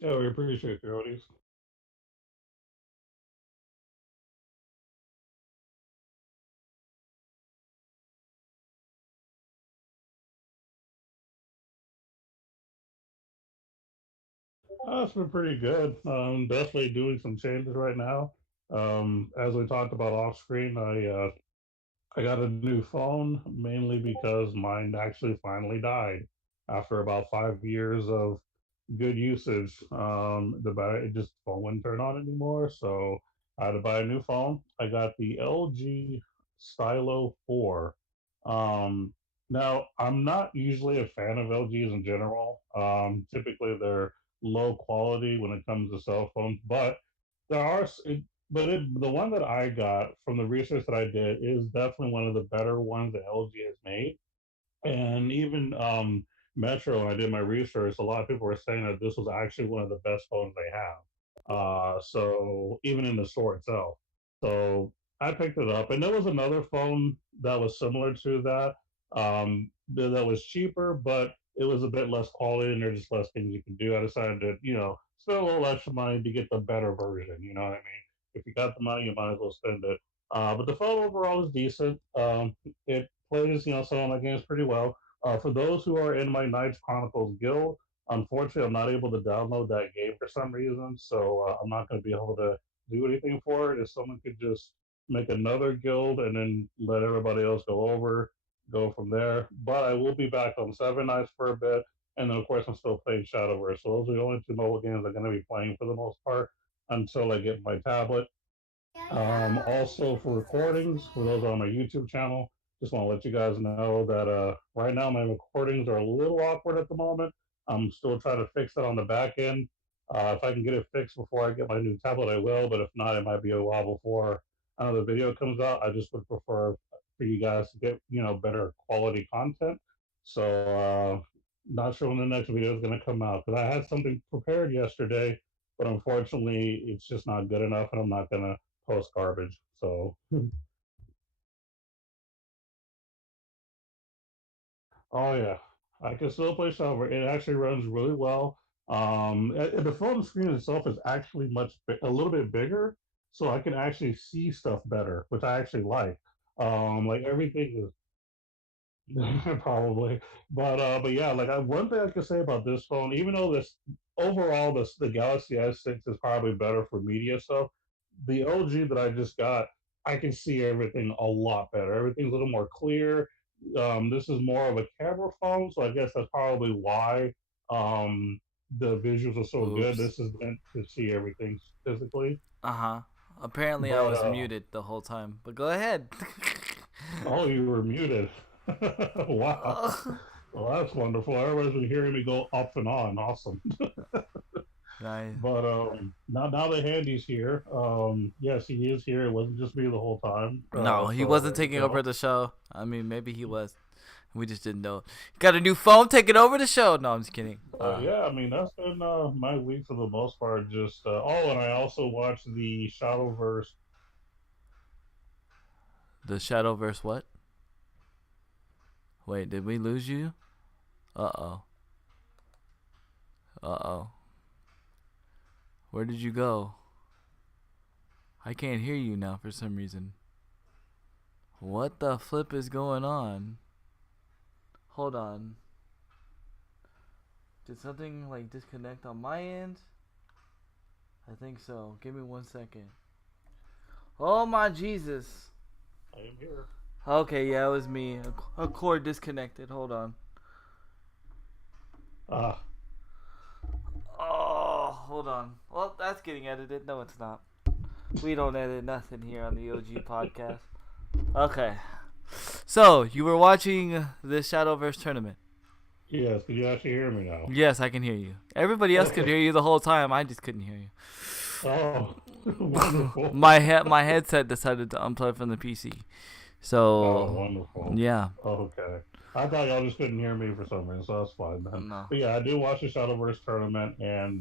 Yeah, we appreciate your oldies. It's been pretty good. Definitely doing some changes right now. As we talked about off screen, I got a new phone mainly because mine actually finally died after about 5 years of good usage. The battery, it just phone wouldn't turn on anymore, so I had to buy a new phone. I got the LG Stylo 4. Um, Now I'm not usually a fan of LGs in general. Typically they're low quality when it comes to cell phones, but there are. The one that I got from the research that I did is definitely one of the better ones that LG has made. And even Metro, when I did my research, a lot of people were saying that this was actually one of the best phones they have. So even in the store itself. So I picked it up, and there was another phone that was similar to that, that was cheaper, but it was a bit less quality, and there's just less things you can do. I decided to, spend a little extra money to get the better version. You know what I mean? If you got the money, you might as well spend it. But the phone overall is decent. It plays, some of my games pretty well. For those who are in my Knights Chronicles guild, unfortunately, I'm not able to download that game for some reason, so I'm not going to be able to do anything for it. If someone could just make another guild and then let everybody else go from there. But I will be back on Seven Knights for a bit, and then of course I'm still playing Shadowverse. So those are the only two mobile games I'm going to be playing for the most part until I get my tablet. Also for recordings, for those on my YouTube channel, just want to let you guys know that right now my recordings are a little awkward at the moment. I'm still trying to fix it on the back end. If I can get it fixed before I get my new tablet, I will. But if not, it might be a while before another video comes out. I just would prefer for you guys to get better quality content. So not sure when the next video is going to come out because I had something prepared yesterday, but unfortunately it's just not good enough, and I'm not gonna post garbage. So, oh yeah, I can still play Shovel. It actually runs really well. The phone screen itself is actually a little bit bigger, so I can actually see stuff better, which I actually like. Like everything is probably, but yeah, like one thing I can say about this phone, even though this overall the Galaxy S6 is probably better for media stuff, the LG that I just got, I can see everything a lot better. Everything's a little more clear. This is more of a camera phone, so I guess that's probably why the visuals are so good. Oops. This is meant to see everything physically. Uh huh. Apparently, I But was muted the whole time. But go ahead. oh, you were muted. Wow. Well, that's wonderful. Everybody's been hearing me go off and on. Awesome. Nice. But now that Handy's here, yes, he is here. It wasn't just me the whole time. No, he So wasn't there you taking over go. the show. I mean, maybe he was. We just didn't know. Got a new phone taking over the show. No, I'm just kidding. Yeah, I mean that's been my week for the most part. Just oh, and I also watched the Shadowverse. The Shadowverse what? Wait, did we lose you? Uh oh. Uh oh. Where did you go? I can't hear you now for some reason. What the flip is going on? Hold on. Did something like disconnect on my end? I think so. Give me 1 second. Oh my Jesus. I am here. Okay, yeah, it was me. A cord disconnected. Hold on. Ah, Oh, hold on. Well, that's getting edited. No, it's not. We don't edit nothing here on the OG podcast. Okay. So, you were watching the Shadowverse tournament. yes. Can you actually hear me now? Yes, I can hear you. Everybody else could Okay. hear you the whole time. I just couldn't hear Oh, you. wonderful. My headset decided to unplug from the PC. Oh, So, wonderful. yeah. Okay. I thought y'all just couldn't hear me for some reason, so that's fine then. No. But yeah, I do watch the Shadowverse tournament, and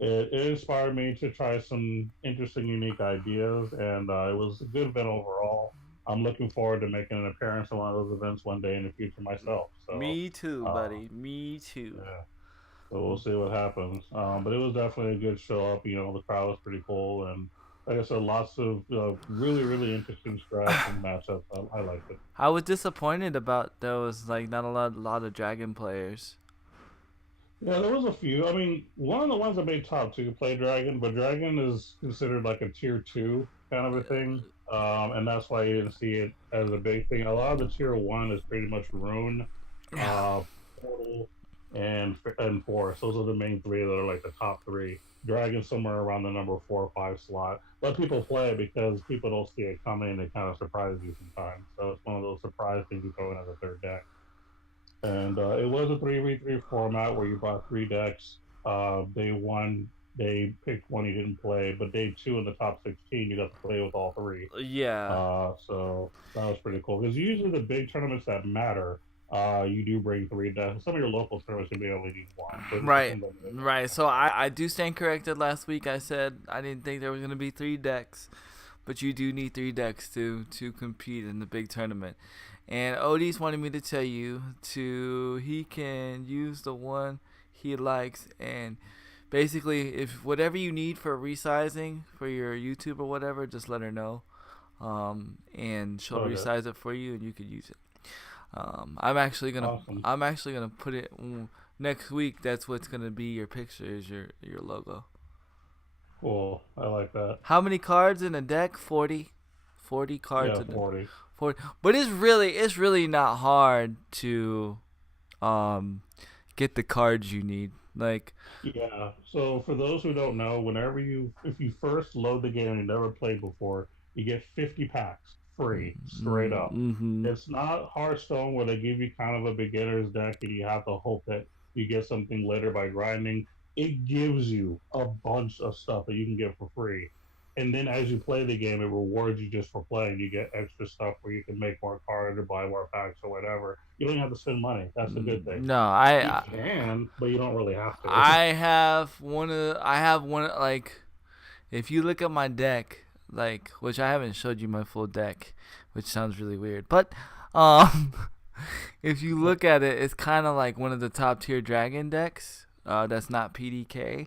it inspired me to try some interesting, unique ideas, and it was a good event overall. I'm looking forward to making an appearance in one of those events one day in the future myself. So, Me too, uh, buddy. Me too. yeah. So we'll see what happens. But it was definitely a good show up. The crowd was pretty cool, and like I said, lots of really really interesting scraps and matchups. I liked it. I was disappointed about there was like not a lot of dragon players. Yeah, there was a few. I mean, one of the ones that made top two played Dragon, but Dragon is considered like a tier two kind of a thing, and that's why you didn't see it as a big thing. A lot of the tier one is pretty much Rune, Yeah. Portal, and Force. Those are the main three that are like the top three. Dragon somewhere around the number 4 or 5 slot. Let people play because people don't see it coming. They kind of surprise you sometimes. So it's one of those surprise things you throw in as a third deck. And it was a 3v3 format where you brought 3 decks. Day one, they picked one you didn't play, but day two in the top 16, you got to play with all three. Yeah. So that was pretty cool. Because usually the big tournaments that matter, you do bring 3 decks. Some of your local tournaments can be only need one. So it just Right. depends on the Right. So I do stand corrected. Last week I said I didn't think there was gonna be 3 decks, but you do need 3 decks to compete in the big tournament. And Odie's wanted me to tell you he can use the one he likes, and basically if whatever you need for resizing for your YouTube or whatever, just let her know, and she'll Okay. resize it for you and you could use it. I'm actually gonna Awesome. put it next week. That's what's gonna be your picture is your logo. Cool. I like that. How many cards in a deck? 40. 40 cards Yeah, in a 40. 40. But it's really not hard to um get the cards you need. Like Yeah. So for those who don't know, if you first load the game and you never played before, you get 50 packs free, straight up. mm-hmm. It's not Hearthstone where they give you kind of a beginner's deck and you have to hope that you get something later by grinding. It gives you a bunch of stuff that you can get for free. And then as you play the game, it rewards you just for playing. You get extra stuff where you can make more cards or buy more packs or whatever. You don't have to spend money. That's the good thing. No, You can, but you don't really have to. I have one like if you look at my deck, like which I haven't showed you my full deck, which sounds really weird, but um if you look at it, it's kind of like one of the top tier dragon decks. That's not PDK,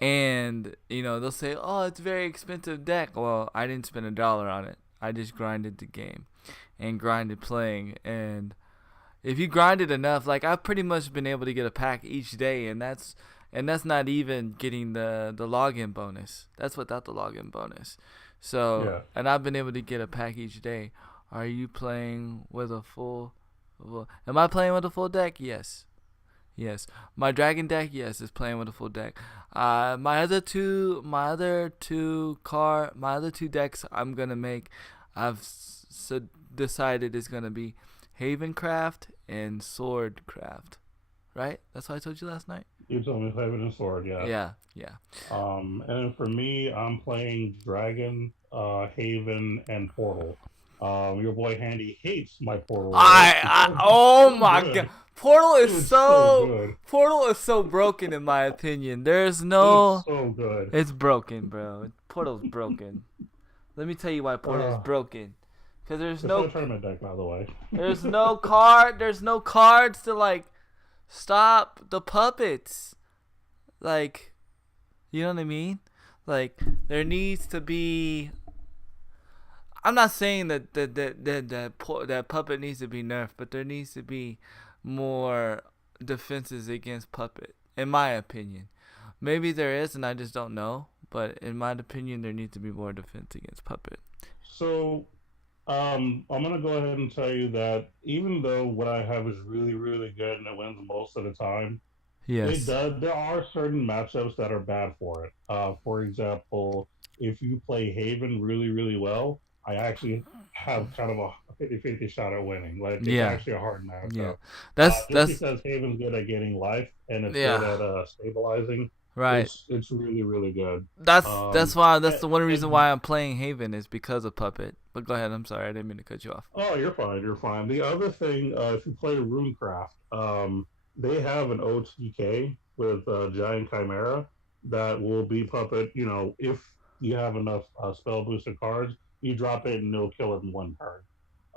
and they'll say, "Oh, it's a very expensive deck." Well, I didn't spend $1 on it. I just grinded the game, and grinded playing. And if you grinded enough, like I've pretty much been able to get a pack each day, and that's not even getting the login bonus. That's without the login bonus. So, Yeah. and I've been able to get a pack each day. Are you playing with a full? Well, am I playing with a full deck? Yes. Yes. My dragon deck, yes, is playing with a full deck. My other two decks I'm gonna make, I've decided is gonna be Havencraft and Swordcraft. Right? That's what I told you last night. You told me Heaven and Sword, yeah. Yeah, yeah. And for me, I'm playing Dragon, Haven, and Portal. Your boy Handy hates my Portal list because it's Oh so my god. good. Portal is It's so so good. Portal is so broken in my opinion. There's It's no so good. It's broken, bro. Portal's broken. Let me tell you why Portal's Uh, broken. Cause it's a tournament deck, by the way. there's no cards to like stop the puppets. Like, you know what I mean? Like there needs to be. I'm not saying that puppet needs to be nerfed, but there needs to be more defenses against puppet, in my opinion. Maybe there is, and I just don't know. But in my opinion, there needs to be more defense against puppet. So, I'm gonna go ahead and tell you that even though what I have is really, really good and it wins most of the time, it Yes. does. There are certain matchups that are bad for it. For example, if you play Haven really, really well, I actually have kind of a 50-50 shot at winning. Like it's Yeah. actually a hard Yeah. matchup. Just That's because Haven's good at getting life and it's good yeah. at stabilizing, Right. it's really, really good. That's And, the one reason and why I'm playing Haven is because of puppet. But go ahead. I'm sorry. I didn't mean to cut you off. oh, you're fine. You're fine. The other thing, if you play Runecraft, they have an OTK with Giant Chimera that will be puppet. If you have enough spell boosted cards, you drop it and it'll kill it in one turn.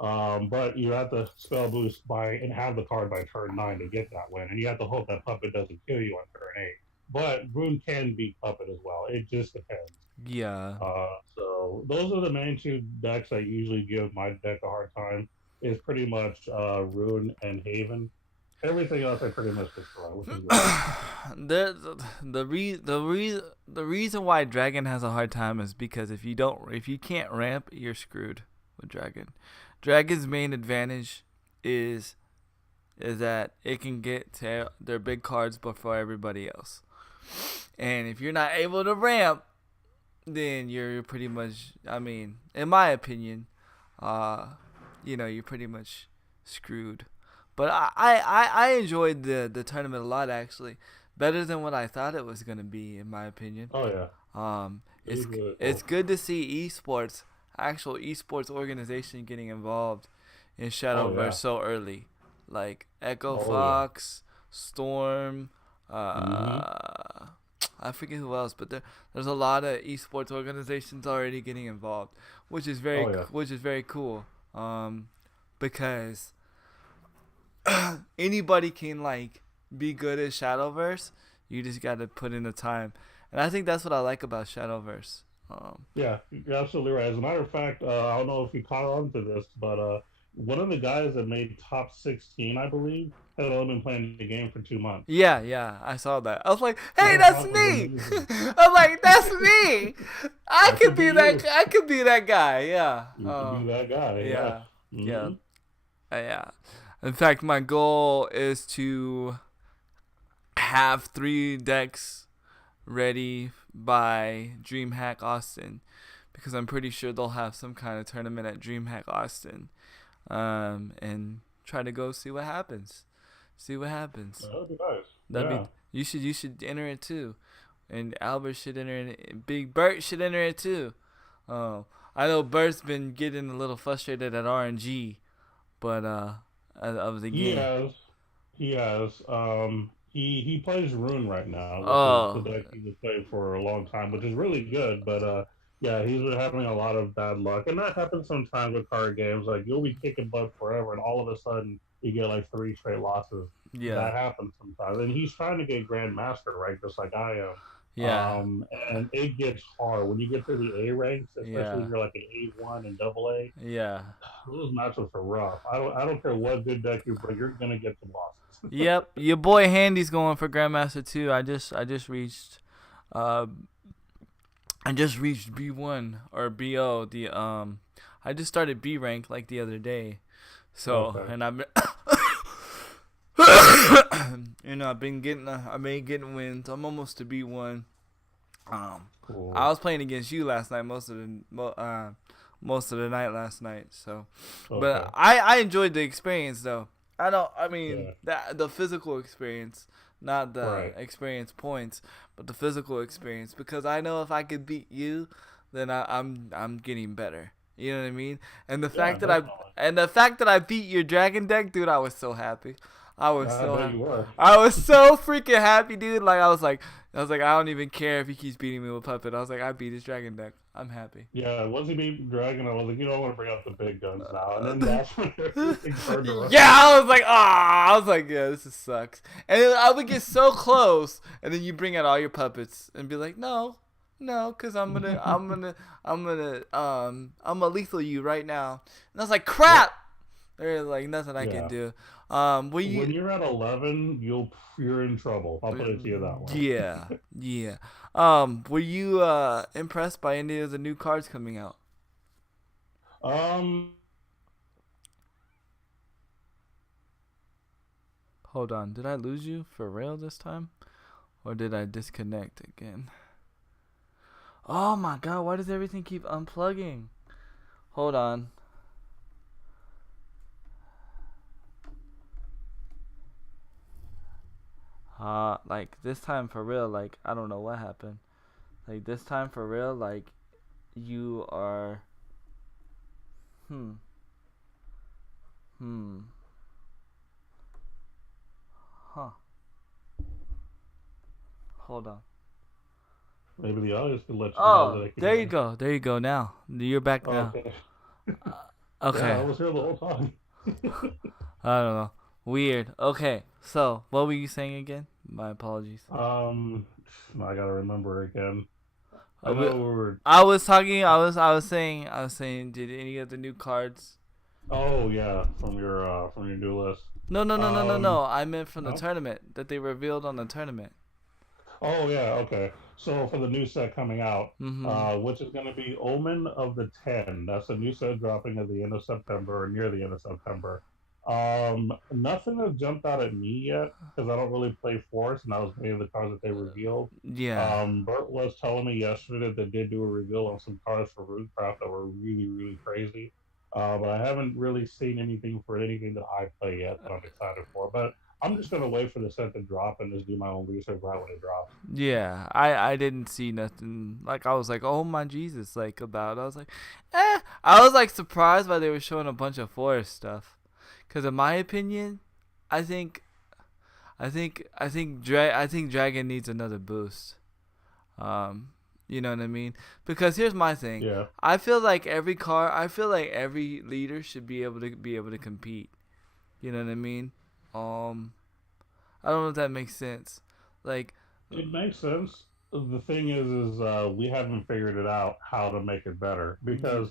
But you have to spell boost by and have the card by turn 9 to get that win, and you have to hope that puppet doesn't kill you on turn 8. But Rune can beat puppet as well. It just depends. Yeah. So those are the main two decks I usually give my deck a hard time. Is pretty much Rune and Haven. Everything else I pretty much destroy, which is great. The reason why Dragon has a hard time is because if you can't ramp, you're screwed with Dragon. Dragon's main advantage is that it can get to their big cards before everybody else. And if you're not able to ramp, then you're pretty much, I mean, in my opinion, you're pretty much screwed. But I enjoyed the tournament a lot, actually. Better than what I thought it was going to be, in my opinion. Oh, yeah. It's good to see actual esports organization getting involved in Shadowverse so early. Like Echo Fox, Storm, I forget who else, but there's a lot of esports organizations already getting involved, which is very cool. Because anybody can be good at Shadowverse. You just got to put in the time, and I think that's what I like about Shadowverse. Yeah, you're absolutely right. As a matter of fact, I don't know if you caught on to this, but one of the guys that made top 16, I believe, had only been playing the game for 2 months. Yeah, I saw that. I was like, "Hey, that's me!" I'm like, "That's me! I could be that. I could be that guy." Yeah. You could be that guy. Yeah. Mm-hmm. Yeah. In fact, my goal is to have 3 decks ready by DreamHack Austin, because I'm pretty sure they'll have some kind of tournament at DreamHack Austin, and try to go see what happens. That'd be nice. You should enter it too, and Albert should enter it. Big Bert should enter it too. I know Bert's been getting a little frustrated at RNG, but of the game. He has. He plays Rune right now, which is the deck he's played for a long time, which is really good. But yeah, he's been having a lot of bad luck, and that happens sometimes with card games. Like you'll be kicking butt forever, and all of a sudden you get like 3 straight losses. Yeah, that happens sometimes, and he's trying to get Grandmaster, right, just like I am. Yeah. And it gets hard when you get to the A ranks, especially if you're like an A1 and double A. Yeah. Those matchups are rough. I don't care what good deck you bring, you're gonna get some losses. Yep, your boy Handy's going for Grandmaster too. I just reached B1 or BO. I just started B rank like the other day, so and I've been. I've been getting wins. I'm almost to B1. Cool. I was playing against you last night most of the night last night. So, but I enjoyed the experience though. The physical experience, not the experience points, but the physical experience. Because I know if I could beat you, then I'm getting better. You know what I mean? And the fact that I beat your dragon deck, dude, I was so happy. I was so freaking happy, dude. I was like, I don't even care if he keeps beating me with Puppet. I was like, I beat his dragon deck. I'm happy. Yeah, once he beat Dragon, I was like, I want to bring out the big guns now. And then that's when everything turned around. Yeah, I was like, yeah, this sucks. And then I would get so close, and then you bring out all your puppets and be like, no, because I'm gonna lethal you right now. And I was like, crap. There's like nothing I can do. When you're at 11, you're in trouble. I'll put it to you that way. Yeah. Were you impressed by any of the new cards coming out? Hold on. Did I lose you for real this time? Or did I disconnect again? Oh my god, why does everything keep unplugging? Hold on. Like this time for real, like I don't know what happened. Like this time for real, like you are Hold on. Maybe the others could let you know that I can there you go now. You're back now. Yeah, I Okay. was here the whole time. I don't know. Weird. Okay. So, what were you saying again? My apologies. um, I gotta remember again. I We, know we were. I was talking. I was saying. Did any of the new cards? Oh yeah, from your new list. No, no, no, no, no, Um, no. I meant from the no. tournament that they revealed on the tournament. Oh yeah, okay. So for the new set coming out, Mm-hmm. which is going to be Omen of the Ten. That's a new set dropping at the end of September or near the end of September. Nothing has jumped out at me yet because I don't really play Force, and that was many of the cards that they revealed. Yeah. Bert was telling me yesterday that they did do a reveal on some cards for Rootcraft that were really, really crazy. But I haven't really seen anything for anything that I play yet that I'm excited for. But I'm just gonna wait for the set to drop and just do my own research right when it drops. Yeah, I didn't see nothing. Like I was like, oh my Jesus, like about. I was like, eh. I was like surprised why they were showing a bunch of forest stuff. Cause in my opinion, I think, I think Dragon needs another boost. Um, you know what I mean? Because here's my thing. Yeah, I feel like every leader should be able to compete. You know what I mean? Um, I don't know if that makes sense. Like, it makes sense. The thing is we haven't figured it out how to make it better you, because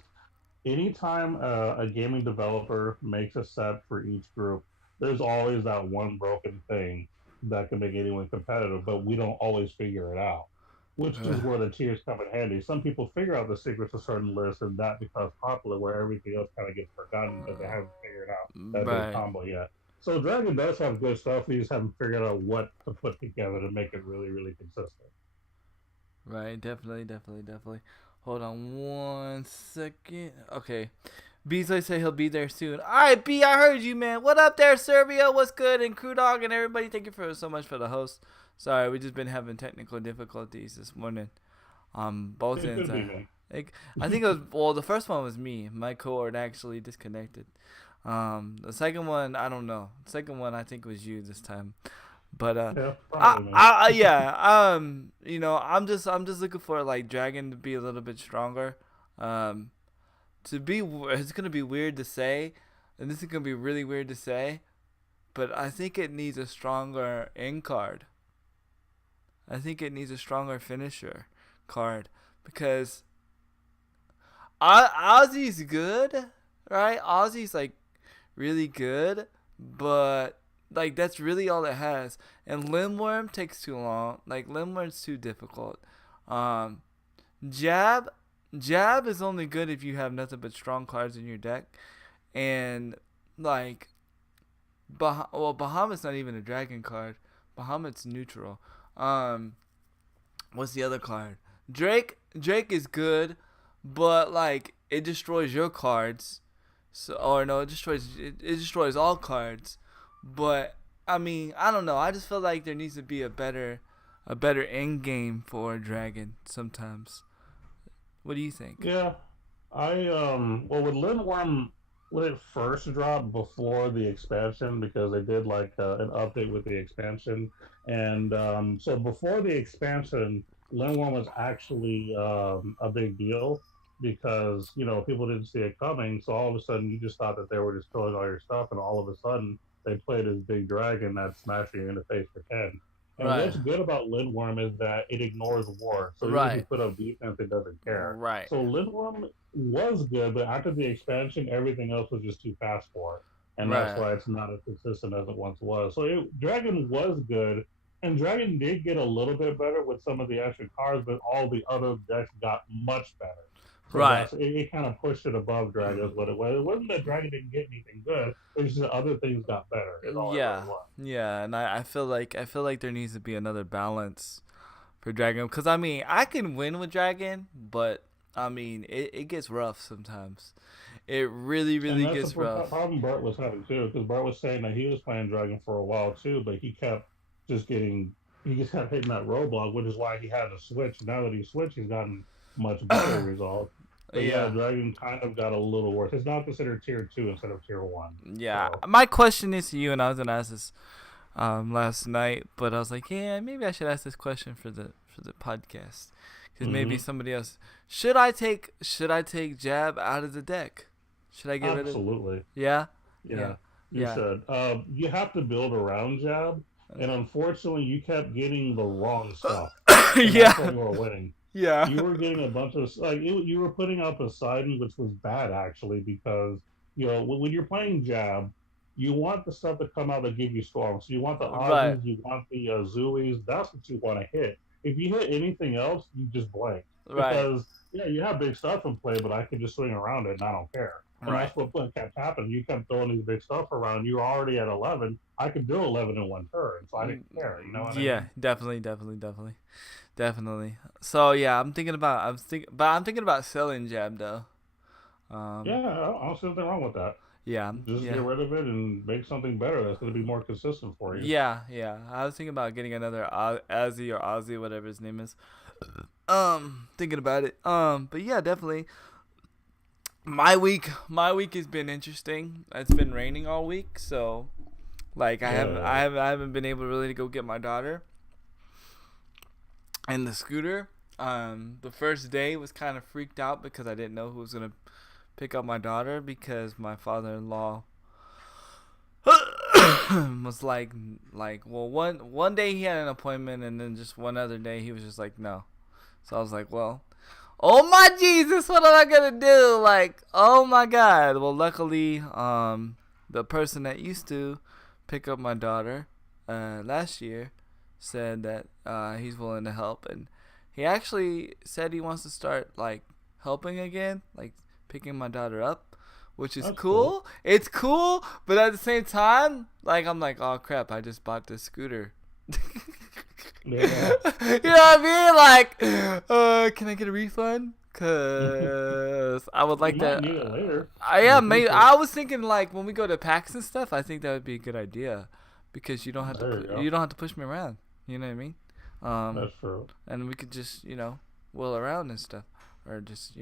anytime a gaming developer makes a set for each group, there's always that one broken thing that can make anyone competitive, but we don't always figure it out, which is where the tiers come in handy. Some people figure out the secrets of certain lists, and that becomes popular, where everything else kind of gets forgotten because they haven't figured out that big right. combo yet. So Dragon does have good stuff. We just haven't figured out what to put together to make it really, really consistent. Right, definitely, definitely, definitely. Hold on 1 second. Okay. Beasley said he'll be there soon. All right, B, I heard you, man. What up there, Serbia? What's good? And Crew Dog and everybody, thank you for so much for the host. Sorry, we just been having technical difficulties this morning. Both It ends. could be me. Like, I think it was well. The first one was me. My cord actually disconnected. The second one, I don't know. The second one, I think was you this time. But Yeah, probably me. yeah. You know, I'm just looking for like Dragon to be a little bit stronger. Um, it's gonna be weird to say, and this is gonna be really weird to say, but I think it needs a stronger end card. I think it needs a stronger finisher card because Ozzy's good, right? Ozzy's like really good, but like that's really all it has. And Limworm takes too long. Like Limworm's too difficult. Um, Jab, Jab is only good if you have nothing but strong cards in your deck, and like Bahamut's not even a dragon card. Bahamut's neutral. Um, what's the other card? Drake is good, but like it destroys your cards. So or no, it destroys all cards. But I mean, I don't know. I just feel like there needs to be a better end game for a dragon sometimes. What do you think? Yeah, well with Lindworm when it first dropped before the expansion because they did like an update with the expansion and so before the expansion Lindworm was actually a big deal because people didn't see it coming so all of a sudden you just thought that they were just throwing all your stuff and all of a sudden they played this big dragon that's smashing you in the face for 10. And Right. what's good about Lindworm is that it ignores war. So even if you Right. put up defense, it doesn't care. Right. So Lindworm was good, but after the expansion, everything else was just too fast for it. And that's Right. why it's not as consistent as it once was. So Dragon was good, and Dragon did get a little bit better with some of the extra cards, but all the other decks got much better. So Right. it kind of pushed it above Dragon is what it was. It wasn't that Dragon didn't get anything good. It's just other things got better. Is all it really Yeah. was. Yeah, and I feel like there needs to be another balance for Dragon because I mean I can win with Dragon, but I mean it gets rough sometimes. It really And really that's the gets rough. problem Bart was having too, because Bart was saying that he was playing Dragon for a while too, but just getting, he just kept hitting that roadblock, which is why he had to switch. Now that he switched, he's gotten much better results. But yeah, Yeah. Dragon kind of got a little worse. It's now considered tier 2 instead of tier 1. Yeah. So, My question is to you, and I was gonna ask this last night, but I was like, yeah, maybe I should ask this question for the podcast because maybe hmm somebody else should I take Jab out of the deck? Should I get rid of? Absolutely. Yeah, yeah, Yeah, you yeah, should. You have to build around Jab, and unfortunately, you kept getting the wrong stuff, and that's why yeah, you were winning. yeah. You were getting a bunch of you were putting up a Poseidon, which was bad actually because when you're playing Jab, you want the stuff to come out that give you storm. So you want the Right, Aussies, you want the Zoomies. That's what you want to hit. If you hit anything else, you just blank right, because yeah, you have big stuff in play, but I can just swing around it and I don't care. And right. that's what kept happening. You kept throwing these big stuff around. You were already at 11. I could do 11 in one turn, so I didn't care. You know what I Yeah, mean? definitely, definitely, definitely, definitely. So yeah, I'm thinking about selling Jab though. Um, Yeah, I don't see anything wrong with that. yeah, Just get yeah, rid of it and make something better that's going to be more consistent for you. yeah, yeah. I was thinking about getting another Azzy or Ozzy, whatever his name is. Thinking about it. But yeah, definitely. My week has been interesting. It's been raining all week, so like Yeah, I haven't been able really to go get my daughter and the scooter. The first day was kind of freaked out because I didn't know who was gonna pick up my daughter because my father-in-law was like well one day he had an appointment and then just one other day he was just like no. So I was like, well, oh my Jesus, what am I gonna do? Like, oh my God. Well, luckily, the person that used to pick up my daughter, last year, said that he's willing to help, and he actually said he wants to start like helping again, like picking my daughter up, which is that's cool. cool. It's cool, but at the same time, like I'm like, oh crap, I just bought this scooter. Yeah. You know what I mean? Like, can I get a refund? Cause I would You like might that. need it later I in the am. Maybe future. I was thinking like when we go to PAX and stuff. I think that would be a good idea, because There you you go. don't have to push me around. You know what I mean? That's true. And we could just wheel around and stuff, or just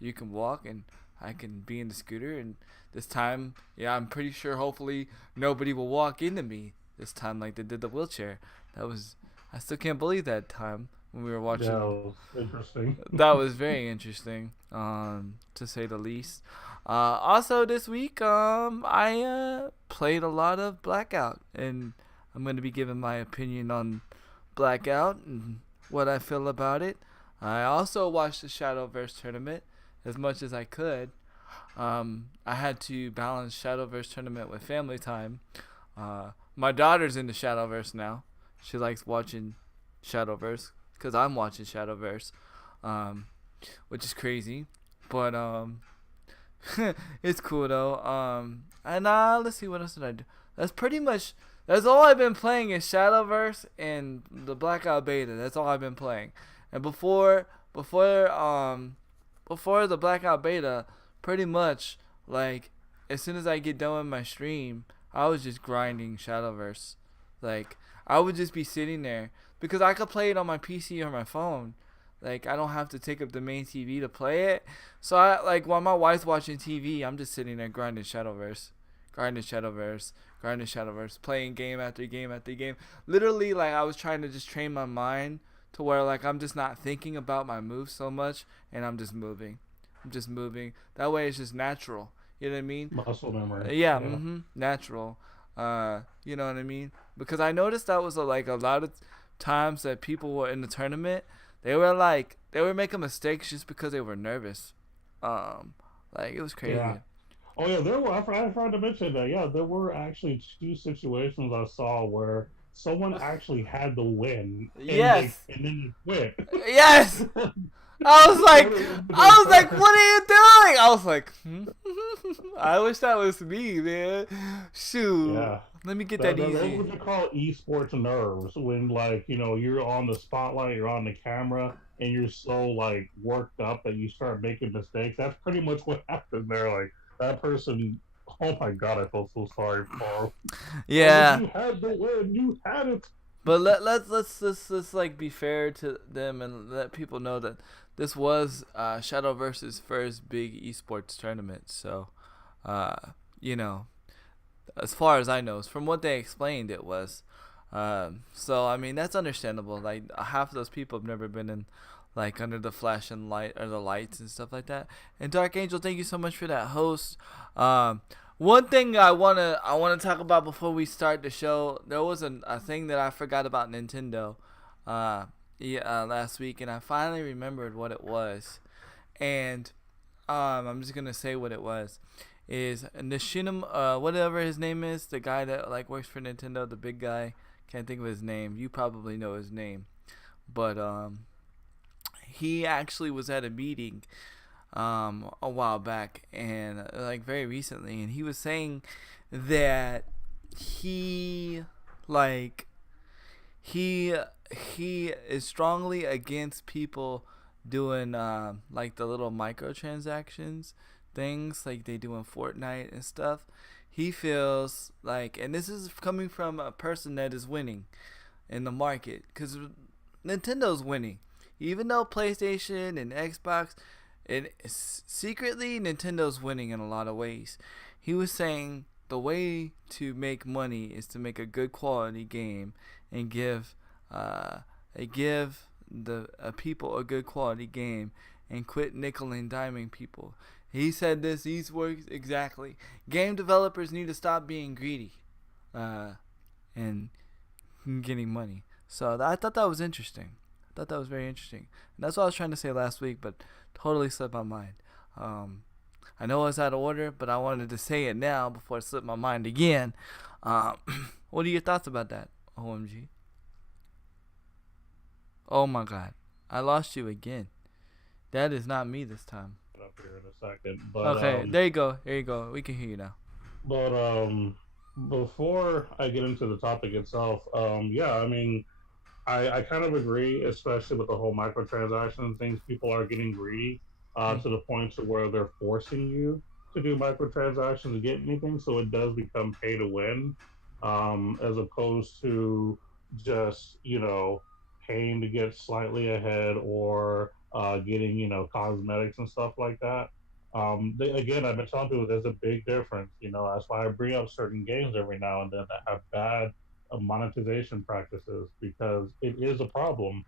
you can walk and I can be in the scooter. And this time, yeah, I'm pretty sure. Hopefully, nobody will walk into me this time like they did the wheelchair. That was. I still can't believe that time when we were Yeah, it watching. was interesting. That was very interesting, to say the least. Also, this week, I played a lot of Blackout, and I'm going to be giving my opinion on Blackout and what I feel about it. I also watched the Shadowverse tournament as much as I could. I had to balance Shadowverse tournament with family time. My daughter's into Shadowverse now. She likes watching Shadowverse because I'm watching Shadowverse, um, which is crazy, but it's cool though. And let's see, what else did I do? That's pretty much that's all I've been playing is Shadowverse and the Blackout beta. That's all I've been playing. And before the Blackout beta, pretty much like as soon as I get done with my stream, I was just grinding Shadowverse. Like I would just be sitting there because I could play it on my PC or my phone. Like I don't have to take up the main TV to play it. So I like while my wife's watching TV, I'm just sitting there grinding Shadowverse, grinding Shadowverse, grinding Shadowverse, playing game after game after game. Literally, like I was trying to just train my mind to where like I'm just not thinking about my moves so much, and I'm just moving. I'm just moving. That way, it's just natural. You know what I mean? Muscle memory. Yeah, Yeah. natural. You know what I mean? Because I noticed that was like a lot of times that people were in the tournament, they were making mistakes just because they were nervous. Um, like it was Yeah. crazy. Oh yeah, there were. I forgot to mention that. Yeah, there were actually two situations I saw where someone actually had the win Yes, and then they yes. quit. I was like, Everyone did I it was like, first. what are you doing? I was like, I wish that was me, man. Shoot, Yeah. let me get that That's easy. what they call esports nerves when like you're on the spotlight, you're on the camera, and you're so like worked up that you start making mistakes. That's pretty much what happened there. Like that person. Oh my god, I felt so sorry for him. I was like, Yeah, you had the win, you had it. but let's like be fair to them and let people know that this was Shadow versus first big esports tournament. So, uh, you know, as far as I know, from what they explained, it was. So I mean that's understandable. Like half of those people have never been in like under the flash and light or the lights and stuff like that. And Dark Angel, thank you so much for that host. One thing I wanna talk about before we start the show. There was a thing that I forgot about Nintendo, last week, and I finally remembered what it was. And I'm just gonna say what it was. Is Nishino, whatever his name is, the guy that like works for Nintendo, the big guy. Can't think of his name. You probably know his name, but he actually was at a meeting a while back and like very recently, and he was saying that he like he he is strongly against people doing like the little microtransactions things like they do in Fortnite and stuff. He feels like, and this is coming from a person that is winning in the market, because Nintendo's winning, even though PlayStation and Xbox, and secretly Nintendo's winning in a lot of ways. He was saying the way to make money is to make a good quality game and give the people a good quality game and quit nickel and diming people. He said these words exactly. Game developers need to stop being greedy, and getting money. So I thought that was interesting. I thought that was very interesting. And that's what I was trying to say last week, but totally slipped my mind. I know it's out of order, but I wanted to say it now before it slipped my mind again. What are your thoughts about that, OMG? Oh my God, I lost you again. That is not me this time. Up here in a second, but Okay, there you go. There you go. We can hear you now. but before I get into the topic itself, yeah, I mean, I kind of agree, especially with the whole microtransaction things. People are getting greedy to the point to where they're forcing you to do microtransactions to get anything. So it does become pay to win, as opposed to just paying to get slightly ahead or getting cosmetics and stuff like that. Again, I've been telling people there's a big difference. That's why I bring up certain games every now and then that have bad monetization practices because it is a problem.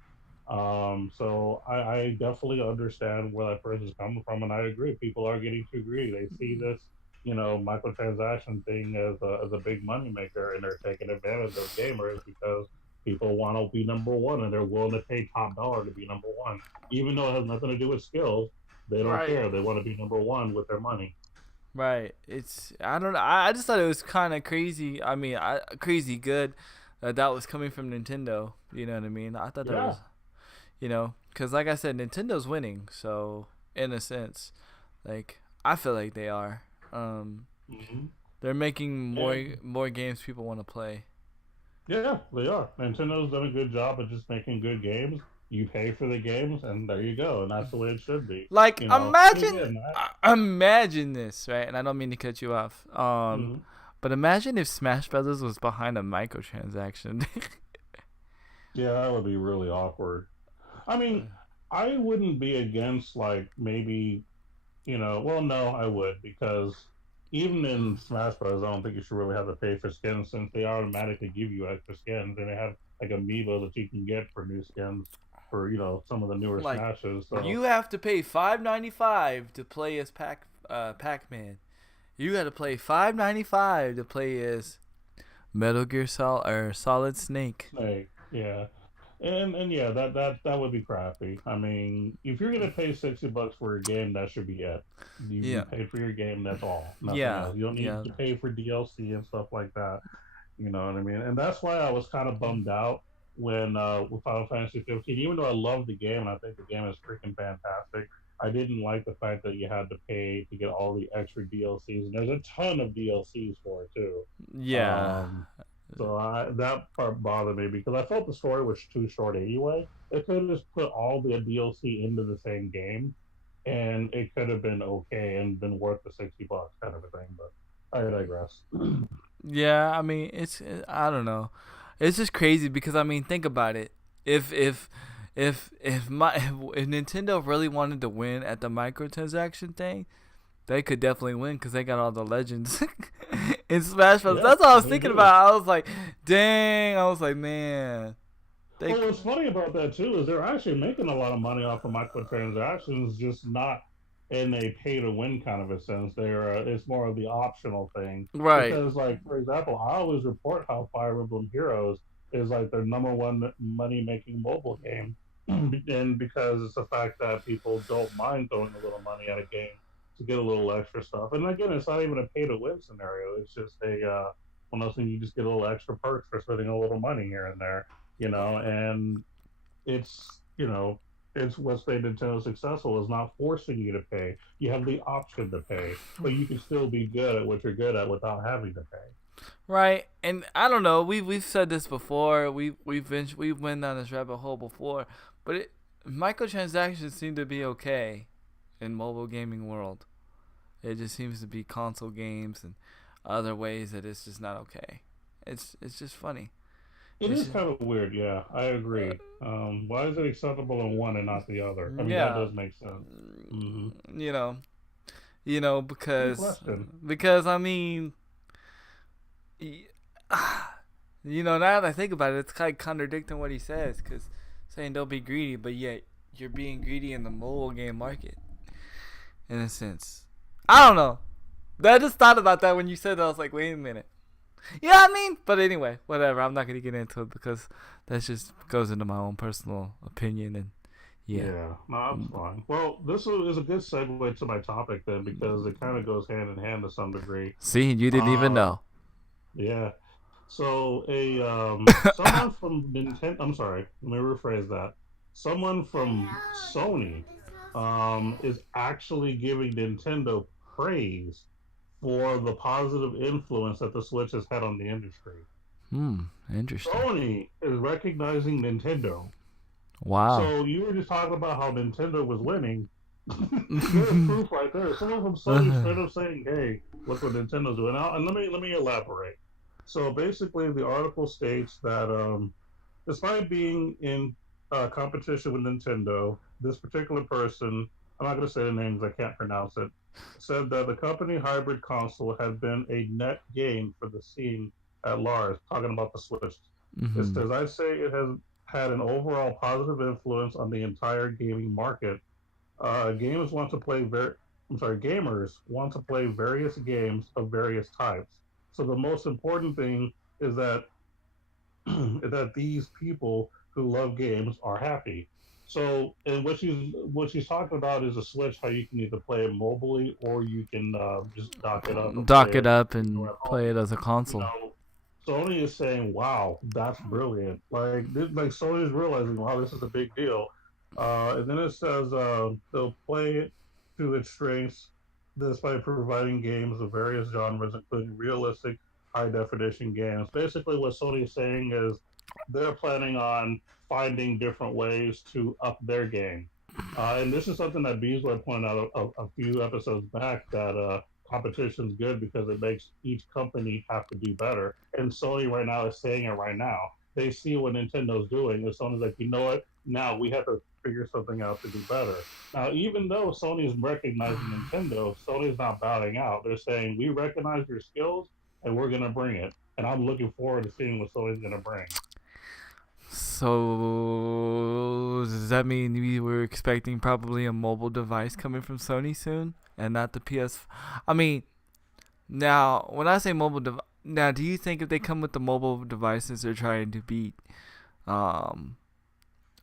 So I definitely understand where that person's coming from, and I agree. People are getting too greedy. They see this, microtransaction thing as a big money maker, and they're taking advantage of gamers because people want to be number one, and they're willing to pay top dollar to be number one, even though it has nothing to do with skills. They don't Right. care. They want to be number one with their money. Right. It's I don't know. I just thought it was kind of crazy. I mean, crazy good that was coming from Nintendo. You know what I mean? I thought that Yeah. was, because like I said, Nintendo's winning. So in a sense, like I feel like they are. hmm They're making Yeah. more games people want to play. Yeah, they are. Nintendo's done a good job of just making good games. You pay for the games, and there you go. And that's the way it should be. Like And imagine, again, imagine this, right? And I don't mean to cut you off. mhm. But imagine if Smash Brothers was behind a microtransaction. Yeah, that would be really awkward. I mean, I wouldn't be against like maybe well, no, I would because even in Smash Bros, I don't think you should really have to pay for skins since they automatically give you extra skins, and they have like amiibo that you can get for new skins for some of the newer Like Smashes. So you have to pay $5.95 to play as Pac-Man. You got to play $5.95 to play as Metal Gear Solid Snake. like, yeah. And yeah, that would be crappy. I mean, if you're gonna pay $60 for a game, that should be it. You Yeah. paid for your game, that's all. Nothing Yeah. else. You don't need Yeah. to pay for DLC and stuff like that. You know what I mean? And that's why I was kind of bummed out when with Final Fantasy 15. Even though I love the game and I think the game is freaking fantastic, I didn't like the fact that you had to pay to get all the extra DLCs, and there's a ton of DLCs for it too. Yeah. So that part bothered me because I felt the story was too short anyway. They could have just put all the DLC into the same game, and it could have been okay and been worth the $60 kind of a thing. But I digress. Yeah, I mean, I don't know. It's just crazy because I mean, think about it. If Nintendo really wanted to win at the microtransaction thing, they could definitely win because they got all the legends in Smash Bros. Yeah, That's what I was they thinking do. about. I was like, dang. I was like, man. They, Well, what's funny about that too is they're actually making a lot of money off of microtransactions, just not in a pay to win kind of a sense. They're it's more of the optional thing right. because, like for example, I always report how Fire Emblem Heroes is like their number one money making mobile game, and because it's the fact that people don't mind throwing a little money at a game to get a little extra stuff. And again, it's not even a pay to win scenario. It's just a one of those things you just get a little extra perks for spending a little money here and there, and it's it's what's made Nintendo successful is not forcing you to pay. You have the option to pay, but you can still be good at what you're good at without having to pay. Right, and I don't know. We've said this before. We've went down this rabbit hole before, but microtransactions seem to be okay in mobile gaming world. It just seems to be console games and other ways that it's just not okay. It's just funny. It It's is just, kind of weird, yeah. I agree. Why is it acceptable in one and not the other? I mean, that yeah, does make sense. Hmm. you know, you know Good because question. because I mean, y- now that I think about it, it's kind of contradicting what he says. Because saying don't be greedy, but yet you're being greedy in the mobile game market, in a sense. I don't know. I just thought about that when you said that. I was like, wait a minute. Yeah, I mean, but anyway, whatever. I'm not gonna get into it because that just goes into my own personal opinion, and yeah. Yeah, no, that's fine. Well, is a good segue to my topic then because it kind of goes hand in hand to some degree. See, you didn't even Uh, know. yeah. So a someone from Nintendo. I'm sorry. Let me rephrase that. Someone from Sony is actually giving Nintendo praise for the positive influence that the Switch has had on the industry. Interesting. Sony is recognizing Nintendo. Wow. So you were just talking about how Nintendo was winning. There's proof right there. Someone from Sony straight up saying, "Hey, look what Nintendo's doing." Now, and let me elaborate. So basically, the article states that despite being in competition with Nintendo, this particular person, I'm not going to say the names, I can't pronounce it, said that the company hybrid console had been a net gain for the scene at large, talking about the Switch. It Mm-hmm. says, I'd say it has had an overall positive influence on the entire gaming market. Gamers want to play gamers want to play various games of various types. So the most important thing is that that these people who love games are happy. So, and what she's talking about is a Switch, how you can either play it mobily or you can just dock it up and play Dock it it, up at and home. play it as a You console. know, Sony is saying, "Wow, that's brilliant!" Like Sony is realizing, "Wow, this is a big deal." And then it says they'll play it to its strengths, this by providing games of various genres, including realistic, high definition games. Basically, what Sony is saying is they're planning on finding different ways to up their game. And this is something that Beeswax pointed out a few episodes back that competition's good because it makes each company have to do better. And Sony right now is saying it right now. They see what Nintendo's doing, and Sony's like, you know what? Now we have to figure something out to do better. Now, even though Sony is recognizing Nintendo, Sony's not bowing out. They're saying we recognize your skills and we're gonna bring it. And I'm looking forward to seeing what Sony's gonna bring. So does that mean we were expecting probably a mobile device coming from Sony soon, and not the PS? I mean, now when I say mobile device, now do you think if they come with the mobile devices, they're trying to beat, um,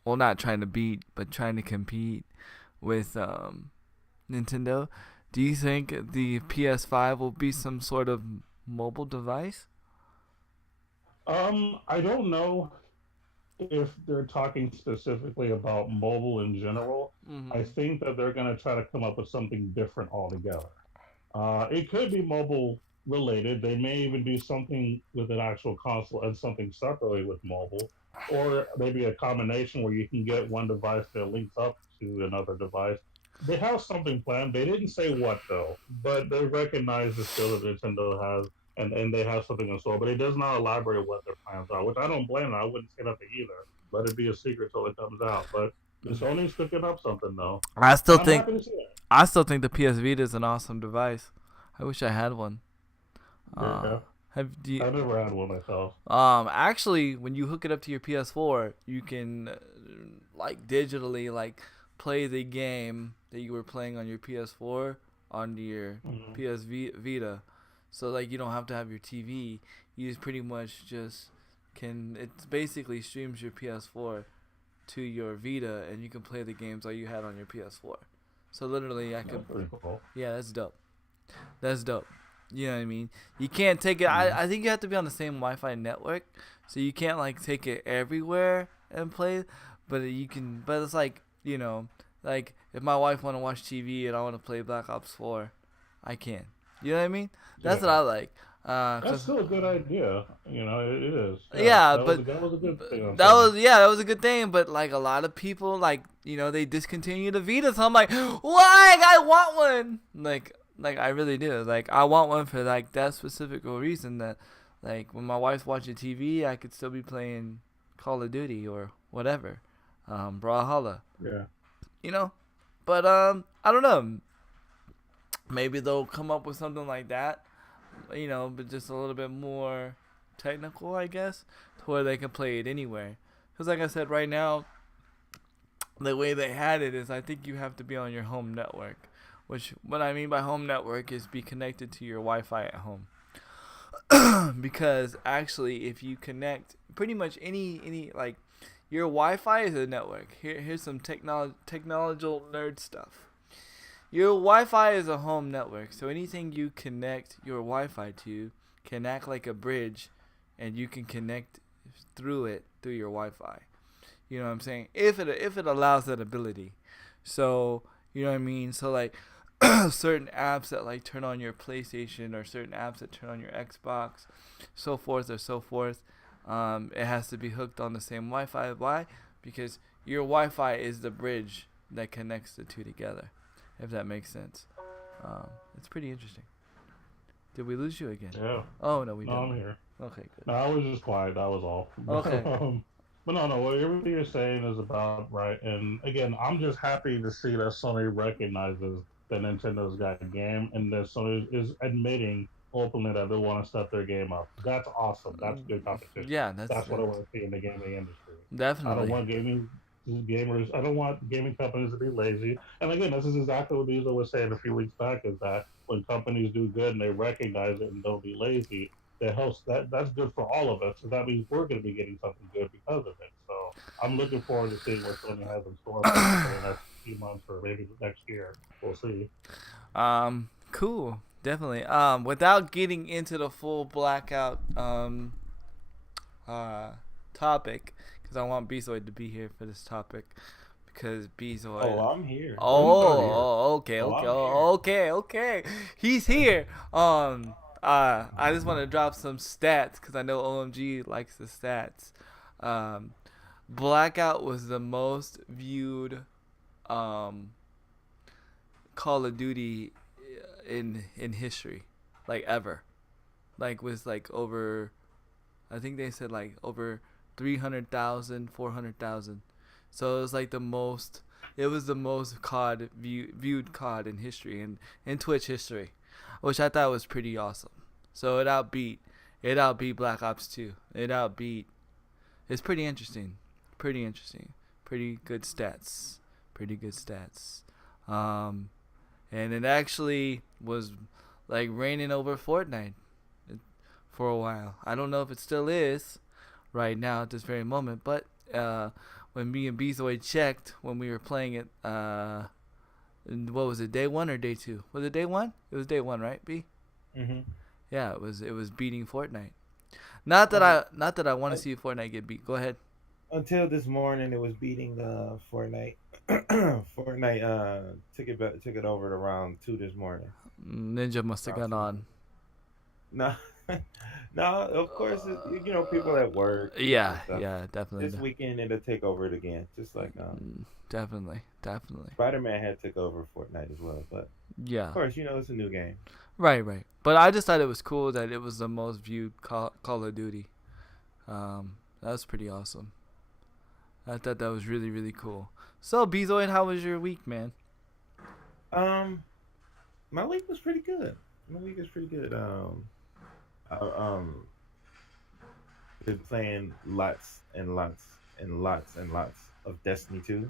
well, not trying to beat, but trying to compete with Nintendo? Do you think the PS5 will be some sort of mobile device? I don't know if they're talking specifically about mobile in general. I Mm-hmm. think that they're going to try to come up with something different altogether. It could be mobile related. They may even do something with an actual console and something separately with mobile, or maybe a combination where you can get one device that links up to another device. They have something planned. They didn't say what though, but they recognize the skill that Nintendo has, and they have something in store. But it does not elaborate what their plans are, which I don't blame them. I wouldn't say nothing either. Let it be a secret till it comes out. But Sony's cooking up something though, I still and I'm think happy to see it. I still think the PS Vita is an awesome device. I wish I had one. Uh, Yeah. have do you, I never had one myself. Actually, when you hook it up to your PS4, you can like digitally like play the game that you were playing on your PS4 onto your Hmm. Vita. So like you don't have to have your TV. You just pretty much just can. It basically streams your PS4 to your Vita, and you can play the games that you had on your PS4. So literally, I could. That's pretty cool. Yeah, that's dope. That's dope. You know what I mean? You can't take it. Hmm. I think you have to be on the same Wi-Fi network, so you can't like take it everywhere and play. But you can. But it's like like if my wife want to watch TV and I want to play Black Ops 4, I can. You know what I mean? That's what Yeah. I like. That's Cause still a good idea. It is. Yeah. yeah, That was but a good thing on that Sony. was that was a good thing. But like a lot of people, like they discontinue the Vita. So I'm like, why? I want one. Like I really do. Like I want one for like that specific reason that, like when my wife's watching TV, I could still be playing Call of Duty or whatever, Brawlhalla. Yeah. You know, but I don't know. Maybe they'll come up with something like that. But just a little bit more technical, I guess, to where they can play it anywhere. Because, like I said, right now, the way they had it is I think you have to be on your home network. Which, what I mean by home network is be connected to your Wi Fi at home. Because, actually, if you connect pretty much like, your Wi Fi is a network. Here's some technological nerd stuff. Your Wi-Fi is a home network, so anything you connect your Wi-Fi to can act like a bridge, and you can connect through your Wi-Fi. You know what I'm saying? If it allows that ability, so you know what I mean. So like certain apps that like turn on your PlayStation or certain apps that turn on your Xbox, so forth or so forth. It has to be hooked on the same Wi-Fi. Why? Because your Wi-Fi is the bridge that connects the two together, if that makes sense. It's pretty interesting. Did we lose you again? Yeah. Oh no, we No, didn't. I'm here. Okay, good. No, I was just quiet. That was all. Okay. But no, no. What everything you're saying is about right. And again, I'm just happy to see that Sony recognizes that Nintendo's got a game, and that Sony is admitting openly that they want to step their game up. That's awesome. That's good competition. Yeah, That's what I want to see in the gaming industry. I don't definitely. want gamers. I don't want gaming companies to be lazy. And again, this is exactly what Diesel was saying a few weeks back: is that when companies do good and they recognize it and don't be lazy, that helps. That's good for all of us. So that means we're going to be getting something good because of it. So I'm looking forward to seeing what Sony has in store for us for the next few months or maybe next year. We'll see. Cool. Definitely. Without getting into the full blackout uh topic, because I want Bezoid to be here for this topic, because Bezoid. Oh, I'm here. Okay, Oh, okay, I'm here. okay. He's here. I just want to drop some stats because I know OMG likes the stats. Um, Blackout was the most viewed um Call of Duty in history, like ever. Like was like over, I think they said like over 300,000, 400,000. So it was like the most. It was the most viewed COD in history and in Twitch history, which I thought was pretty awesome. So it outbeat Black Ops 2. It outbeat. It's pretty interesting. Pretty interesting. Pretty good stats. Pretty good stats. Um, and it actually was like reigning over Fortnite for a while. I don't know if it still is right now at this very moment, but when me and Bezoid checked when we were playing it, what was it, day one or day two? Was it day one? It was day one, right, B? Mm-hmm. Yeah, it was beating Fortnite. Not that I want to see Fortnite get beat. Go ahead. Until this morning, it was beating Fortnite. Fortnite took it over to round 2 this morning. Ninja must have Round got 2. on. No, no. Of course, people at work and Yeah, stuff. yeah, This definitely. weekend it'll take over it again, just like Definitely. Spider Man had took over Fortnite as well. But of Yeah. course, it's a new game. Right. But I just thought it was cool that it was the most viewed Call of Duty. That was pretty awesome. I thought that was really, really cool. So, Bezoid, how was your week, man? Um, my week was pretty good. My week is pretty good. I been playing lots and lots and lots and lots of Destiny 2.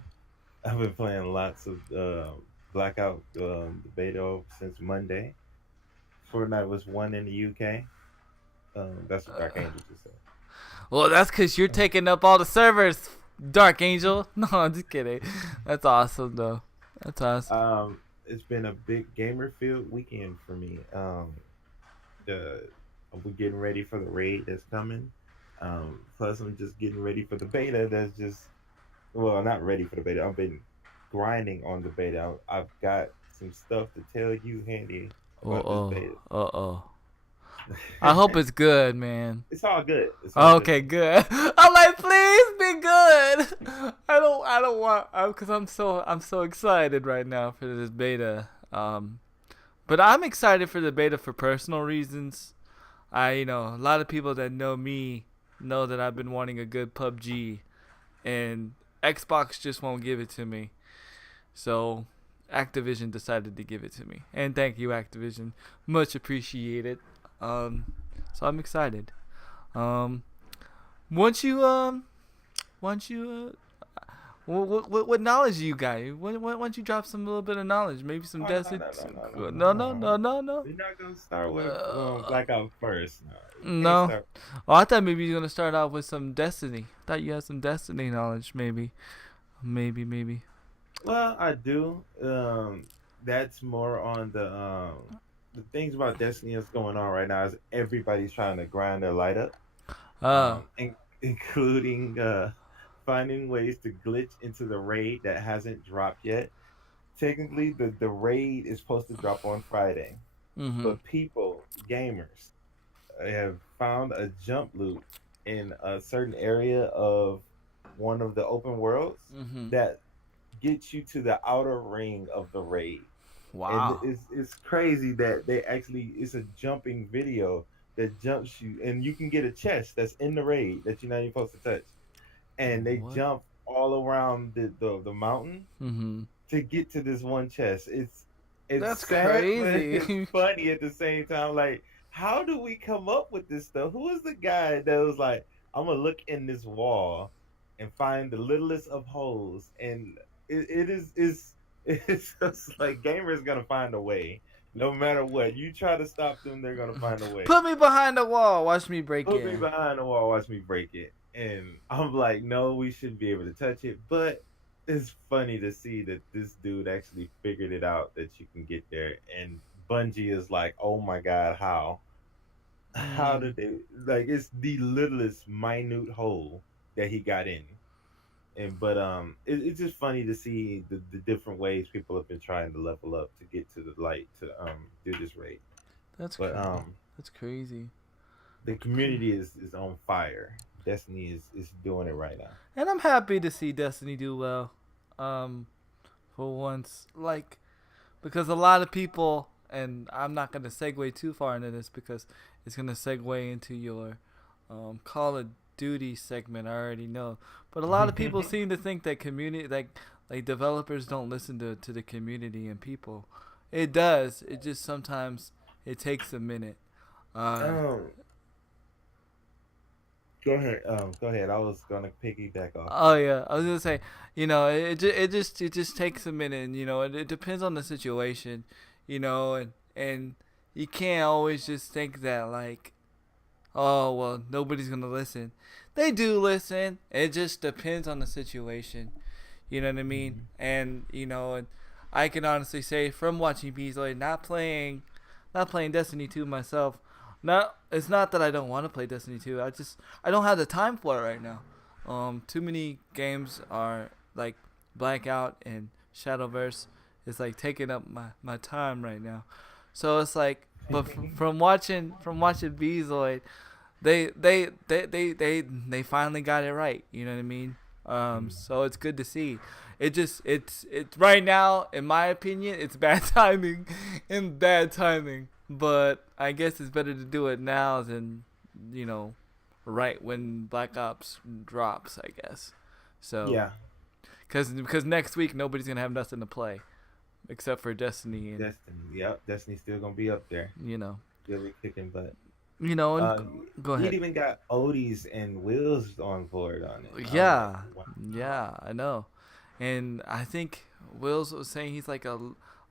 I've been playing lots of Blackout, the beta since Monday. Fortnite was one in the UK. That's what Dark Angel just said. Well, that's because you're taking up all the servers, Dark Angel. No, I'm just kidding. That's awesome, though. That's awesome. It's been a big gamer filled weekend for me. The We're getting ready for the raid that's coming. Plus, I'm just getting ready for the beta. That's just well, not ready for the beta. I've been grinding on the beta. I've got some stuff to tell you, Handy, about this Uh-oh. beta. Uh-oh. I hope it's good, man. It's all good. It's all Okay, good. I'm like, please be good. I don't want, because I'm so excited right now for this beta. But I'm excited for the beta for personal reasons. A lot of people that know me know that I've been wanting a good PUBG, and Xbox just won't give it to me. So Activision decided to give it to me, and thank you, Activision, much appreciated. So I'm excited. Um, once you what knowledge do you got? Once you drop some little bit of knowledge, maybe some Oh, Destiny. No. We're not gonna start with Uh, Blackout first. No, we can't no. start. Oh, I thought maybe you're gonna start out with some Destiny. I thought you had some Destiny knowledge, maybe. Well, I do. That's more on the things about Destiny that's going on right now is everybody's trying to grind their light up, Oh. including finding ways to glitch into the raid that hasn't dropped yet. Technically, the raid is supposed to drop on Friday, Mhm. but people, gamers, have found a jump loop in a certain area of one of the open worlds Mhm. that gets you to the outer ring of the raid. And Wow. it's crazy that they actually it's a jumping video that jumps you, and you can get a chest that's in the raid that you're not even supposed to touch, and they What? jump all around the mountain Mhm. to get to this one chest. It's That's sad, but it's crazy. funny at the same time. Like, how do we come up with this stuff? Who is the guy that was like, I'm gonna look in this wall and find the littlest of holes, and it is it's just like gamers gonna find a way. No matter what you try to stop them, they're gonna find a way. Put me behind the wall. Watch me break Put me in. behind the wall, watch me break it. And I'm like, no, we shouldn't be able to touch it. But it's funny to see that this dude actually figured it out that you can get there. And Bungie is like, oh my God, how? How Mm. did they like it's the littlest minute hole that he got in. And but it's just funny to see the different ways people have been trying to level up to get to the light to do this raid. That's But crazy. That's crazy. the community is on fire. Destiny is doing it right now. And I'm happy to see Destiny do well. Um, for once, like, because a lot of people, and I'm not gonna segue too far into this because it's gonna segue into your Call of Duty segment. I already know, but a lot of people seem to think that community, like developers, don't listen to the community and people. It does. It just sometimes it takes a minute. Uh, um, Go ahead. Go ahead. I was gonna piggyback off Oh that. yeah, I was gonna say, it just takes a minute, and it depends on the situation, and you can't always just think that like, oh well, nobody's gonna listen. They do listen. It just depends on the situation. You know what I mean? Mhm. And I can honestly say from watching Beasley, not playing Destiny 2 myself. It's not that I don't want to play Destiny 2. I don't have the time for it right now. Too many games are like Blackout and Shadowverse is like taking up my time right now. So it's like, but from watching Bezoid, they finally got it right. You know what I mean? Mhm. So it's good to see. It's right now, in my opinion, it's bad timing, and bad timing. But I guess it's better to do it now than, you know, right when Black Ops drops. I guess. So, Yeah, because next week nobody's gonna have nothing to play except for Destiny, and Destiny. Yep, Destiny's still gonna be up there. you know. Still be kicking butt. You know, and Um, go it ahead. even got Odie's and Will's on board on it. I'm like, Yeah, wow. yeah, I know. And I think Wills was saying he's like a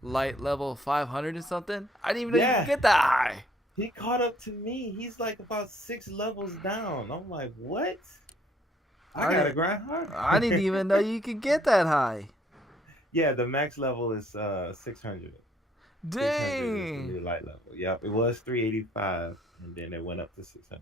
light level 500 or something. I didn't even know you could Yeah, get that high. he caught up to me. He's like about 6 levels down. I'm like, what? I I gotta didn't. grind I didn't harder. even know you could get that high. Yeah, the max level is 600. 600 is the Dang. new light level. Yep, it was 385, and then it went up to 600.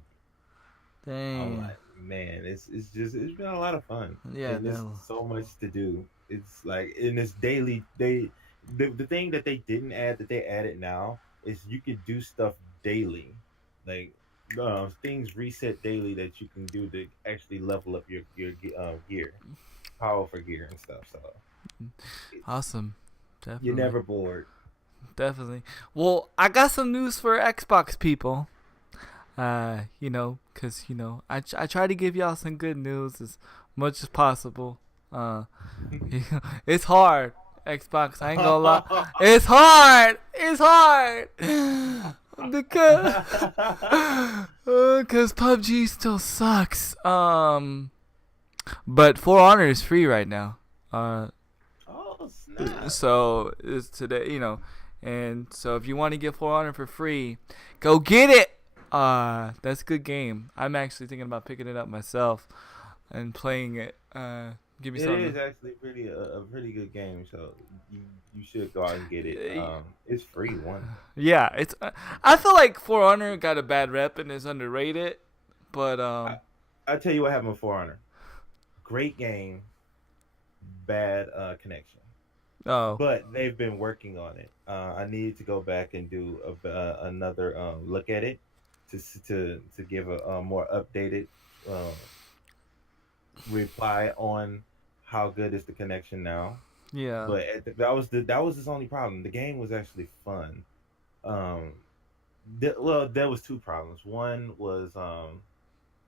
I'm Dang. like, man, it's been a lot of fun, Yeah, and there's so much to do. It's like in this daily the thing that they didn't add that they added now is you could do stuff daily, like things reset daily that you can do to actually level up your gear, powerful gear and stuff. So it's awesome. you're Definitely. never bored. Definitely. Well, I got some news for Xbox people. Cause I try to give y'all some good news as much as possible. Uh, it's hard. Xbox, I ain't gonna lie. It's hard. It's hard. because cause PUBG still sucks. But For Honor is free right now. Oh snap! So it's today, and so if you want to get For Honor for free, go get it. That's a good game. I'm actually thinking about picking it up myself and playing it. Give me It is something. actually pretty a pretty good game, so you should go out and get it. To, It's free one. yeah, it's. I feel like For Honor got a bad rep and is underrated, but I I tell you what happened with For Honor. Great game, bad connection, oh but they've been working on it. I need to go back and do another look at it to give a more updated uh, reply on how good is the connection now. yeah. But that was his only problem. The game was actually fun. Um, well, there was two problems. One was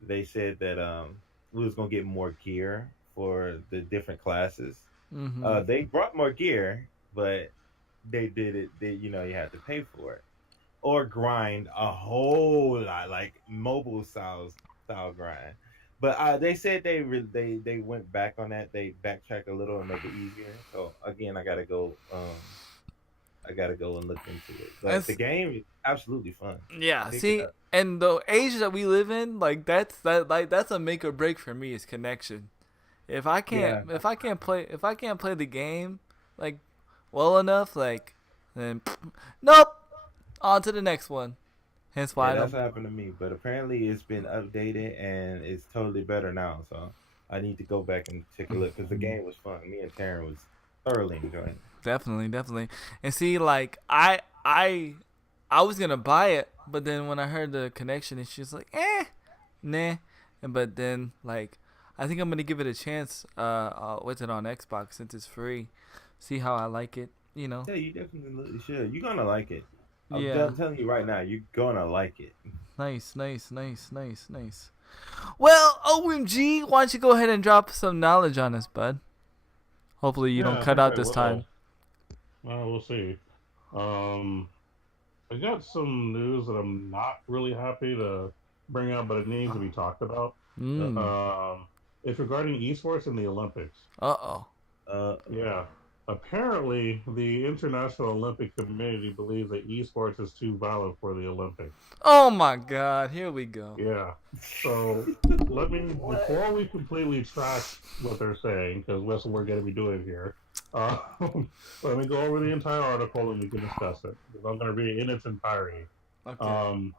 they said that we was gonna get more gear for the different classes. Mhm. They brought more gear, but they did it. You had to pay for it or grind a whole lot, like mobile style grind. But they said they went back on that. They backtracked a little and make it easier. So again, I gotta go and look into it. But the That's game is absolutely fun. yeah. Pick it See, up. and the age that we live in, that's a make or break for me is connection. Yeah, If I can't play the game like well enough, like then nope. On to the next one. Hence why yeah, I that's don't. what happened to me. But apparently, it's been updated and it's totally better now. So I need to go back and take a look because the game was fun. Me and Taryn was thoroughly enjoying it. Definitely, definitely. And see, like I was gonna buy it, but then when I heard the connection, it's just like nah. But then like I think I'm gonna give it a chance. With it on Xbox since it's free. See how I like it. Yeah, you definitely should. You're gonna like it. Yeah. I'm telling you right now, you're gonna like it. Nice, nice, nice, nice, nice. Well, OMG, why don't you go ahead and drop some knowledge on us, bud? Hopefully you don't Yeah, I cut think out I this time. will. We'll see. Um, I got some news that I'm not really happy to bring up, but it needs to be talked about. Mm. Um, it's regarding esports in the Olympics. Uh-oh. Yeah. Apparently, the International Olympic Committee believes that esports is too violent for the Olympics. Oh my god, here we go. Yeah. So what? before we completely trash what they're saying, because that's what we're going to be doing here. Uh, let me go over the entire article and we can discuss it. Because I'm going to read it in its entirety. Okay. Um,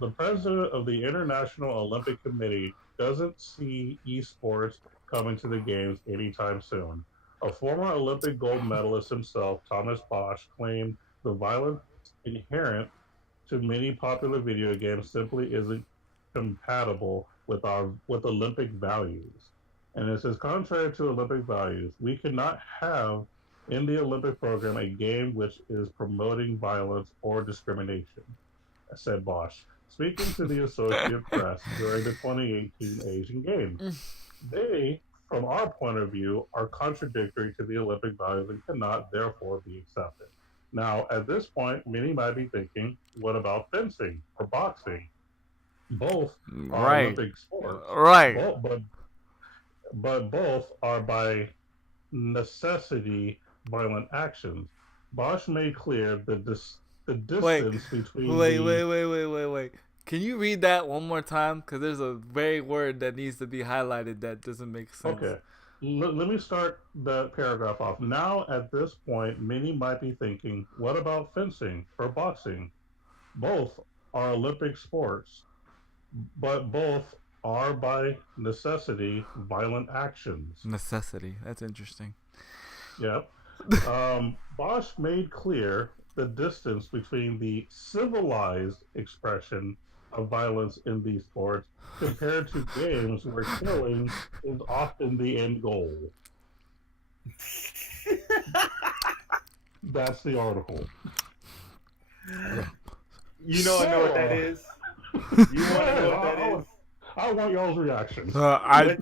the president of the International Olympic Committee doesn't see esports coming to the games anytime soon. A former Olympic gold medalist himself, Thomas Bosch, claimed the violence inherent to many popular video games simply isn't compatible with Olympic values. And it says, contrary to Olympic values, we cannot have in the Olympic program a game which is promoting violence or discrimination, said Bosch, speaking to the Associated Press during the 2018 Asian Games. They, from our point of view, are contradictory to the Olympic values and cannot therefore be accepted. Now, at this point, many might be thinking, what about fencing or boxing? both are Right. Olympic sports. Right. Both, but both are by necessity violent actions. Bosch made clear that the Wait. distance between Wait, the wait, wait, wait, wait, wait. Can you read that one more time? Because there's a very word that needs to be highlighted that doesn't make sense. okay. Let me start the paragraph off. Now, at this point, many might be thinking, what about fencing or boxing? Both are Olympic sports, but both are by necessity violent actions. Necessity. That's interesting. Yep. Bosch made clear the distance between the civilized expression of violence in these sports compared to games where killing is often the end goal. That's the article. You know, I know what that is. You want to know what that is? I want y'all's reaction. What-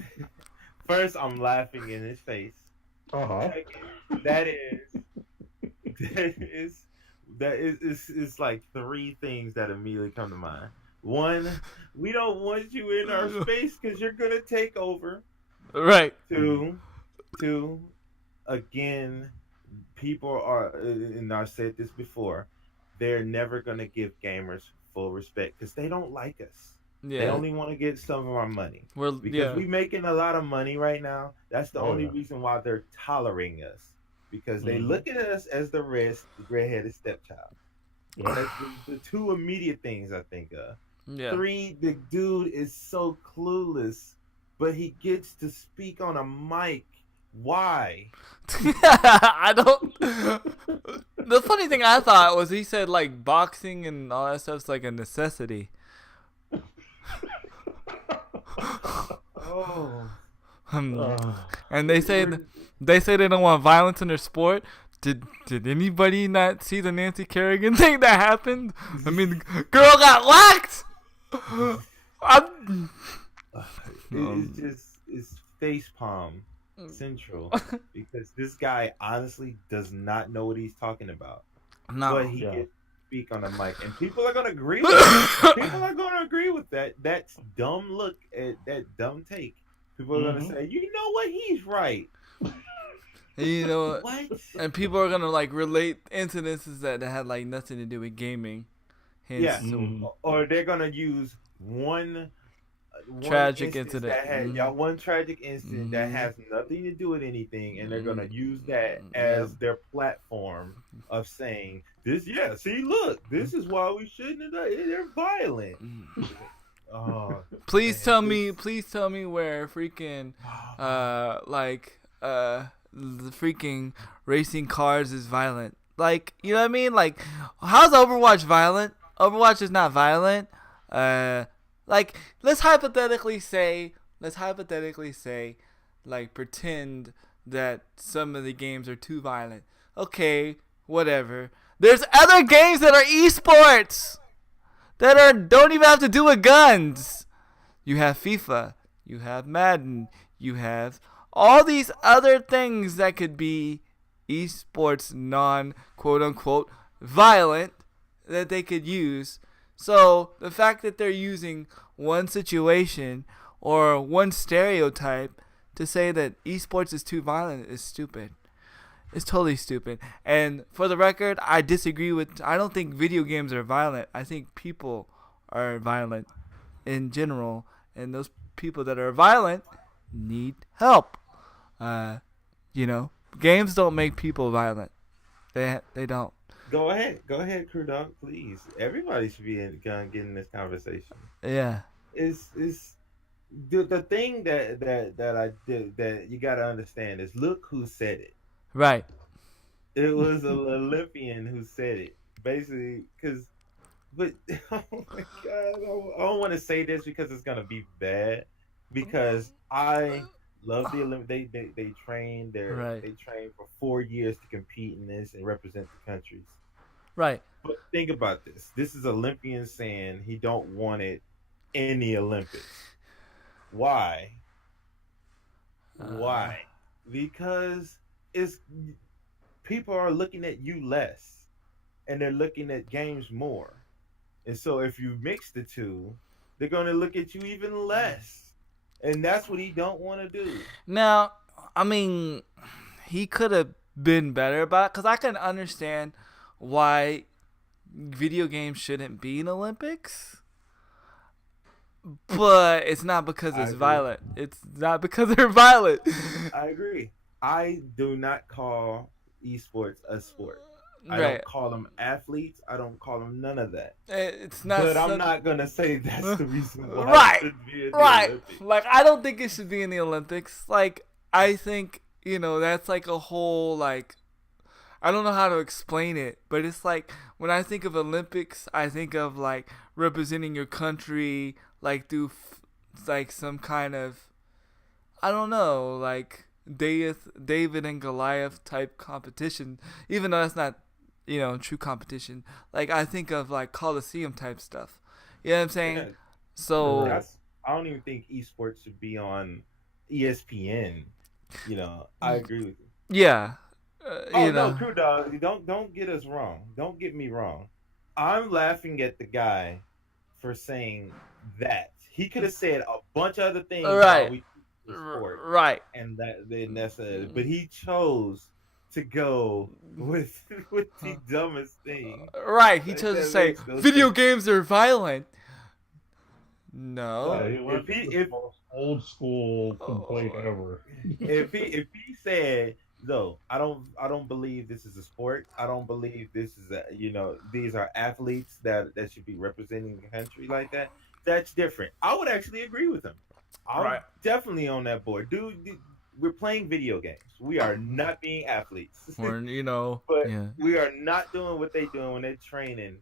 First, I'm laughing in his face. Uh-huh. That is like three things that immediately come to mind. One, we don't want you in our space because you're gonna take over. Right. Two, again, people are, and I said this before, they're never gonna give gamers full respect because they don't like us. Yeah. They only want to get some of our money. Because yeah. we're making a lot of money right now. That's the Oh, only yeah. reason why they're tolerating us. Because they Mhm. look at us as the redheaded stepchild. Yeah. That's the two immediate things I think of. Yeah. Three, the dude is so clueless, but he gets to speak on a mic. Why? I don't. The funny thing I thought was he said like boxing and all that stuff's like a necessity. Oh. And they say they don't want violence in their sport. Did anybody not see the Nancy Kerrigan thing that happened? I mean, the girl got whacked. It's facepalm central because this guy honestly does not know what he's talking about. No. But he Yeah. can speak on the mic, and people are gonna agree with that. People are gonna agree with that. That's dumb look at that dumb take. People are gonna Mhm. say, you know what, he's right. You know, What? and people are gonna like relate incidences that had like nothing to do with gaming. Hence, Yeah. Mhm. Or they're gonna use one Tragic instance incident. that had Mhm. one tragic incident that Mhm. has nothing to do with anything, and they're gonna use that Mhm. as their platform of saying this. Yeah, see, look, this is why we shouldn't have done it. They're violent. Oh, Please man, tell this- me, please tell me where freaking, the freaking racing cars is violent. Like, you know what I mean? Like, how's Overwatch violent? Overwatch is not violent. Like, let's hypothetically say, like, pretend that some of the games are too violent. Okay, whatever. There's other games that are esports that don't even have to do with guns. You have FIFA, you have Madden, you have all these other things that could be esports non quote unquote violent that they could use. So the fact that they're using one situation or one stereotype to say that esports is too violent is stupid. It's totally stupid. And for the record, I disagree with. I don't think video games are violent. I think people are violent in general, and those people that are violent need help. You know, games don't make people violent. They don't. Go ahead, Crew Dog, please. Everybody should be gonna get in this conversation. Yeah. Is the thing that I did that you gotta understand is look who said it. Right. It was an Olympian who said it, basically. But oh my god, I don't want to say this because it's gonna be bad. Because I love the Olympic. They train Right. they train for 4 years to compete in this and represent the countries. Right. But think about this. This is Olympian saying he don't want it in the Olympics. Why? Why? Because it's people are looking at you less, and they're looking at games more. And so if you mix the two, they're gonna look at you even less, and that's what he don't want to do. Now, I mean, he could have been better about it, because I can understand why video games shouldn't be in Olympics. But it's not because I it's agree. violent. It's not because they're violent. I agree. I do not call esports a sport. I Right. don't call them athletes. I don't call them none of that. It's not. But I'm such- not gonna say that's the reason why Right, it should be in the Right. Olympics. Like, I don't think it should be in the Olympics. Like, I think, that's like a whole, like, I don't know how to explain it, but it's like when I think of Olympics, I think of like representing your country, like through like some kind of, I don't know, like David and Goliath type competition. Even though that's not, true competition. Like, I think of like Coliseum type stuff. You know what I'm saying? Yeah, So that's. I don't even think esports should be on ESPN. I agree with you. yeah, Oh no, Crew Dog, don't get us wrong. Don't get me wrong. I'm laughing at the guy for saying that. He could have said a bunch of other things Right. while we the sport, right. and that's it. But he chose to go with the dumbest thing. Right, he Like, chose to that say makes no video sense. games are violent. No. Yeah, he went If he- with the if- most old school complaint Oh. ever. If he said, no, I don't believe this is a sport. I don't believe this is these are athletes that should be representing the country like that. That's different. I would actually agree with him. I'm Right. definitely on that board. Dude, we're playing video games. We are not being athletes. Or, But yeah. we are not doing what they doing when they're training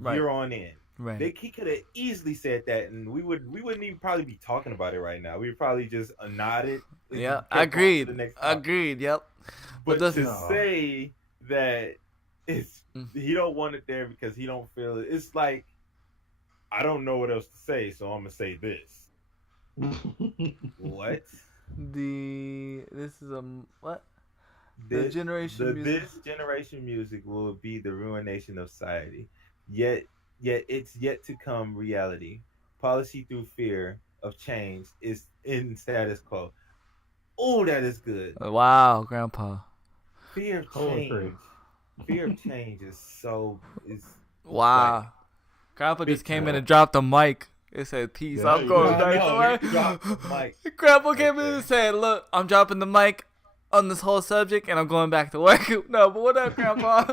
Right. year on end. Right. He could have easily said that, and we wouldn't even probably be talking about it right now. We'd probably just nodded. and Yeah, kept on to agreed. the next topic. Agreed, yep. But But to No. say that it's Mm. he don't want it there because he don't feel it, it's like I don't know what else to say, so I'm gonna say this. What? This is what? The This, generation music. this generation music will be the ruination of society. Yet it's yet to come reality. Policy through fear of change is in status quo. Oh, that is good. Wow, Grandpa. Fear of Poetry. change. Fear of change is Wow. Grandpa just big came in time. and dropped the mic. It said, peace, Yeah, I'm you going got- back No, to he work. dropped the mic. Grandpa right came in there. and said, look, I'm dropping the mic on this whole subject and I'm going back to work. No, but what up, Grandpa?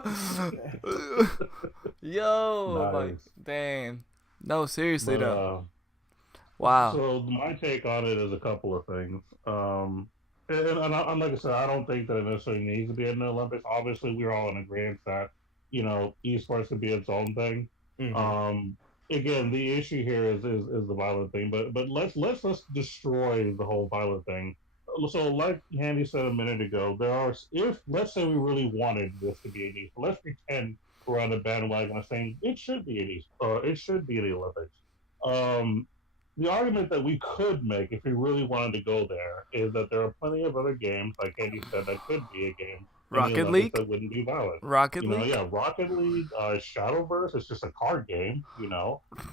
Yo, like, Nice. dang. No, seriously, But, though. Wow. So my take on it is a couple of things. And like I said, I don't think that it necessarily needs to be in the Olympics. Obviously, we're all in agreement that esports could be its own thing. Mhm. Again, the issue here is the violent thing, but let's destroy the whole violent thing. So, like Handy said a minute ago, if let's say we really wanted this to be an esports, let's pretend we're on the bandwagon of saying it should be it should be the Olympics. The argument that we could make if we really wanted to go there is that there are plenty of other games, like Andy said, that could be a game in the Rocket Olympics League? that wouldn't be violent. Rocket League? Yeah, Rocket League, Shadowverse, it's just a card game,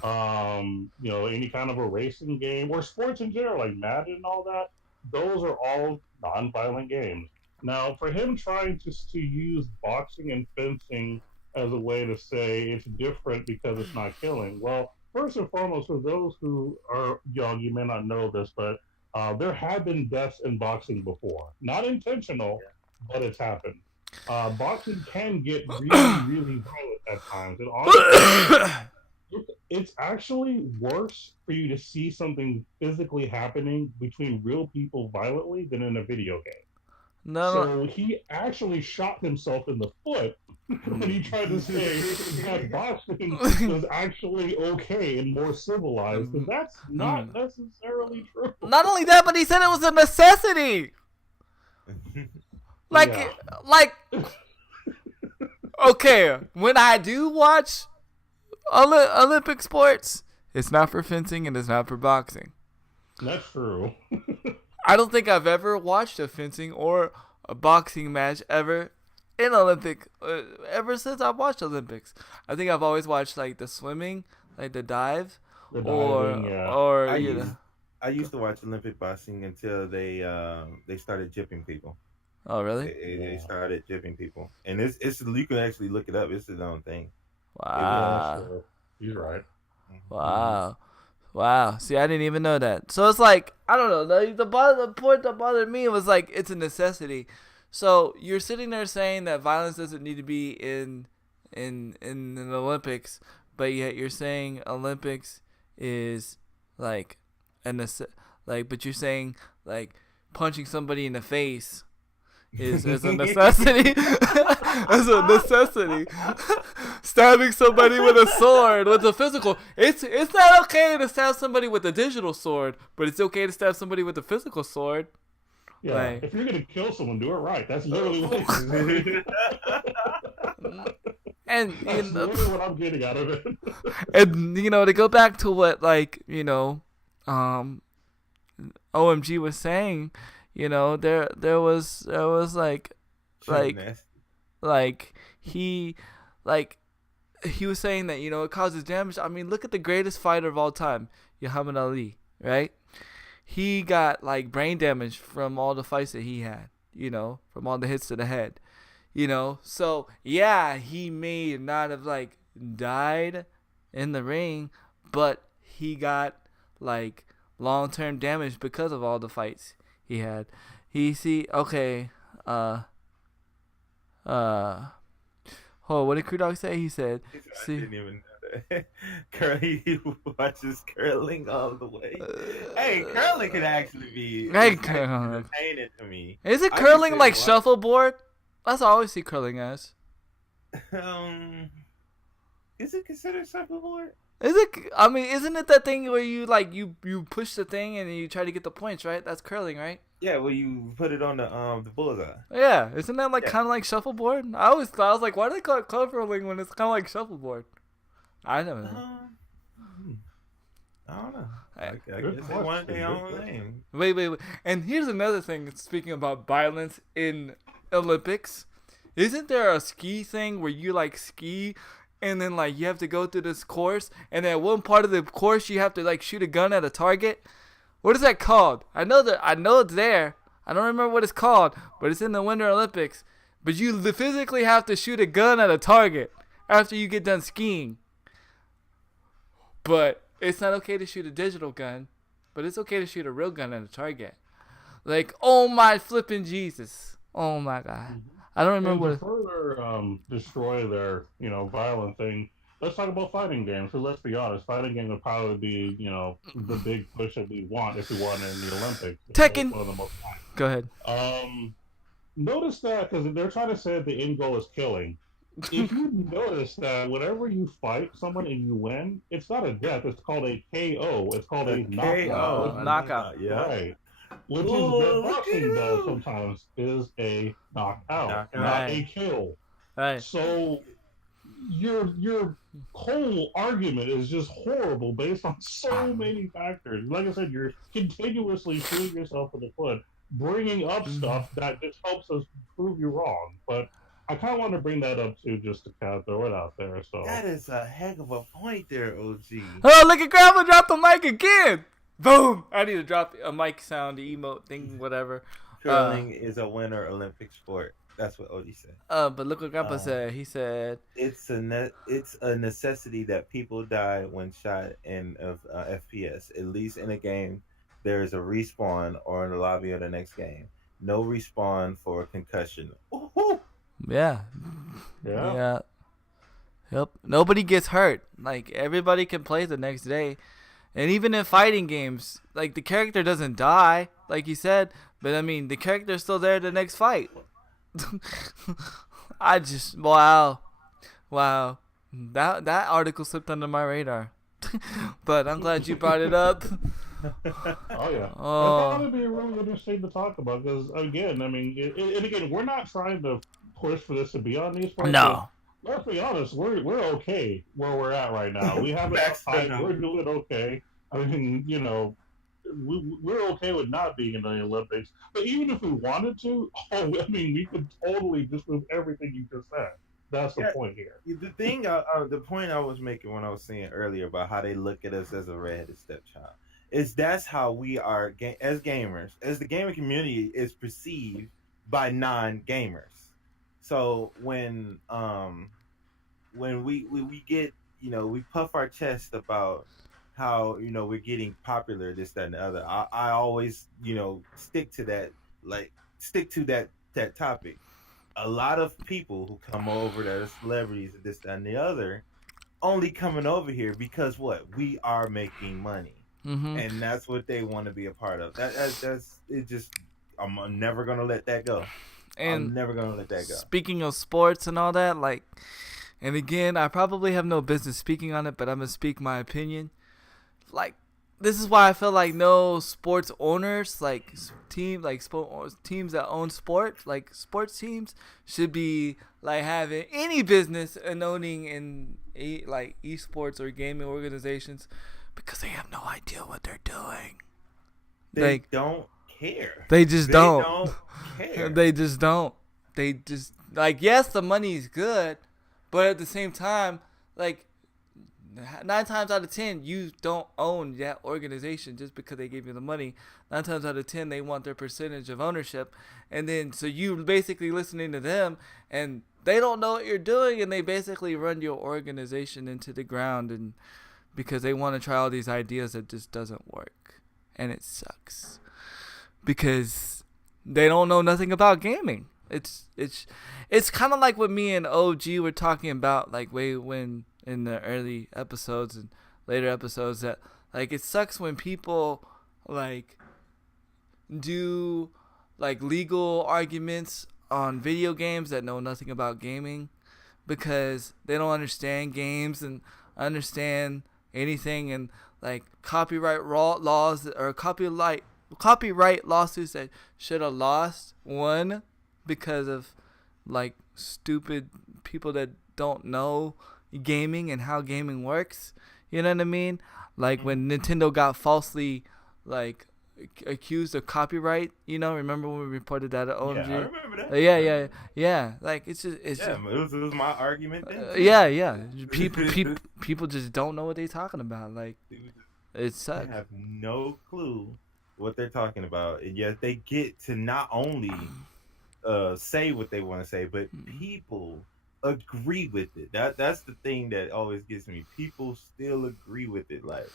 any kind of a racing game or sports in general, like Madden and all that. Those are all non-violent games. Now, for him trying to use boxing and fencing as a way to say it's different because it's not killing, well, first and foremost, for those who are young, you may not know this, but there have been deaths in boxing before. Not intentional, but it's happened. Boxing can get really, really violent at times. And honestly, it's actually worse for you to see something physically happening between real people violently than in a video game. No. So he actually shot himself in the foot when he tried to say that boxing was actually okay and more civilized, because that's not necessarily true. Not only that, but he said it was a necessity. Like, Yeah. Okay, when I do watch Olympic sports, it's not for fencing and it's not for boxing. That's true. I don't think I've ever watched a fencing or a boxing match ever in Olympic, ever since I've watched Olympics. I think I've always watched like the swimming, like the dive, The or diving, yeah. or I you used know. I used to watch Olympic boxing until they started jipping people. Oh, really? They Yeah. started jipping people, and it's you can actually look it up. It's its own thing. It was Yeah, that's Wow. true. He's right. Wow. Wow. See, I didn't even know that. So it's like I don't know. The point that bothered me was like it's a necessity. So you're sitting there saying that violence doesn't need to be in the Olympics, but yet you're saying Olympics is like a like, but you're saying like punching somebody in the face is a necessity. As a necessity. Stabbing somebody with a sword, with a physical. It's not okay to stab somebody with a digital sword, but it's okay to stab somebody with a physical sword. Yeah, Like, if you're gonna kill someone, do it right. That's literally what it is. and That's literally what I'm getting out of it. and to go back to what OMG was saying, there was like Nasty. like he like he was saying that it causes damage. I mean, look at the greatest fighter of all time, Muhammad Ali, right? He got like brain damage from all the fights that he had, from all the hits to the head, So yeah, he may not have like died in the ring, but he got like long-term damage because of all the fights he had. Oh, what did Crew Dog say? He said, I "See, didn't even know that. Curly watches curling all the way. Hey, curling can actually be Hey, it's actually entertaining to me. is it I curling consider like watch- shuffleboard? That's all I always see curling as. Um, is it considered shuffleboard? Is it? I mean, isn't it that thing where you like you push the thing and you try to get the points, right? That's curling, right? Yeah, well, you put it on the bullseye. Yeah, isn't that like Yeah. kind of like shuffleboard? I always thought, I was like, why do they call it curling when it's kind of like shuffleboard? I never know. I don't know. Hey, I good guess they question, wanted their good own question. thing. Wait. And here's another thing. Speaking about violence in Olympics, isn't there a ski thing where you like ski and then like you have to go through this course and at one part of the course you have to like shoot a gun at a target? What is that called? I know it's there. I don't remember what it's called, but it's in the Winter Olympics. But you physically have to shoot a gun at a target after you get done skiing. But it's not okay to shoot a digital gun, but it's okay to shoot a real gun at a target. Like, oh my flipping Jesus. Oh my God. I don't remember And to what. further destroy their, violent thing, let's talk about fighting games. So let's be honest, fighting games would probably be, the big push that we want if we want it in the Olympics. Tekken. It's one of the most. Go ahead. Notice that because they're trying to say that the end goal is killing. If you notice that whenever you fight someone and you win, it's not a death. It's called a KO. It's called a knockout. KO. Knockout. Yeah. Right. Which is Ooh, what look boxing at does you. sometimes is a knockout, Knockout. not a Right. kill. Right. So your whole argument is just horrible based on so many factors. Like I said, you're continuously shooting yourself in the foot, bringing up stuff that just helps us prove you wrong. But I kind of want to bring that up too, just to kind of throw it out there. So That is a heck of a point there, OG. Oh, look at Grandma drop the mic again. Boom. I need to drop a mic sound, the emote thing, whatever. Curling is a winter Olympic sport. That's what OG said. But look what Grandpa said. He said, It's a necessity that people die when shot in FPS. At least in a game, there is a respawn or in the lobby of the next game. No respawn for a concussion. Ooh. yeah. Yep. Nobody gets hurt. Like, everybody can play the next day. And even in fighting games, like, the character doesn't die, like you said. But, I mean, the character's still there the next fight. Wow. That article slipped under my radar. But I'm glad you brought it up. Oh yeah, Oh. I thought it'd be a really interesting to talk about because again, I mean, and again, we're not trying to push for this to be on these. No. Let's be honest, we're okay where we're at right now. We have enough time. We're doing okay. I mean, we're okay with not being in the Olympics. But even if we wanted to, I mean, we could totally disprove everything you just said. That's the Yeah, point here. the point I was making when I was saying earlier about how they look at us as a redheaded stepchild is that's how we are as gamers, as the gaming community is perceived by non-gamers. So when we get, we puff our chest about how, we're getting popular, this, that, and the other. I always, stick to that, like stick to that topic. A lot of people who come over that are celebrities and this, that, and the other, only coming over here because what? We are making money. Mm-hmm. And that's what they want to be a part of. That's it. Just I'm never gonna let that go. And I'm never gonna let that go. speaking of sports and all that, like, and again, I probably have no business speaking on it, but I'm gonna speak my opinion. Like, this is why I feel like no sports owners, like teams that own sports, like sports teams, should be like having any business in owning in like esports or gaming organizations, because they have no idea what they're doing. They don't care. They just They don't. don't care. They just don't. They just, like, yes, the money's good, but at the same time, like, 9 times out of 10, you don't own that organization just because they give you the money. 9 times out of 10, they want their percentage of ownership, and then so you basically listening to them, and they don't know what you're doing, and they basically run your organization into the ground, and because they want to try all these ideas that just doesn't work, and it sucks because they don't know nothing about gaming. It's kind of like what me and OG were talking about, like, way when in the early episodes and later episodes, that like it sucks when people like do like legal arguments on video games that know nothing about gaming, because they don't understand games and understand anything, and like copyright laws or copyright lawsuits that should have won because of like stupid people that don't know gaming and how gaming works. You know what I mean? Like when Nintendo got falsely like accused of copyright. Remember when we reported that at OMG? Yeah, I remember that. Yeah. Like it's just it was my argument then. Yeah. People just don't know what they're talking about. Like, it sucks. They have no clue what they're talking about, and yet they get to not only say what they want to say, but people agree with it. That's the thing that always gets me. People still agree with it. Like,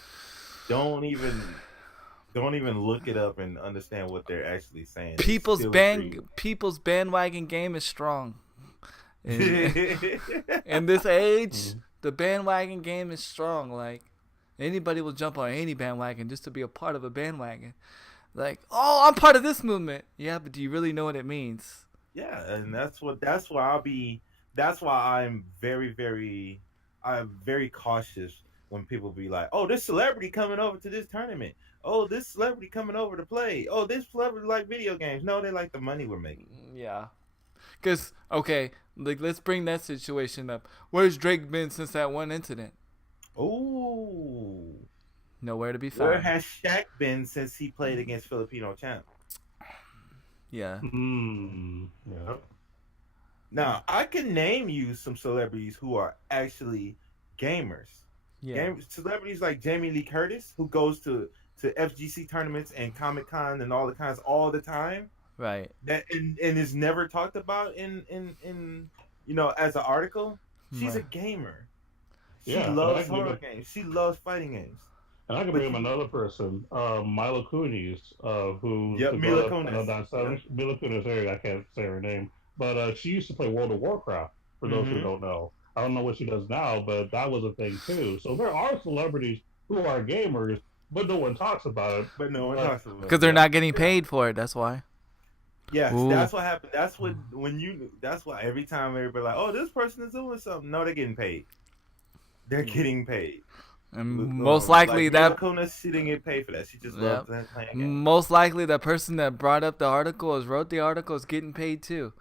don't even look it up and understand what they're actually saying. People's bandwagon game is strong. In this age, the bandwagon game is strong. Like, anybody will jump on any bandwagon just to be a part of a bandwagon. Like, oh, I'm part of this movement. Yeah, but do you really know what it means? Yeah, and that's why I'm very cautious when people be like, oh, this celebrity coming over to this tournament. Oh, this celebrity coming over to play. Oh, this celebrity like video games. No, they like the money we're making. Yeah. Because, okay, like, let's bring that situation up. Where's Drake been since that one incident? Oh. Nowhere to be found. Where has Shaq been since he played against Filipino champ? Yeah. Yeah. Now, I can name you some celebrities who are actually gamers. Yeah. Celebrities like Jamie Lee Curtis, who goes to FGC tournaments and Comic-Con and all the kinds all the time. Right. That and is never talked about in as an article. She's a gamer. She loves horror games. She loves fighting games. And I can name another person, Mila Kunis, who Mila Kunis. Mila Kunis, I can't say her name, but she used to play World of Warcraft. For those who don't know, I don't know what she does now, but that was a thing too. So there are celebrities who are gamers, but no one talks about it. Because they're not getting paid for it. That's why. Yes, that's what happened. That's why every time everybody like, oh, this person is doing something. No, they're getting paid. They're getting paid. And most likely that she didn't get paid for that. She just loves playing games. Most likely the person that brought up the article or wrote the article is getting paid too,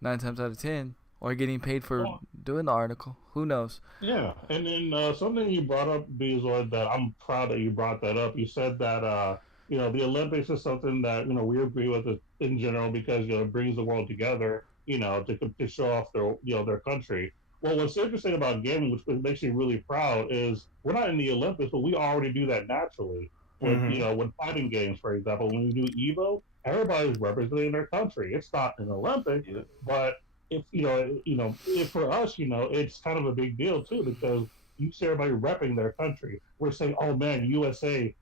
9 times out of 10, or getting paid for doing the article. Who knows? Yeah, and then something you brought up, Bezoid, that I'm proud that you brought that up. You said that the Olympics is something that we agree with it in general because it brings the world together. To show off their country. Well, what's interesting about gaming, which makes me really proud, is we're not in the Olympics, but we already do that naturally. With Mm-hmm. with fighting games, for example, when we do Evo, everybody's representing their country. It's not an Olympic, Yep. but if if for us, it's kind of a big deal too because you see everybody repping their country. We're saying, "Oh man, USA,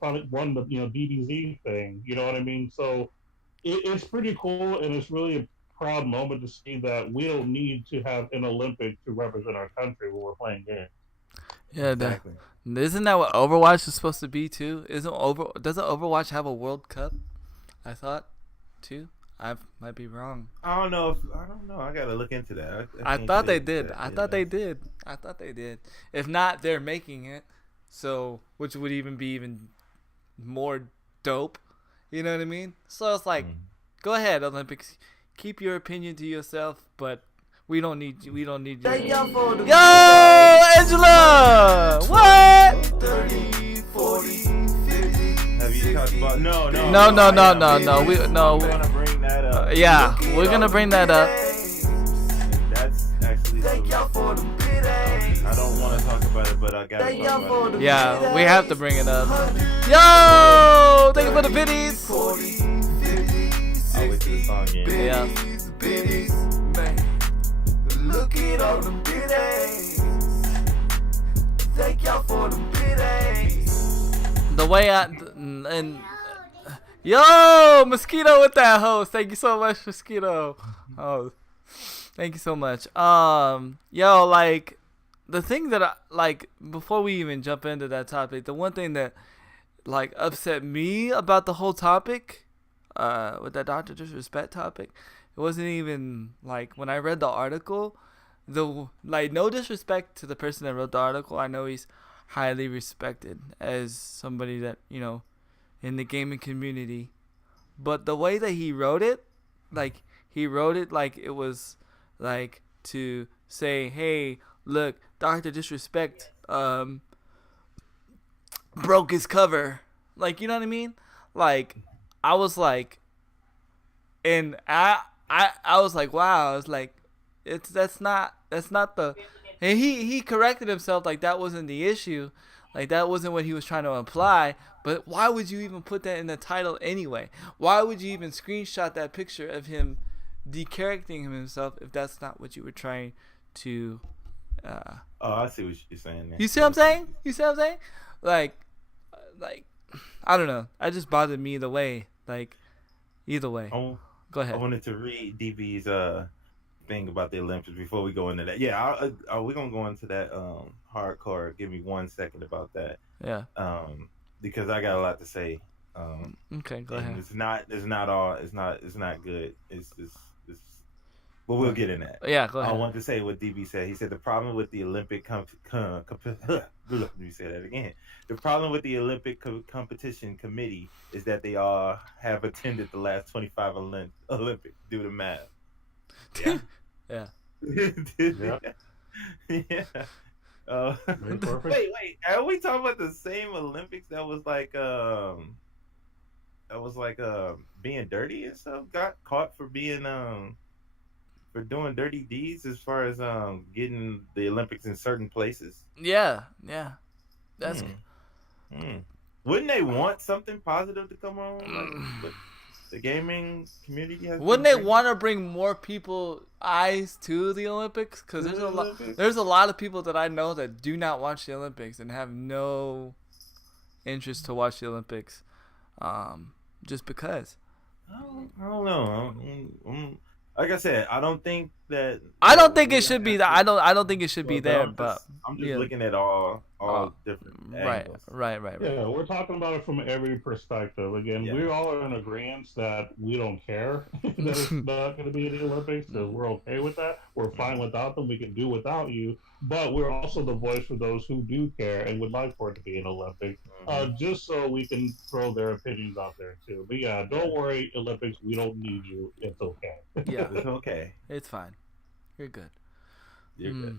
finally won the DBZ thing." You know what I mean? So it's pretty cool, and it's really a proud moment to see that we don't need to have an Olympic to represent our country when we're playing games. Yeah, Exactly. isn't that what Overwatch is supposed to be too? Doesn't Overwatch have a World Cup? I thought too. I might be wrong. I don't know. I gotta look into that. I I can't thought say they if did. that I it thought they does. did. I thought they did. If not, they're making it. So, which would even be even more dope. You know what I mean? So it's like, Mm. go ahead, Olympics. Keep your opinion to yourself, but we don't need you. We don't need you. Yo, Angela! What? 30, 40, 50. Have you talked about? No, no, No, no, I no, am. no, no. We're gonna bring that up. Yeah, we're gonna bring that up. That's actually. I don't want to talk about it, but I gotta talk about it. Yeah, we have to bring it up. Yo, thank you for the biddies. I'll wait till the song ends. Yeah. Look at all them biddies. Thank y'all for them biddies. The way and yo, Mosquito with that host. Thank you so much, Mosquito. Oh, thank you so much. Yo, like the thing that I like before we even jump into that topic, the one thing that like upset me about the whole topic, with that Dr. Disrespect topic, it wasn't even like when I read the article, no disrespect to the person that wrote the article. I know he's highly respected as somebody that, in the gaming community. But the way that he wrote it like it was like to say, hey, look, Dr. Disrespect broke his cover. Like, you know what I mean? Like, I was like, and I was like, wow. I was like, that's not the, and he corrected himself, like that wasn't the issue, like that wasn't what he was trying to imply. But why would you even put that in the title anyway? Why would you even screenshot that picture of him decharactering himself if that's not what you were trying to? Oh, I see what you're saying. There. You see what I'm saying? You see what I'm saying? Like, I don't know. It just bothered me either way. Like, either way. Go ahead. I wanted to read DB's thing about the Olympics before we go into that. Yeah, we're gonna go into that hardcore. Give me 1 second about that. Yeah. Because I got a lot to say. Okay, go ahead. It's not good. It's but we'll get in that. Yeah, go ahead. I want to say what DB said. He said the problem with the Olympic let me say that again. The problem with the Olympic competition committee is that they all have attended the last 25 Olympics. Do the math. Yeah. Yeah. Yeah. Yeah. Perfect. Wait. Are we talking about the same Olympics that was like being dirty and stuff? Got caught for being for doing dirty deeds as far as getting the Olympics in certain places. Yeah. That's Wouldn't they want something positive to come on? Like, but the gaming community has. Wouldn't they want to bring more people eyes to the Olympics? Because there's a lot of people that I know that do not watch the Olympics and have no interest to watch the Olympics, just because. I don't know. Like I said, I don't think that. I don't think it should be that. I don't think it should be there. But I'm just looking at all different angles. Right. Yeah, we're talking about it from every perspective. Again, we all are in agreement that we don't care that it's not going to be in the Olympics. So we're okay with that. We're fine without them. We can do without you. But we're also the voice for those who do care and would like for it to be an Olympics, just so we can throw their opinions out there too. But yeah, don't worry, Olympics. We don't need you. It's okay. Yeah, It's okay. it's fine. You're good. You're good.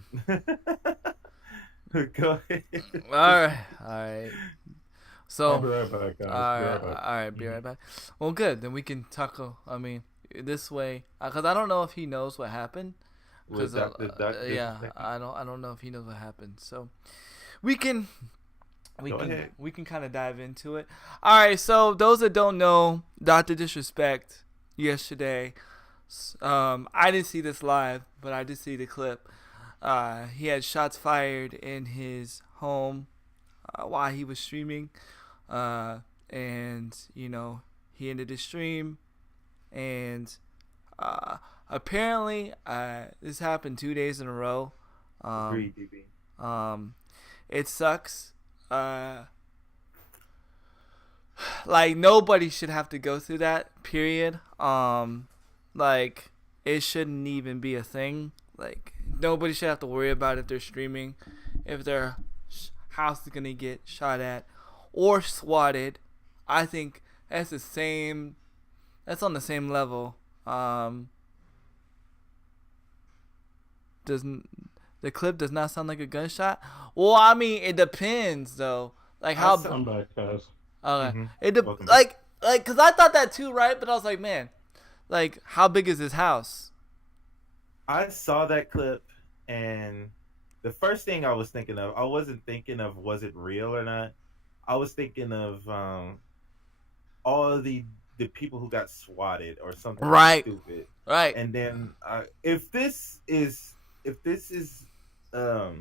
Go ahead. All right. So, I'll be right back, guys. all right, be right back. Well, good. Then we can talk. I mean, this way, because I don't know if he knows what happened. With Because Doctor yeah, Disrespect. I don't know if he knows what happened. So we can Go ahead. we can kind of dive into it. All right. So those that don't know, Dr. Disrespect yesterday. I didn't see this live, but I did see the clip. He had shots fired in his home while he was streaming, and he ended his stream, and apparently this happened 2 days in a row. Agreed, DB. It sucks. Like nobody should have to go through that. Period. Like it shouldn't even be a thing. Like nobody should have to worry about if they're streaming, if their house is gonna get shot at or swatted. I think that's the same. That's on the same level. Doesn't the clip does not sound like a gunshot? Well, I mean, it depends though. Like how I'm back, guys. okay. Mhm. It Welcome like cuz I thought that too, right? But I was like, man, like how big is this house? I saw that clip, and the first thing I was thinking of, I wasn't thinking of was it real or not. I was thinking of all of the people who got swatted or something Right. stupid. Right. And then if this is a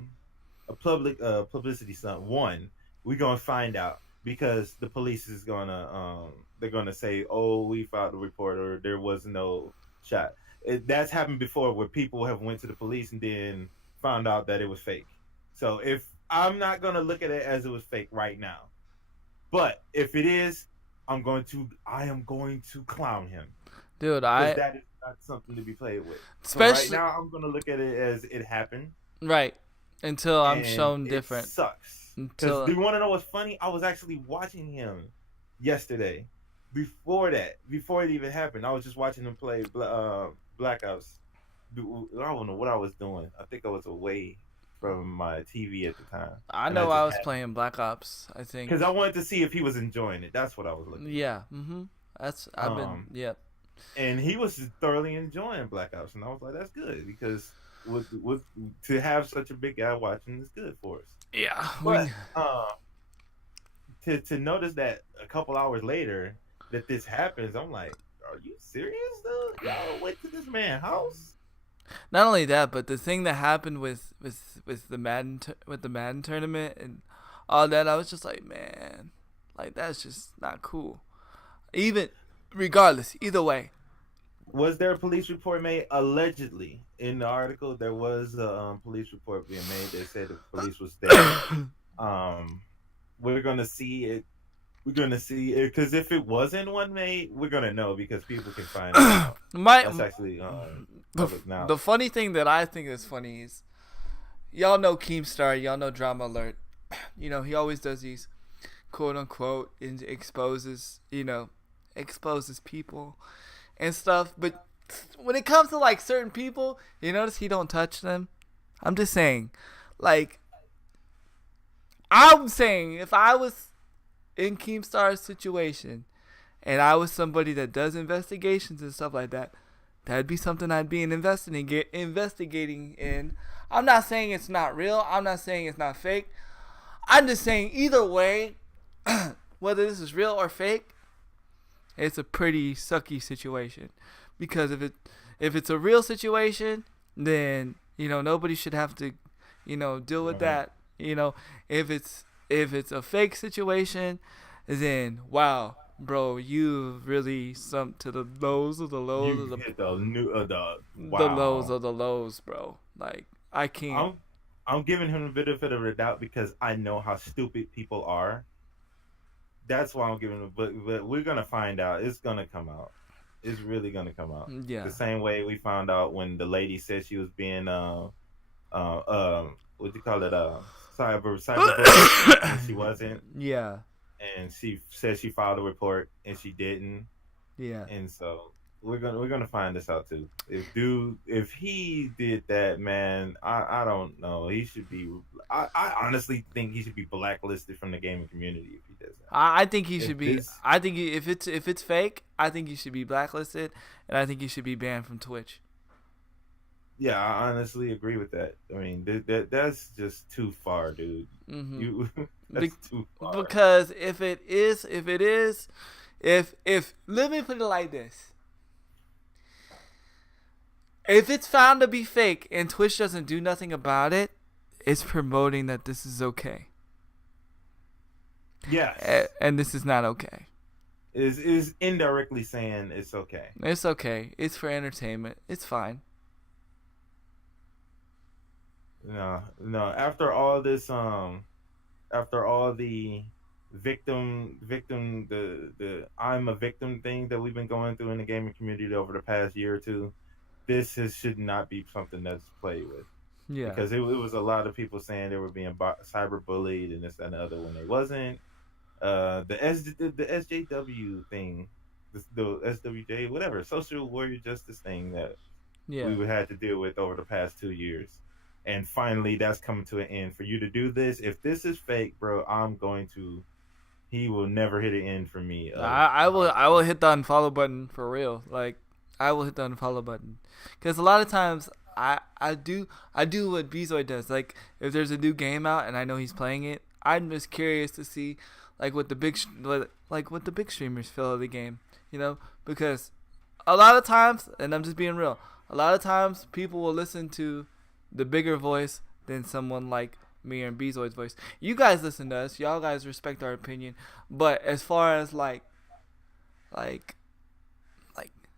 public publicity stunt, one, we're gonna find out because the police is gonna they're gonna say, oh, we filed a report or there was no shot. That's happened before where people have went to the police and then found out that it was fake. So if I'm not gonna look at it as it was fake right now, but if it is, I am going to clown him. Dude, Because that is not something to be played with. especially So right now, I'm gonna look at it as it happened. right until I'm and shown it different. Sucks. Until Do you want to know what's funny? I was actually watching him yesterday. Before it even happened, I was just watching him play Black Ops. I don't know what I was doing. I think I was away from my TV at the time. I And know I was just had- playing Black Ops. I think. because I wanted to see if he was enjoying it. That's what I was looking for. Yeah. That's I've been. Yep. And he was thoroughly enjoying Black Ops, and I was like, "That's good because with to have such a big guy watching is good for us." Yeah. But to notice that a couple hours later that this happens, I'm like, "Are you serious, though? Y'all went to this man's house?" Not only that, but the thing that happened with the Madden tournament and all that, I was just like, man, like that's just not cool. Even regardless, either way. Was there a police report made? Allegedly, in the article, there was a police report being made that said the police was there. We're gonna see it. We're gonna see it because if it wasn't one made, we're gonna know because people can find it out. That's actually public now. The funny thing that I think is funny is, y'all know Keemstar, y'all know Drama Alert. You know he always does these, quote unquote, exposes people and stuff. But when it comes to like certain people, you notice he don't touch them. I'm just saying, like, I'm saying if I was in Keemstar's situation and I was somebody that does investigations and stuff like that, that'd be something I'd be investigating in. I'm not saying it's not real. I'm not saying it's not fake. I'm just saying either way, whether this is real or fake, it's a pretty sucky situation. Because if it's a real situation, then nobody should have to deal with that. If it's a fake situation, then wow, bro, you really sunk to the lows of the lows You of the hit the wow. the lows of the lows, bro. Like I can't. I'm giving him a benefit of the doubt because I know how stupid people are. That's why I'm giving him. But we're gonna find out. It's gonna come out. It's really gonna come out. Yeah. The same way we found out when the lady said she was being what do you call it? Cyber and she wasn't. Yeah. And she said she filed a report and she didn't. Yeah. And so we're gonna find this out too. If he did that, man, I don't know. He should be. I honestly think he should be blacklisted from the gaming community if he does that. I think he should be. This- I think if it's fake, I think he should be blacklisted, and I think he should be banned from Twitch. Yeah, I honestly agree with that. I mean, that's just too far, dude. Mm-hmm. You Be- that's too far. because if let me put it like this. If it's found to be fake and Twitch doesn't do nothing about it, it's promoting that this is okay. Yes, And this is not okay. is indirectly saying it's okay. It's okay. It's for entertainment. It's fine. No, no. After all this, after all the victim, the I'm a victim thing that we've been going through in the gaming community over the past year or two, should not be something that's played with. Yeah. Because it was a lot of people saying they were being cyber bullied and this that, and the other when they wasn't. The SJW thing, the SWJ, whatever, social warrior justice thing that Yeah. we would have to deal with over the past 2 years. And finally, that's coming to an end. For you to do this, if this is fake, bro, I'm going to. He will never hit an end for me. I will hit the unfollow button for real. Like I will hit the unfollow button because a lot of times I do what Bezoid does. Like if there's a new game out and I know he's playing it, I'm just curious to see like what the big streamers feel of the game. You know, because a lot of times, and I'm just being real, a lot of times people will listen to the bigger voice than someone like me and Bezoid's voice. You guys listen to us. Y'all guys respect our opinion. But as far as like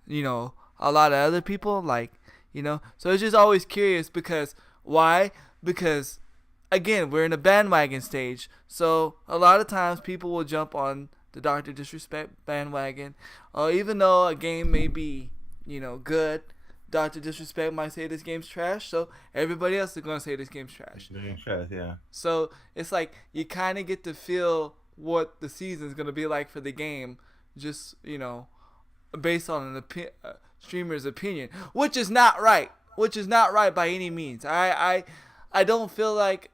you know, a lot of other people, like, you know, so it's just always curious because why? Because again, we're in a bandwagon stage. So a lot of times people will jump on the Dr. Disrespect bandwagon. Even though a game may be, you know, good, Dr. Disrespect might say this game's trash, so everybody else is going to say this game's trash. Yeah. So it's like you kind of get to feel what the season's going to be like for the game, just, you know, based on an streamer's opinion, which is not right. Which is not right by any means. I don't feel like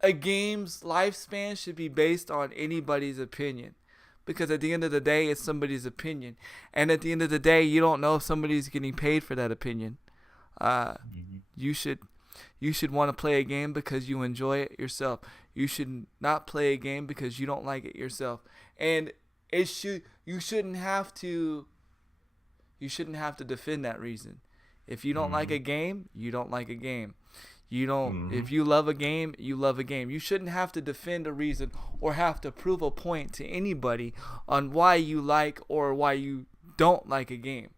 a game's lifespan should be based on anybody's opinion. Because at the end of the day, it's somebody's opinion. And at the end of the day, you don't know if somebody's getting paid for that opinion. You should want to play a game because you enjoy it yourself. You should not play a game because you don't like it yourself. And you shouldn't have to defend that reason. If you don't like a game, you don't like a game. You don't. If you love a game, you love a game. You shouldn't have to defend a reason or have to prove a point to anybody on why you like or why you don't like a game.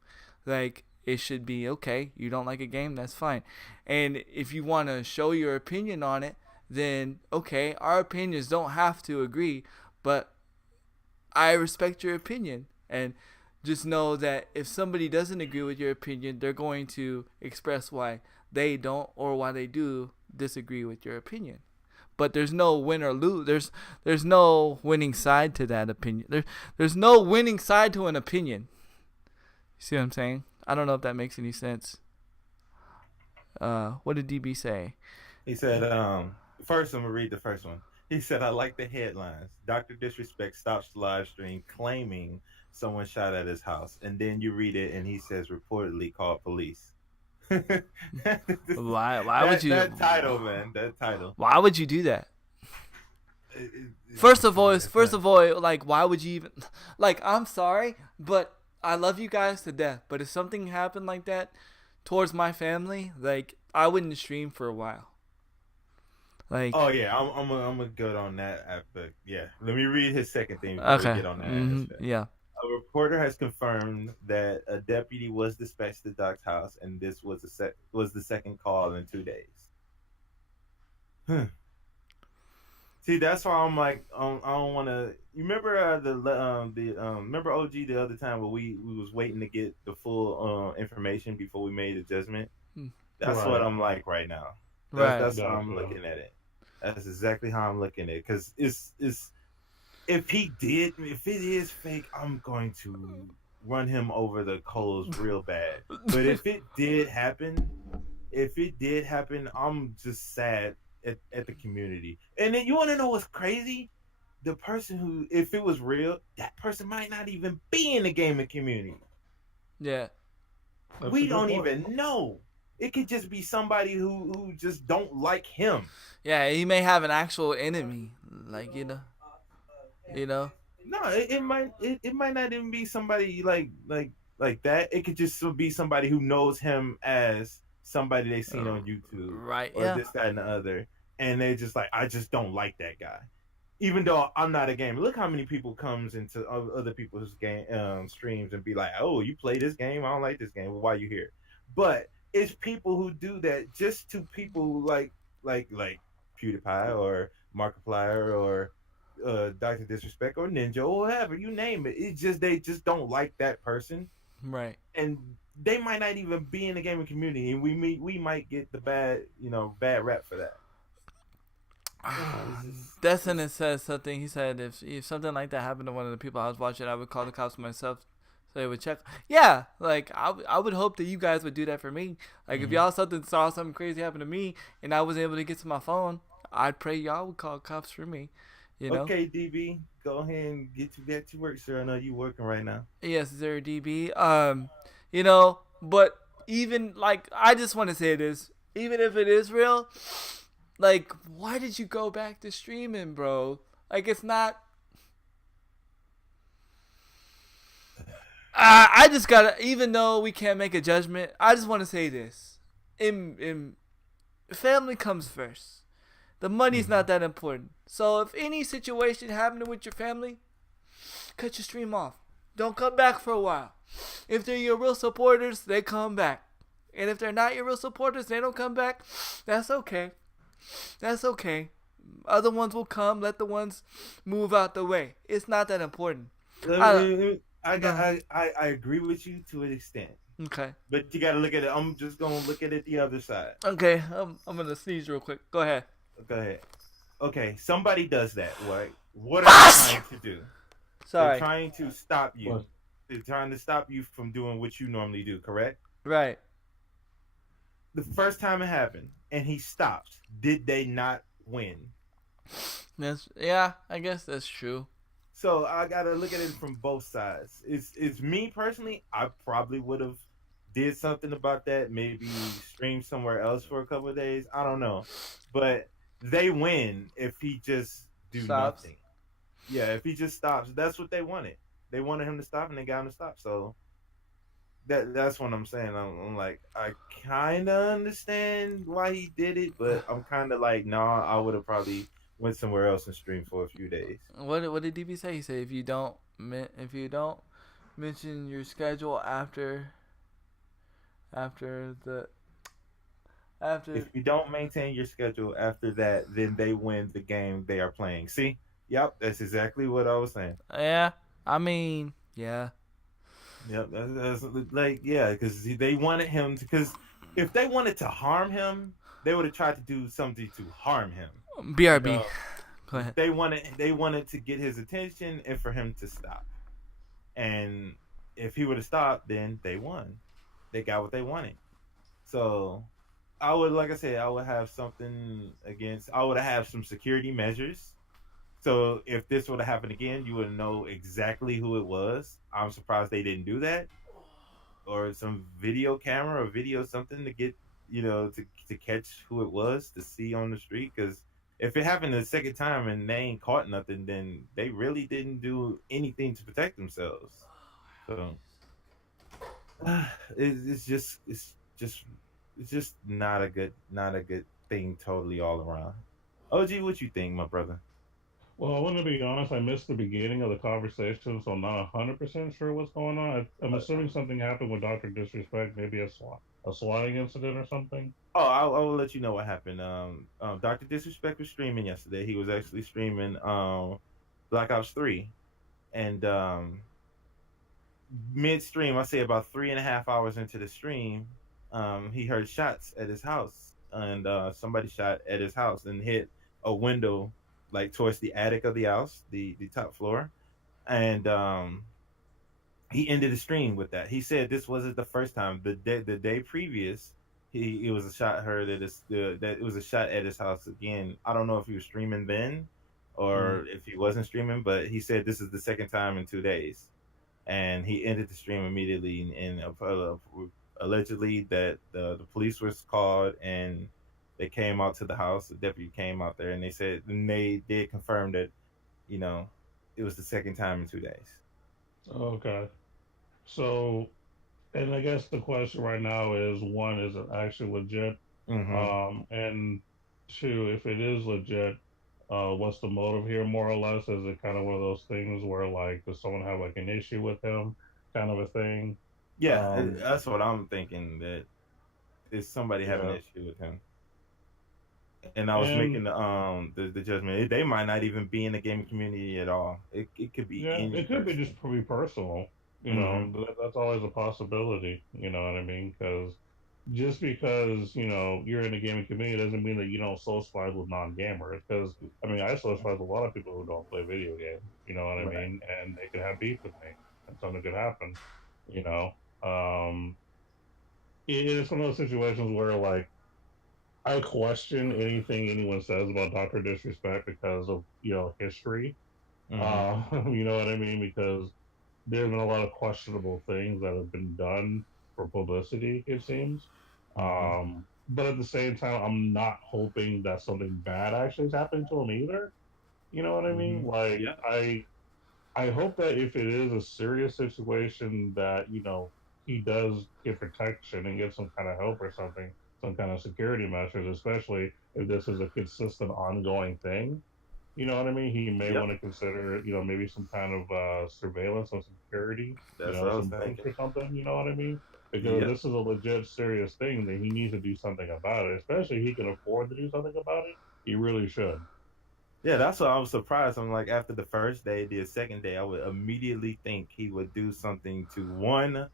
Like, it should be okay. You don't like a game, that's fine. And if you want to show your opinion on it, then okay, our opinions don't have to agree, but I respect your opinion. And just know that if somebody doesn't agree with your opinion, they're going to express why they don't or why they do disagree with your opinion. But there's no win or lose. There's no winning side to that opinion. There's no winning side to an opinion. You see what I'm saying? I don't know if that makes any sense. What did DB say? He said, first I'm gonna read the first one. He said, I like the headlines. Dr. Disrespect stops the live stream claiming someone shot at his house. And then you read it and he says reportedly called police. Why would you? That title, man. That title. Why would you do that? First of all, like, why would you even? Like, I'm sorry, but I love you guys to death. But if something happened like that towards my family, like, I wouldn't stream for a while. Like, oh yeah, I'm a good on that aspect. Yeah, let me read his second thing. Okay. We get on that aspect. Yeah. A reporter has confirmed that a deputy was dispatched to Doc's house, and this was the second call in 2 days. See, that's why I'm like, I don't want to. You remember remember OG the other time where we was waiting to get the full information before we made a judgment. That's Right. what I'm like right now. That's how I'm looking at it. That's exactly how I'm looking at it. Because it's if it is fake, I'm going to run him over the coals real bad. But if it did happen, I'm just sad at the community. And then you want to know what's crazy? The person who, if it was real, that person might not even be in the gaming community. Yeah. That's We a good don't point. even know. It could just be somebody who just don't like him. Yeah, he may have an actual enemy, like you know. No, it might not even be somebody like that. It could just be somebody who knows him as somebody they seen on YouTube Right? or Yeah. this, that, and the other, and they just like, I just don't like that guy. Even though I'm not a gamer, look how many people comes into other people's game streams and be like, "Oh, you play this game? I don't like this game. Well, why you here?" But it's people who do that just to people like PewDiePie or Markiplier or Doctor Disrespect or Ninja or whatever you name it. It's just they just don't like that person, Right. and they might not even be in the gaming community, and we might get the bad rap for that. Destin says something. He said if something like that happened to one of the people I was watching, I would call the cops myself, so they would check. Yeah, like I would hope that you guys would do that for me. Like if y'all saw something crazy happen to me and I was able to get to my phone, I'd pray y'all would call cops for me. You know. Okay, DB, go ahead and get to work, sir. I know you working right now. Yes, sir, DB. You know, but even like I just want to say this, even if it is real, like why did you go back to streaming, bro? Like it's not. I just gotta, even though we can't make a judgment, I just want to say this: in family comes first. The money's not that important. So if any situation happening with your family, cut your stream off. Don't come back for a while. If they're your real supporters, they come back. And if they're not your real supporters, they don't come back. That's okay. That's okay. Other ones will come. Let the ones move out the way. It's not that important. I agree with you to an extent, Okay. but you got to look at it. I'm just gonna look at it the other side. Okay. I'm gonna sneeze real quick. Go ahead. Go ahead. Okay, somebody does that, right? What are they trying to do? Sorry. They're trying to stop you. What? They're trying to stop you from doing what you normally do, correct? Right. The first time it happened and he stopped, did they not win? Yeah, I guess that's true. So I gotta look at it from both sides. It's me personally, I probably would have did something about that, maybe stream somewhere else for a couple of days. I don't know. But they win if he just do Stops. nothing. Yeah, if he just stops, that's what they wanted. They wanted him to stop, and they got him to stop. So that's what I'm saying. I'm like, I kind of understand why he did it, but I'm kind of like, nah, I would have probably went somewhere else and streamed for a few days. What did DB say? He said if you don't mention your schedule after If you don't maintain your schedule after that, then they win the game they are playing. See? Yep, that's exactly what I was saying. yeah. I mean, yeah. Yep, that's like, yeah, because they wanted him to. Because if they wanted to harm him, they would have tried to do something to harm him. BRB. You know? Go ahead. They wanted to get his attention and for him to stop. And if he would have stopped, then they won. They got what they wanted. So I would, like I said, I would have something against. I would have some security measures. So if this would have happened again, you would know exactly who it was. I'm surprised they didn't do that, or some video camera or video something to get to catch who it was to see on the street. Because if it happened the second time and they ain't caught nothing, then they really didn't do anything to protect themselves. So it's just not a good thing totally all around. OG, what you think, my brother? Well, I want to be honest. I missed the beginning of the conversation, so I'm not 100% sure what's going on. I'm assuming something happened with Doctor Disrespect, maybe a swatting incident or something. Oh, I will let you know what happened. Doctor Disrespect was streaming yesterday. He was actually streaming Black Ops 3, and midstream, I say about 3.5 hours into the stream, he heard shots at his house, and somebody shot at his house and hit a window like towards the attic of the house, the top floor, and he ended the stream with that. He said this wasn't the first time. The day previous, it was a shot heard that it was a shot at his house again. I don't know if he was streaming then or if he wasn't streaming, but he said this is the second time in 2 days, and he ended the stream immediately and allegedly that the police was called and they came out to the house. The deputy came out there and they said, and they did confirm that, you know, it was the second time in 2 days. Okay. So, and I guess the question right now is one, is it actually legit? Mm-hmm. And two, if it is legit, what's the motive here, more or less? Is it kind of one of those things where, like, does someone have like an issue with him, kind of a thing? Yeah, Um, that's what I'm thinking. That is somebody have an yeah, issue with him. And I was and making the judgment. They might not even be in the gaming community at all. It could be yeah, any it could be person. just pretty personal. Mm-hmm. That's always a possibility. You know what I mean? Because just because you're in the gaming community doesn't mean that you don't socialize with non-gamers. Because I mean, I socialize with a lot of people who don't play video games. You know what I Right. mean? And they could have beef with me, and something could happen. You know, um, it's one of those situations where, like, I question anything anyone says about Doctor Disrespect because of history. Mm-hmm. You know what I mean? Because there's been a lot of questionable things that have been done for publicity, it seems. Mm-hmm. But at the same time, I'm not hoping that something bad actually is happening to him either. You know what I Mm-hmm. mean? Like, Yeah. I hope that if it is a serious situation, that he does get protection and get some kind of help or something, some kind of security measures, especially if this is a consistent, ongoing thing. You know what I mean? He may Yep. want to consider, maybe some kind of surveillance or security, That's what I was some boots thinking. or something. You know what I mean? Because Yep. this is a legit, serious thing that he needs to do something about it. Especially if he can afford to do something about it. He really should. Yeah, that's why I was surprised. I'm like, after the first day, the second day, I would immediately think he would do something to one,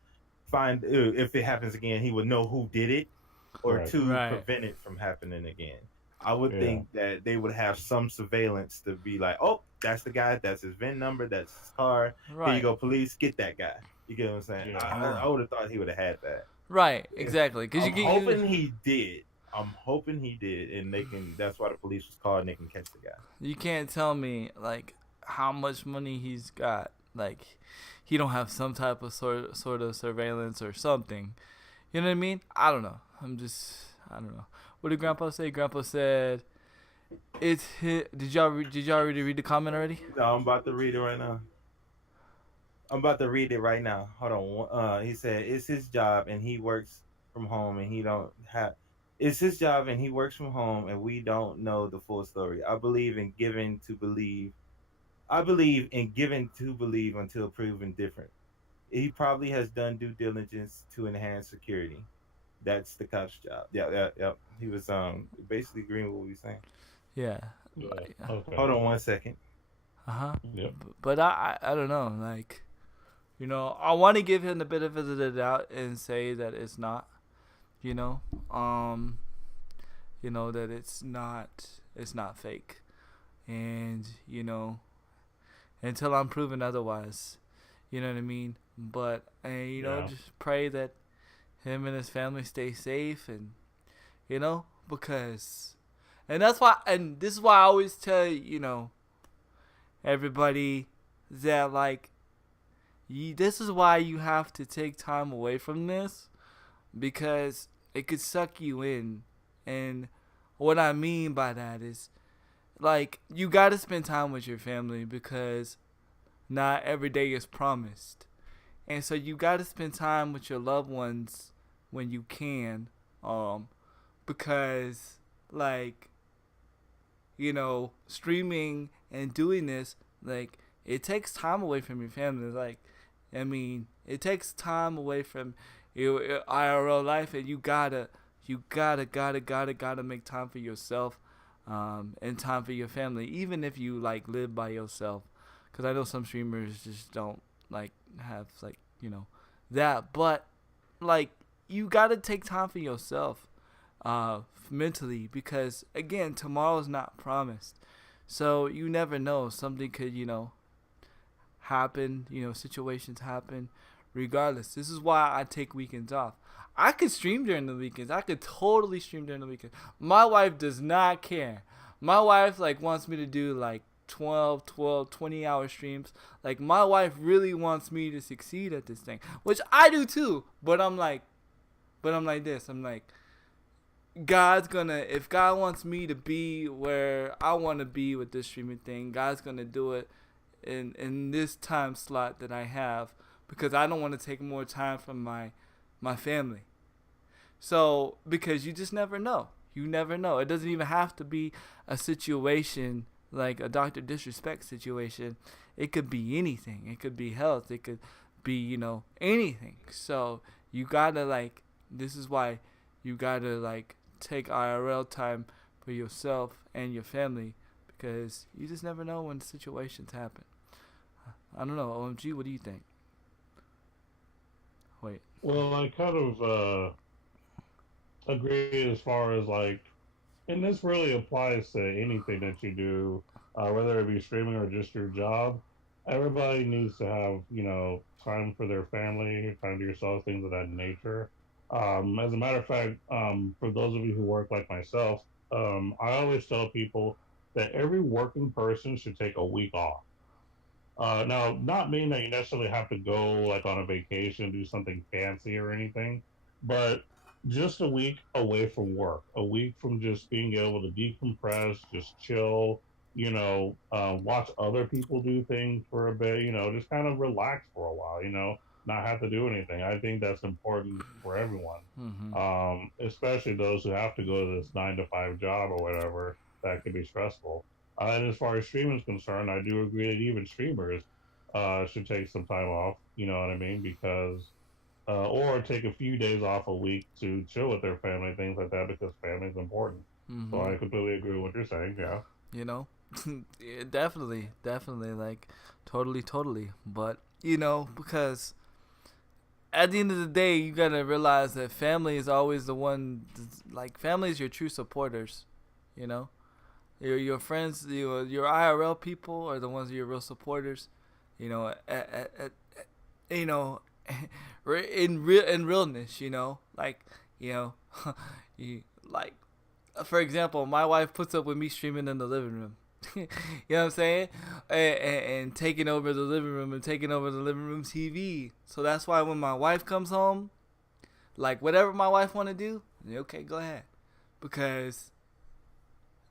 find if it happens again, he would know who did it, or Right. two, Right. prevent it from happening again. I would Yeah. think that they would have some surveillance to be like, oh, that's the guy, that's his VIN number, that's his car. Here you Right. go, police, get that guy. You get what I'm saying? Yeah. I would have thought he would have had that. Right. If Exactly. Because you I'm get you. hoping he did. I'm hoping he did, and they can. That's why the police was called, and they can catch the guy. You can't tell me like how much money he's got. Like he don't have some type of sort of surveillance or something. You know what I mean? I don't know. I don't know. What did Grandpa say? Grandpa said it's his. Did y'all already read the comment already? No, I'm about to read it right now. I'm about to read it right now. Hold on. He said it's his job, and he works from home, and he don't have. It's his job, and he works from home, and we don't know the full story. I believe in giving to believe. I believe in giving to believe until proven different. He probably has done due diligence to enhance security. That's the cop's job. Yeah, yeah, yeah. He was basically agreeing with what we were saying. Yeah. Yeah. Hold Okay. on 1 second. Uh huh. Yep. But I don't know. Like I want to give him the benefit of the doubt and say that it's not. You know. Um. That it's not fake, and until I'm proven otherwise. You know what I mean? But and Yeah. just pray that him and his family stay safe, and because and that's why, and this is why I always tell everybody that, like, this is why you have to take time away from this, because it could suck you in. And what I mean by that is, like, you got to spend time with your family, because not every day is promised. And so you got to spend time with your loved ones when you can, because, like, streaming and doing this, like, it takes time away from your family. Like, I mean, it takes time away from your IRL life, and you gotta make time for yourself, and time for your family, even if you, like, live by yourself. Because I know some streamers just don't, like, have, like, that. But, like, you gotta take time for yourself, mentally, because, again, tomorrow's not promised. So you never know. Something could, happen. Situations happen. Regardless, this is why I take weekends off. I could stream during the weekends. I could totally stream during the weekend. My wife does not care. My wife, like, wants me to do, like, 20-hour streams. Like, my wife really wants me to succeed at this thing, which I do too. But I'm like, But I'm like this. I'm like, God's gonna, if God wants me to be where I want to be with this streaming thing, God's gonna do it in this time slot that I have, because I don't want to take more time from my family. So, because you just never know. You never know. It doesn't even have to be a situation like a Dr. Disrespect situation. It could be anything. It could be health. It could be, anything. So, you gotta, like, this is why you gotta, like, take IRL time for yourself and your family, because you just never know when situations happen. I don't know. OMG, what do you think? Wait. Well, I kind of agree as far as like, and this really applies to anything that you do, whether it be streaming or just your job. Everybody needs to have, time for their family, time to yourself, things of that nature. As a matter of fact, for those of you who work like myself, I always tell people that every working person should take a week off. Now, not mean that you necessarily have to go like on a vacation, do something fancy or anything, but just a week away from work, a week from just being able to decompress, just chill, watch other people do things for a bit, just kind of relax for a while, not have to do anything. I think that's important for everyone, Mm-hmm. especially those who have to go to this 9 to 5 job or whatever that can be stressful. And as far as streaming is concerned, I do agree that even streamers should take some time off. You know what I mean? Because or take a few days off a week to chill with their family, things like that, because family is important. So Mm-hmm. I completely agree with what you're saying. Yeah. You know, yeah, definitely, like, totally. But because at the end of the day, you gotta realize that family is always the one. Like, family is your true supporters. You know, your friends, your IRL people are the ones that are your real supporters. You know, you know, in realness. Like, you like, for example, my wife puts up with me streaming in the living room. You know what I'm saying? And taking over the living room and taking over the living room TV. So that's why when my wife comes home, like, whatever my wife want to do, okay, go ahead. Because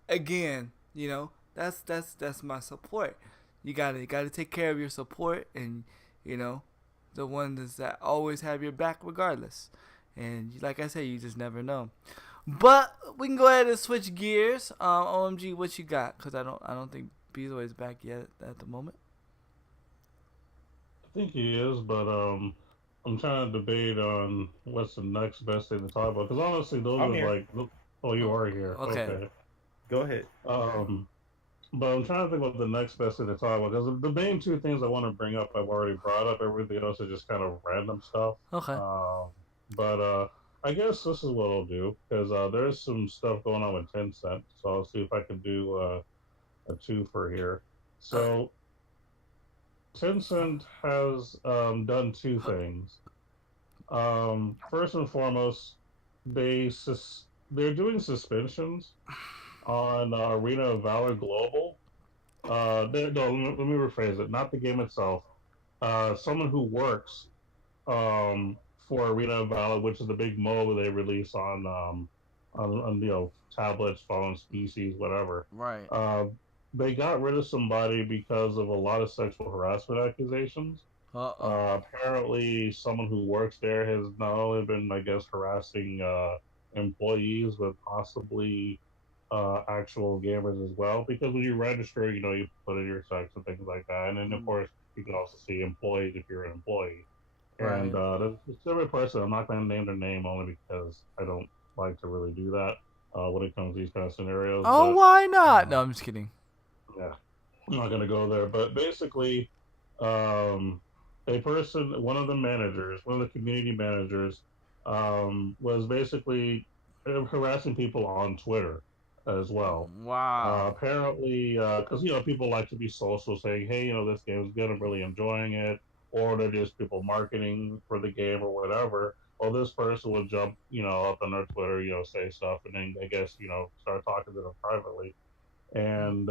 again, that's my support. You gotta take care of your support, and the ones that always have your back regardless. And like I said, you just never know. But we can go ahead and switch gears. OMG, what you got? Because I don't think Bezoy is back yet at the moment. I think he is, but I'm trying to debate on what's the next best thing to talk about. Because honestly, those I'm are here. like, oh, you are here. Okay. Okay. Go ahead. Um, But I'm trying to think what the next best thing to talk about, because the main two things I want to bring up I've already brought up. Everything else is just kind of random stuff. Okay. But I guess this is what I'll do, because there's some stuff going on with Tencent, so I'll see if I can do a two for here. So Tencent has done two things. First and foremost, they're doing suspensions on Arena of Valor Global. No, let me rephrase it. Not the game itself. Someone who works for Arena of Valor, which is the big MOBA they release on tablets, phones, PCs, whatever. Right. They got rid of somebody because of a lot of sexual harassment accusations. Apparently, someone who works there has not only been, I guess, harassing employees, but possibly actual gamers as well. Because when you register, you put in your sex and things like that, and then of course you can also see employees if you're an employee. And Right. the specific person, I'm not going to name their name only because I don't like to really do that when it comes to these kind of scenarios. Oh, But why not? No, I'm just kidding. yeah, I'm not going to go there. But basically, um, one of the managers, one of the community managers, was basically harassing people on Twitter as well. Wow. Apparently, because people like to be social, saying, "Hey, this game is good. I'm really enjoying it," or they're just people marketing for the game or whatever. Well, this person would jump, up on their Twitter, say stuff, and then I guess, start talking to them privately. And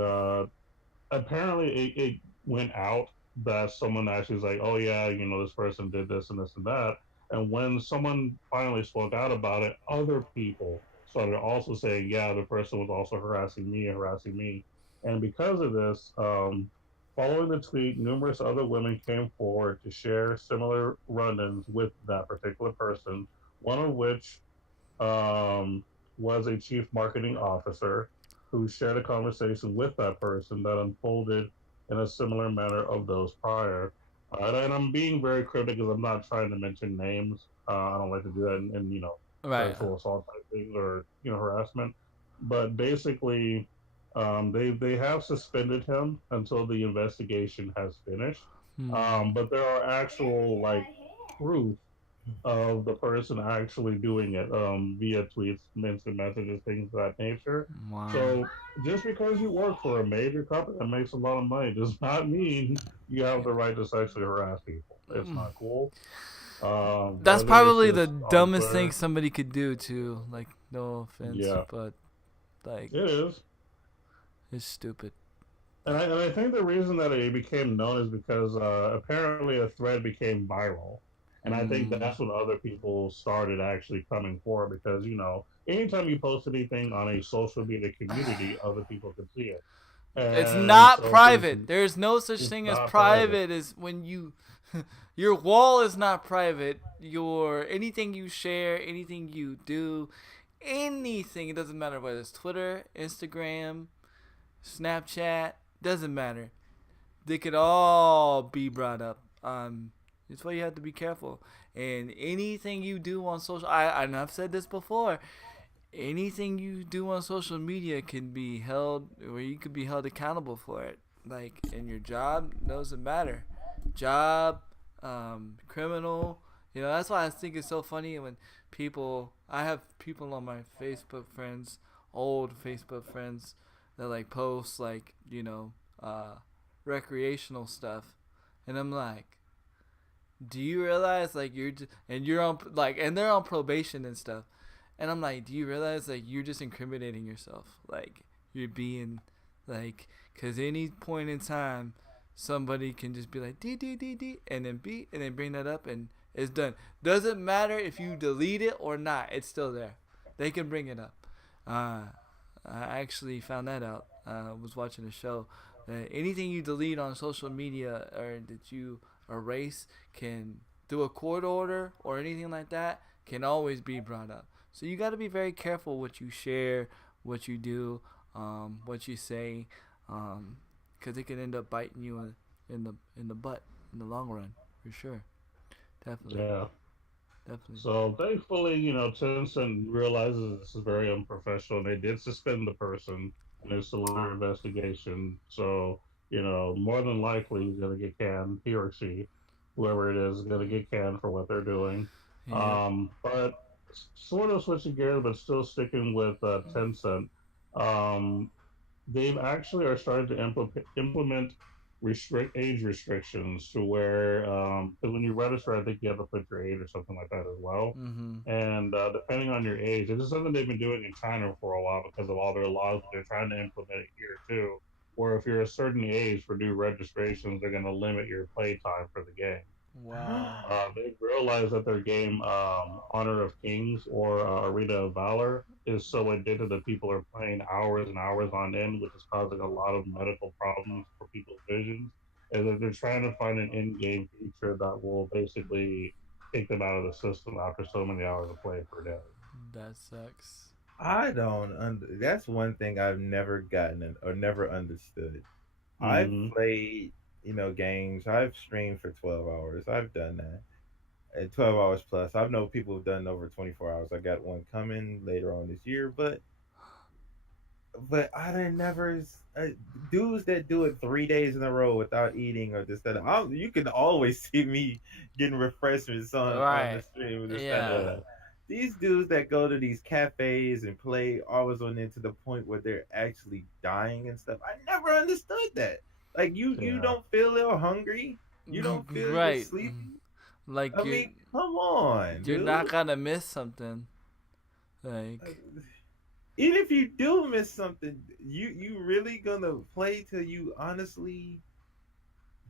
apparently, it went out that someone actually was like, "Oh yeah, this person did this and this and that." And when someone finally spoke out about it, other people started also saying, yeah, the person was also harassing me and harassing me. And because of this, following the tweet, numerous other women came forward to share similar run ins with that particular person, one of which um, was a chief marketing officer who shared a conversation with that person that unfolded in a similar manner of those prior. And I'm being very cryptic because I'm not trying to mention names. I don't like to do that in Right. sexual assault type things or harassment. But basically, they have suspended him until the investigation has finished. But there are actual proof of the person actually doing it via tweets, instant messages, things of that nature. Wow. So just because you work for a major company that makes a lot of money does not mean you have the right to sexually harass people. It's not cool. That's Whether it's probably the just on dumbest thing Twitter, somebody could do too. Like, no offense, yeah, but like, it is. it's stupid. And I think the reason that it became known is because apparently a thread became viral. And I think Mm. that's when other people started actually coming forward because, anytime you post anything on a social media community, other people can see it. It's And not so since private. There's no such it's thing as not private, private as when you your wall is not private. Your anything you share, anything you do, anything, it doesn't matter whether it's Twitter, Instagram, Snapchat, doesn't matter. They could all be brought up. That's why you have to be careful. And anything you do on social, and I've said this before, anything you do on social media can be held, or you could be held accountable for it. Like in your job, doesn't matter. Job, criminal. That's why I think it's so funny when I have people on my Facebook friends, old Facebook friends, that like post like, recreational stuff. And I'm like, do you realize like you're on like, and they're on probation and stuff. And I'm like, do you realize like you're just incriminating yourself? Like you're being like, cause any point in time, somebody can just be like d and then and then bring that up and it's done. Doesn't matter if you delete it or not, it's still there. They can bring it up. I actually found that out. I was watching a show that anything you delete on social media or that you erase can, through a court order or anything like that, can always be brought up. So you got to be very careful what you share, what you do, what you say, because it can end up biting you in the butt in the long run, for sure. Definitely. yeah. Definitely. So thankfully, Tencent realizes this is very unprofessional. They did suspend the person, and there's still under investigation. So, more than likely he's going to get canned, he or she, whoever it is going to get canned for what they're doing. Yep. But sort of switching gears, but still sticking with Tencent, um, they've actually are starting to implement age restrictions to where because when you register, I think you have to put your age or something like that as well. Mhm. And depending on your age, this is something they've been doing in China for a while because of all their laws. They're trying to implement it here too. Where if you're a certain age for new registrations, they're going to limit your play time for the game. Wow. They realized that their game Honor of Kings or Arena of Valor is so addictive that people are playing hours and hours on end, which is causing a lot of medical problems for people's visions. And that they're trying to find an in-game feature that will basically take them out of the system after so many hours of play per day. That sucks. I don't. That's one thing I've never gotten or never understood. I've Mm-hmm. played, games. I've streamed for 12 hours. I've done that. 12 hours plus. I know people have done over 24 hours. I got one coming later on this year, but I didn't never dudes that do it 3 days in a row without eating or this that. You can always see me getting refreshments on the Right. stream with this that and Yeah. Yeah. that. These dudes that go to these cafes and play hours on end to the point where they're actually dying and stuff. I never understood that. Like you Yeah. don't feel ill hungry. You don't feel you're Right. sleepy. Like I mean, come on, you're dude. not gonna miss something. Like, Even if you do miss something, you really gonna play till you honestly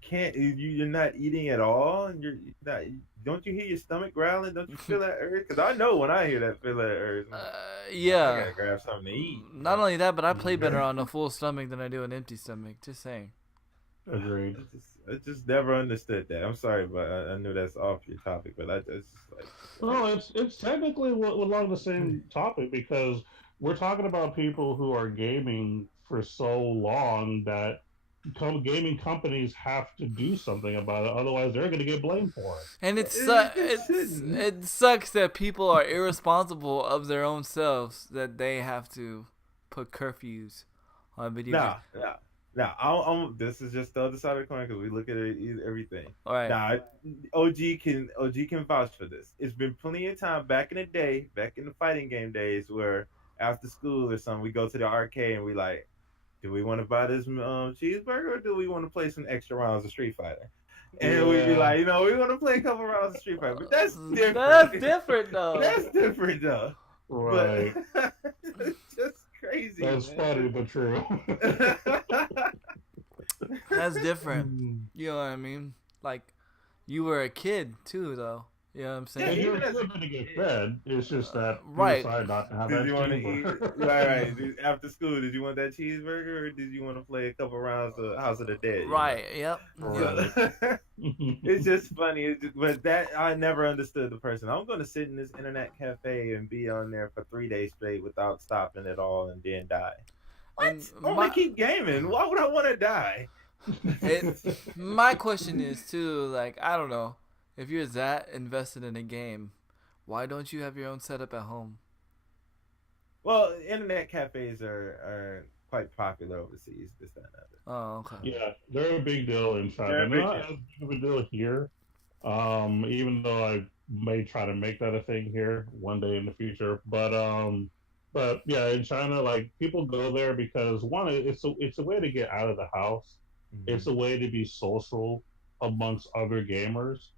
can't. You're not eating at all, and you're not. Don't you hear your stomach growling? Don't you feel that urge? Because I know when I hear that, feel that urge. I'm like, I Yeah. gotta grab something to eat. Not only that, but I play better on a full stomach than I do an empty stomach. Just saying. Agreed. I just never understood that. I'm sorry, but I knew that's off your topic. But it's just like, No, it's technically along the same topic because we're talking about people who are gaming for so long that gaming companies have to do something about it, otherwise they're going to get blamed for it. And it sucks that people are irresponsible of their own selves that they have to put curfews on video games. Nah. This is just the other side of the coin because we look at everything. All right. Nah, OG can vouch for this. It's been plenty of time back in the day, back in the fighting game days, where after school or something, we go to the arcade and we like, do we want to buy this cheeseburger or do we want to play some extra rounds of Street Fighter? And we'd be like, we want to play a couple rounds of Street Fighter, but that's different. That's different though. That's different though. Right. But, it's just crazy. That's funny but true. That's different. You know what I mean? Like, you were a kid too, though. You know what I'm saying? Yeah, you're going to get fed. It's just that Right. you decide not to have Did that you want to eat? cheeseburger. Right. After school, did you want that cheeseburger or did you want to play a couple rounds of House of the Dead? Right. Yep. Right. It's just funny. But that I never understood the person. I'm going to sit in this internet cafe and be on there for 3 days straight without stopping at all and then die. What? And I want to keep gaming. Why would I want to die? My question is too, like, I don't know, if you're that invested in a game, why don't you have your own setup at home? Well, internet cafes are quite popular overseas. This, that, and that. Oh, okay. Yeah, they're a big deal in China. They're a big Not deal. as big of a deal here. Even though I may try to make that a thing here one day in the future. But yeah, in China, like people go there because one, it's a way to get out of the house. Mm-hmm. It's a way to be social amongst other gamers.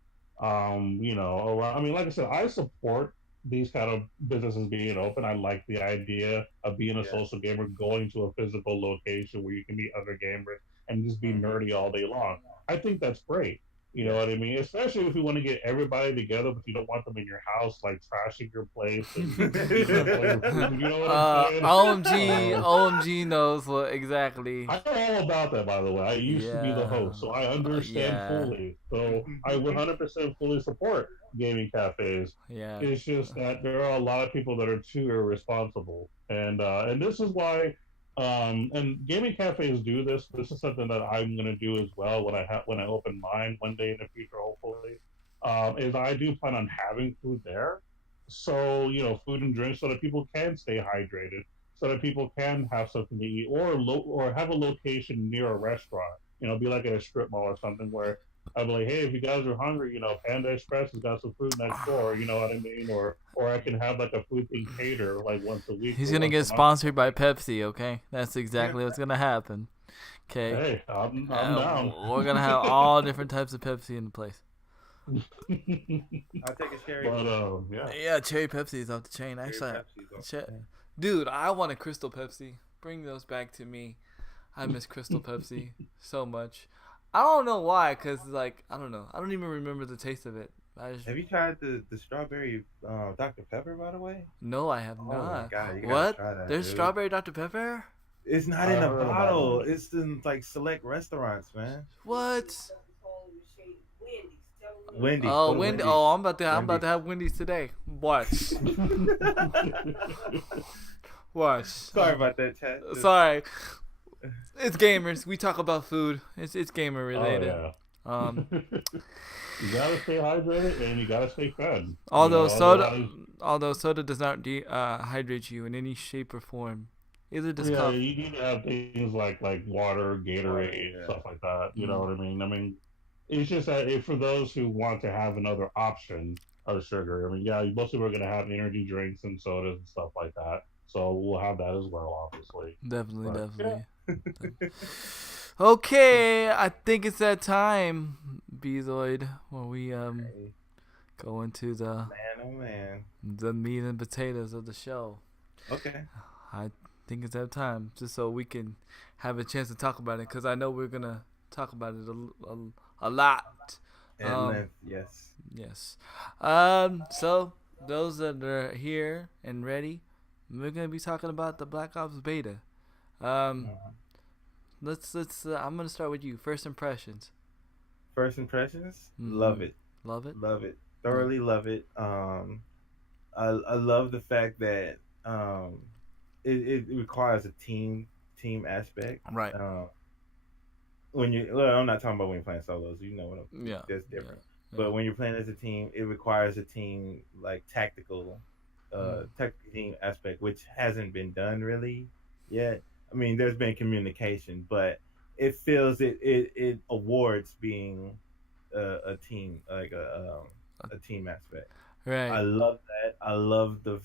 I mean, like I said, I support these kind of businesses being open. I like the idea of being a social gamer, going to a physical location where you can meet other gamers and just be nerdy all day long. I think that's great. You know what I mean? Especially if you want to get everybody together, but you don't want them in your house, like trashing your place. And, you know what I'm saying? OMG knows what exactly. I know all about that, by the way. I used to be the host, so I understand fully. So I 100% fully support gaming cafes. Yeah. It's just that there are a lot of people that are too irresponsible, and this is why. And gaming cafes do this. This is something that I'm going to do as well when I open mine one day in the future, hopefully. Is I do plan on having food there, so food and drinks, so that people can stay hydrated, so that people can have something to eat, or have a location near a restaurant. Be like at a strip mall or something where I'd be like, hey, if you guys are hungry, Panda Express has got some food next door. You know what I mean? Or I can have like a food thing cater like once a week. He's gonna get sponsored by Pepsi. Okay, that's exactly what's gonna happen. Okay. Hey, I'm down. We're gonna have all different types of Pepsi in the place. I'll take a cherry. But Yeah, cherry Pepsi is off the chain. Actually, dude, I want a Crystal Pepsi. Bring those back to me. I miss Crystal Pepsi so much. I don't know why, cause like I don't know. I don't even remember the taste of it. Have you tried the strawberry Dr. Pepper, by the way? No, I have Oh not. my God, you gotta What? try that, There's dude. strawberry Dr. Pepper? It's not in a bottle. It's in like select restaurants, man. What? Wendy's. Oh, Go to Wendy. Wendy's. Oh, I'm about to have Wendy's today. Watch. Watch. Sorry about that, chat. Sorry. It's gamers. We talk about food. It's gamer related. Oh, yeah. You gotta stay hydrated and you gotta stay fed. Although soda does not hydrate you in any shape or form. Either does coffee. You need to have things like water, Gatorade, stuff like that. You know what I mean? I mean, it's just that for those who want to have another option of sugar, I mean, most people are gonna have energy drinks and sodas and stuff like that. So we'll have that as well, obviously. Definitely. Okay, I think it's that time, Bezoid, where we go into the the meat and potatoes of the show. Okay. I think it's that time, just so we can have a chance to talk about it, because I know we're gonna talk about it a lot. At Um, length, yes. yes. So those that are here and ready, we're gonna be talking about the Black Ops beta. Um, Mhm. let's. I'm gonna start with you. First impressions. First impressions, love Mm-hmm. it, Love it. love it, thoroughly love it. I love the fact that it requires a team aspect. Right. When you well, I'm not talking about when you're playing solos. Yeah. That's Yeah. different. Yeah. But when you're playing as a team, it requires a team like tactical team aspect, which hasn't been done really yet. I mean, there's been communication, but it feels it awards being a team like a team aspect. I Right. love that. I love the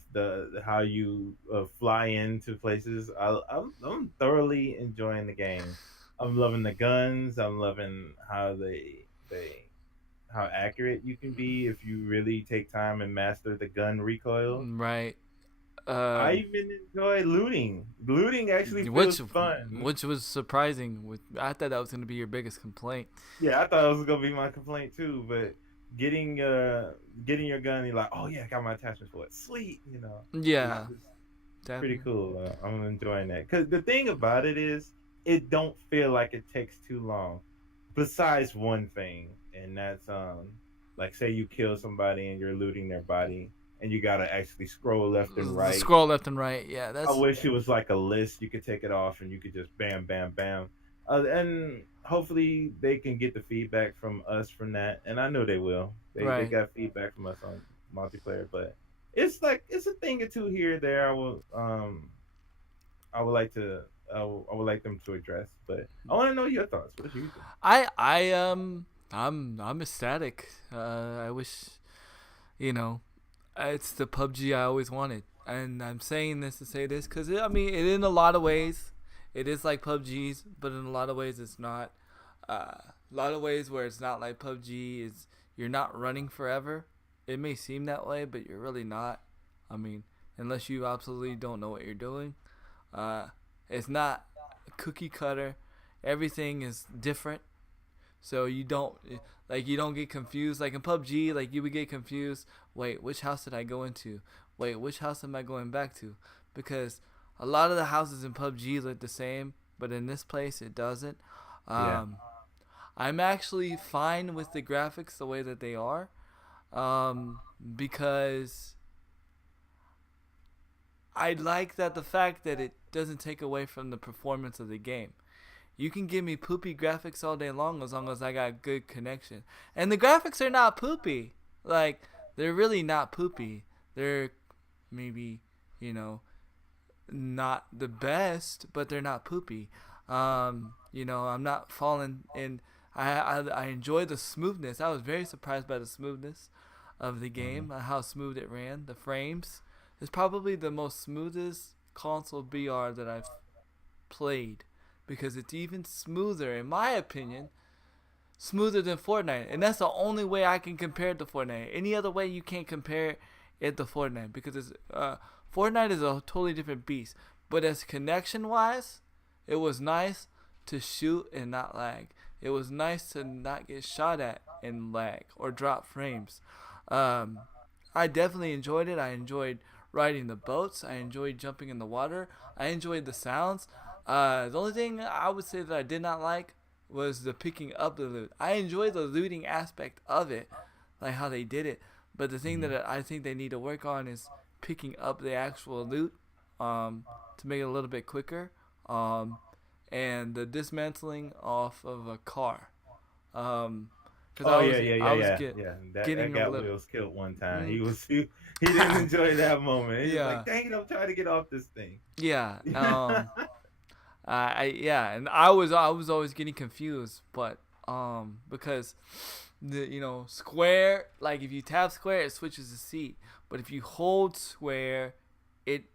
how you fly into places. I'm thoroughly enjoying the game. I'm loving the guns. I'm loving how they how accurate you can be if you really take time and master the gun recoil. Right. I Um, even enjoy looting. Looting actually which feels fun. which was surprising. With I thought that was gonna be your biggest complaint. Yeah, I thought it was gonna be my complaint too, but getting your gun, you're like, oh yeah, I got my attachments for it. Sweet, Yeah. it's pretty Definitely. cool. I'm enjoying that because the thing about it is, it don't feel like it takes too long. Besides one thing, and that's like say you kill somebody and you're looting their body, and you gotta actually scroll left and The right. scroll left and right. Yeah. I That's. wish it was like a list. You could take it off and you could just bam, bam, bam. And hopefully they can get the feedback from us from that. And I know they will. They Right. got feedback from us on multiplayer, but it's a thing or two here or there. I would like to I would like them to address. But I want to know your thoughts. What do you think? I'm ecstatic. I wish, you know, it's the PUBG I always wanted, and I'm saying this to say this because I mean, it in a lot of ways, it is like PUBG's, but in a lot of ways, it's not. A lot of ways where it's not like PUBG is you're not running forever. It may seem that way, but you're really not. I mean, unless you absolutely don't know what you're doing. Uh, it's not cookie cutter. Everything is different. So you don't get confused like in PUBG. Like you would get confused. Wait, which house did I go into? Wait, which house am I going back to? Because a lot of the houses in PUBG look the same, but in this place it doesn't. Yeah. I'm actually fine with the graphics the way that they are, because I like that the fact that it doesn't take away from the performance of the game. You can give me poopy graphics all day long as I got good connection. And the graphics are not poopy. Like, they're really not poopy. They're maybe, not the best, but they're not poopy. I'm not falling in. I enjoy the smoothness. I was very surprised by the smoothness of the game, how smooth it ran. The frames. It's probably the most smoothest console BR that I've played, because it's even smoother, in my opinion, smoother than Fortnite. And that's the only way I can compare it to Fortnite. Any other way you can't compare it to Fortnite, because Fortnite is a totally different beast. But as connection wise, it was nice to shoot and not lag. It was nice to not get shot at and lag or drop frames. I definitely enjoyed it. I enjoyed riding the boats. I enjoyed jumping in the water. I enjoyed the sounds. The only thing I would say that I did not like was the picking up the loot. I enjoy the looting aspect of it, like how they did it. But the thing that I think they need to work on is picking up the actual loot, to make it a little bit quicker, and the dismantling off of a car. Cause Oh I was, yeah. I was That getting a got little. Wheels killed one time. Mm. He didn't enjoy that moment. He was Yeah. like, dang it, I'm trying to get off this thing. Yeah. And I was always getting confused, but because the square, like if you tap square it switches the seat, but if you hold square it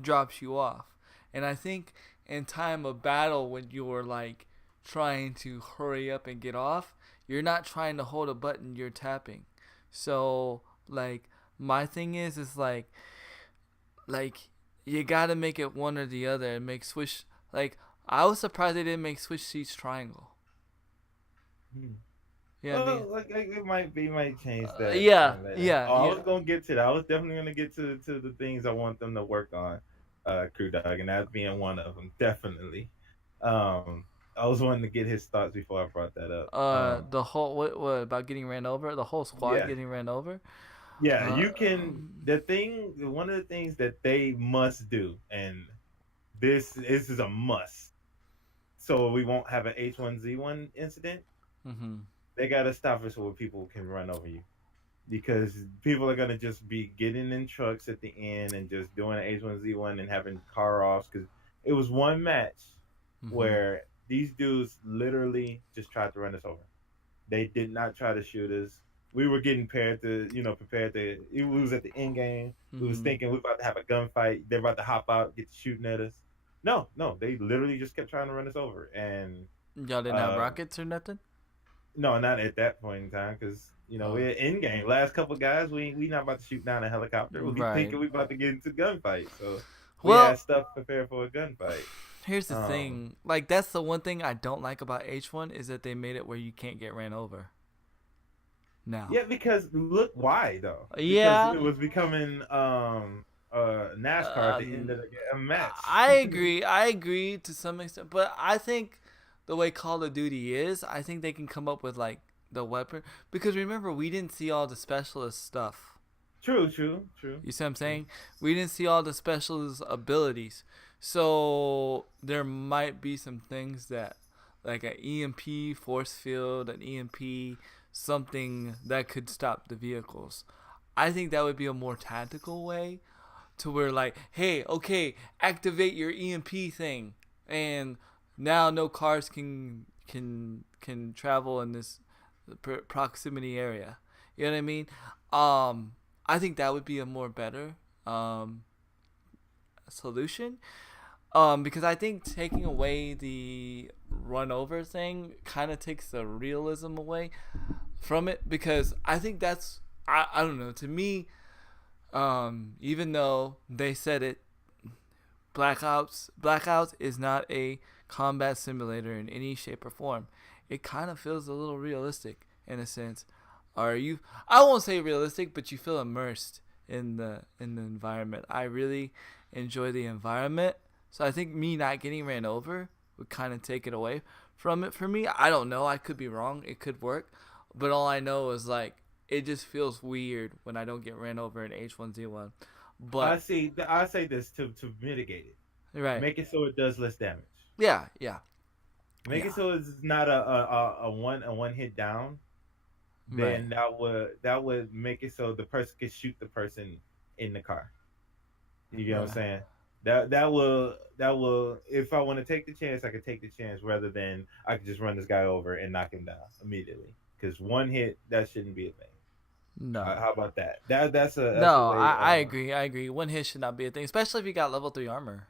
drops you off. And I think in time of battle, when you're like trying to hurry up and get off, you're not trying to hold a button, you're tapping. So like my thing is like you gotta make it one or the other and make switch. Like I was surprised they didn't make switch seats triangle. Yeah, I mean, Well, like it might change that. yeah, Later. yeah, Oh, I was yeah. gonna get to that. I was definitely gonna get to the things I want them to work on, Crew Dog, and that being one of them. Definitely. Um, I was wanting to get his thoughts before I brought that up. The whole what about getting ran over? The whole squad Yeah, getting ran over. yeah. Uh, You can. The thing, one of the things that they must do, and this is a must, so we won't have an H1Z1 incident. mm-hmm. They gotta stop us where people can run over you, because people are gonna just be getting in trucks at the end and just doing an H1Z1 and having car offs. Because it was one match Mm-hmm. where these dudes literally just tried to run us over. They did not try to shoot us. We were getting prepared to. It was at the end game. We was Mm-hmm. thinking we about to have a gunfight. They're about to hop out, get to shooting at us. No, no, they literally just kept trying to run us over. And Y'all didn't have uh, rockets or nothing. no, not at that point in time, because Oh, we're in game. Last couple of guys, we not about to shoot down a helicopter. We right. thinking we about to get into gunfight. So we Well, had stuff prepared for a gunfight. here's the Um, thing. Like that's the one thing I don't like about H1 is that they made it where you can't get ran over. Now. yeah, because look why though? Because Yeah. it was becoming NASCAR at the end of Um, the match. I agree. I agree to some extent, but I think the way Call of Duty is, I think they can come up with like the weapon because remember we didn't see all the specialist stuff. True, true, true, You see what I'm true. saying? We didn't see all the specialist abilities. So there might be some things that like an EMP force field, an EMP, something that could stop the vehicles. I think that would be a more tactical way to where like, hey, okay, activate your EMP thing, and now no cars can travel in this proximity area. You know what I mean? I think that would be a more better um solution. Because I think taking away the run over thing kind of takes the realism away from it because I think that's I don't know to me even though they said it, Blackouts is not a combat simulator in any shape or form. It kind of feels a little realistic in a sense. Are you? I won't say realistic, but you feel immersed in the environment. I really enjoy the environment, so I think me not getting ran over would kind of take it away from it for me. I don't know. I could be wrong. It could work, but all I know is like it just feels weird when I don't get ran over in H1Z1. I But see. I say this to mitigate it. right, Make it so it does less damage. yeah, yeah, Make yeah, it so it's not a one hit down. right. Then that would make it so the person can shoot the person in the car. You get what I'm Right. saying? That will if I want to take the chance, I could take the chance rather than I could just run this guy over and knock him down immediately. Because one hit that shouldn't be a thing. No. How about that? That's a No, way. I agree. I agree. One hit should not be a thing, especially if you got level 3 armor.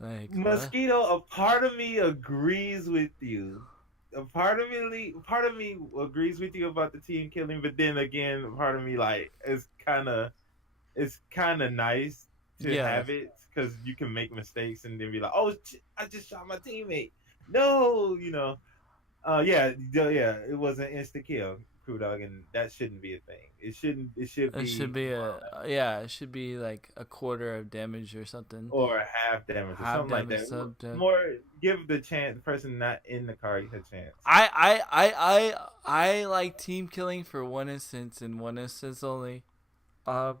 Like, what? Mosquito, a part of me agrees with you. A part of me agrees with you about the team killing, but then again, a part of me like it's kind of nice to Yeah. have it because you can make mistakes and then be like, oh, I just shot my teammate. No, yeah, yeah, it was an insta kill, Crew Dog, and that shouldn't be a thing. It shouldn't. It should It should be be yeah, it should be like a quarter of damage or something. or half damage or Half something like damage, that. sub damage. More give the person not in the car a chance. I like team killing for one instance and one instance only. Uh,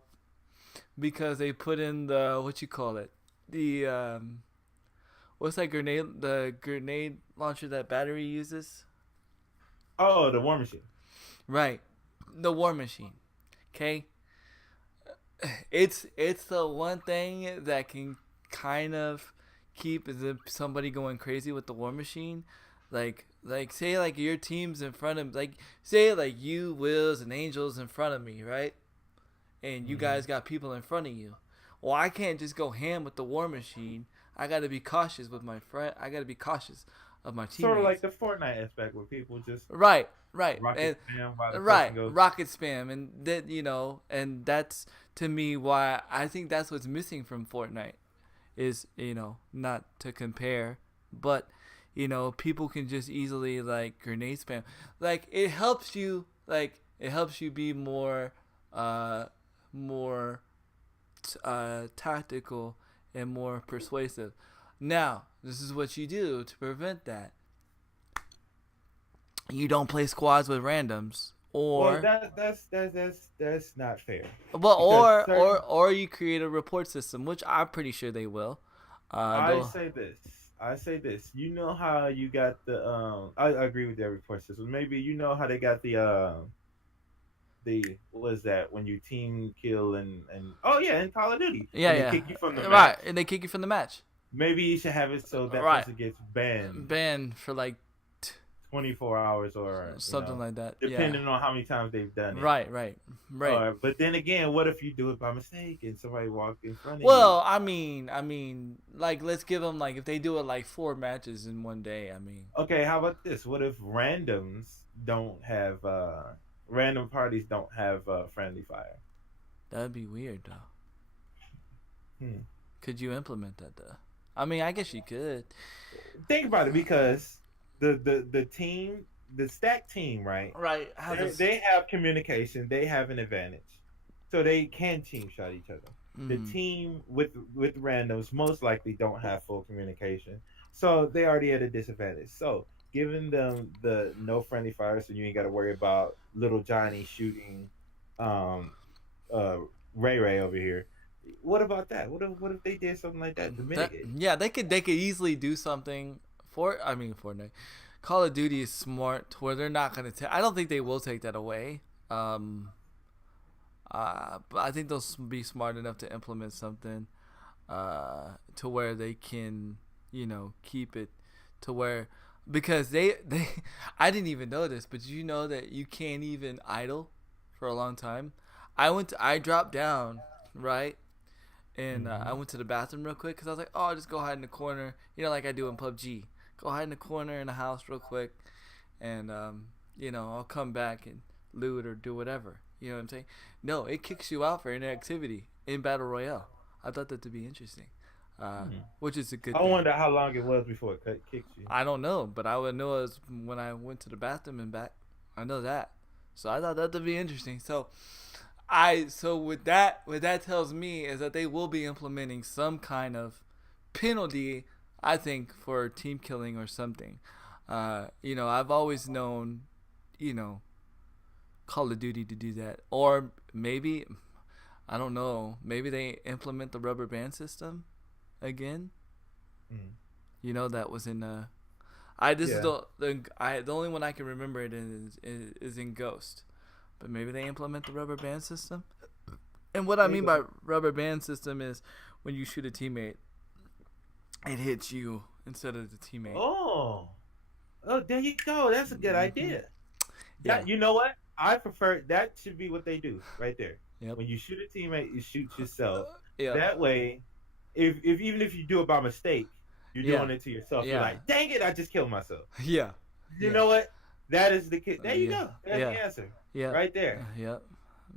because they put in the what you call it, the what's that grenade? The grenade launcher that battery uses. Oh, the War Machine. Right, the war machine. Okay, it's the one thing that can kind of keep somebody going crazy with the war machine. Like say like your team's in front of like say like you Wills and Angels in front of me, right? And you Mm-hmm. guys got people in front of you. Well, I can't just go ham with the war machine. I got to be cautious with my friend. I got to be cautious of my Sort of like teammates. the Fortnite aspect where people just Right, right, rocket and spam while the right, person goes. rocket spam, and that and that's to me why I think that's what's missing from Fortnite is not to compare, but you know, people can just easily like grenade spam. Like it helps you be more more tactical and more persuasive. Now, this is what you do to prevent that. You don't play squads with randoms, or Well, that's not fair. well, Because certain, or you create a report system, which I'm pretty sure they will. I They'll, say this. I say this. You know how you got the I agree with that report system. Maybe you know how they got the what was that when you team kill and oh yeah, in Call of Duty. yeah, And they yeah, kick you from the right, match. and they kick you from the match, Maybe you should have it so that right, person gets banned banned for like 24 hours or something like that. depending on how many times they've done it. Right, right, right. But then again, what if you do it by mistake and somebody walked in front of you? Well, I mean, like let's give them like if they do it like 4 matches in one day. I mean, Okay, how about this? What if random parties don't have friendly fire? that'd be weird though. Hmm. Could you implement that though? I mean, I guess you could. Think about it, because the team, the stack team, right? Right. They have communication. They have an advantage, so they can team shot each other. The team with randoms most likely don't have full communication, so they already at a disadvantage. So giving them the no friendly fire, so you ain't got to worry about little Johnny shooting Ray Ray over here. What about that? What if they did something like that to mitigate? Yeah, they could easily do something Fortnite. Call of Duty is smart to where they're not gonna take. I don't think they will take that away. But I think they'll be smart enough to implement something to where they can, you know, keep it to where, because they I didn't even know this, but did you know that you can't even idle for a long time? I dropped down, right? And I went to the bathroom real quick because I was like, oh, I'll just go hide in the corner, you know, like I do in PUBG. Go hide in the corner in the house real quick, and you know, I'll come back and loot or do whatever. You know what I'm saying? No, it kicks you out for inactivity in Battle Royale. I thought that to be interesting, which is a good I thing. wonder how long it was before it kicked you. I don't know, but I would know it was when I went to the bathroom and back. I know that. So I thought that would be interesting. So what that tells me is that they will be implementing some kind of penalty, I think, for team killing or something. You know, I've always known, you know, Call of Duty to do that. Or maybe, I don't know, maybe they implement the rubber band system again. You know, that was in the only one I can remember it is in Ghost. But maybe they implement the rubber band system. And what I mean by rubber band system is when you shoot a teammate, it hits you instead of the teammate. Oh, there you go. That's a good idea. Yeah. You know what? I prefer that should be what they do right there. Yep. When you shoot a teammate, you shoot yourself. Yeah. That way, if even if you do it by mistake, you're doing it to yourself. Yeah. You're like, dang it, I just killed myself. Yeah. You know what? That is the kid. There you go. That's Yeah. the answer. Yeah. Right there. Yep.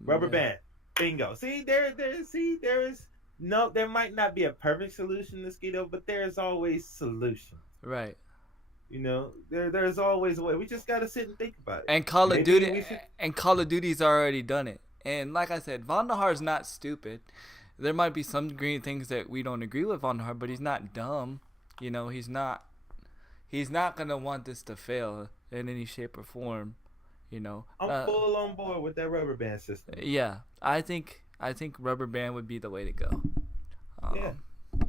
Rubber band. Bingo. See, there is no, there might not be a perfect solution, Mosquito, but there's always solutions. Right. You know, there's always a way. We just gotta sit and think about it. And Call of Maybe Duty we should- and Call of Duty's already done it. And like I said, Vonderhaar's not stupid. There might be some green things that we don't agree with Vonderhaar, but he's not dumb. You know, he's not gonna want this to fail in any shape or form. You know, I'm full on board with that rubber band system. yeah, I think rubber band would be the way to go. Yeah.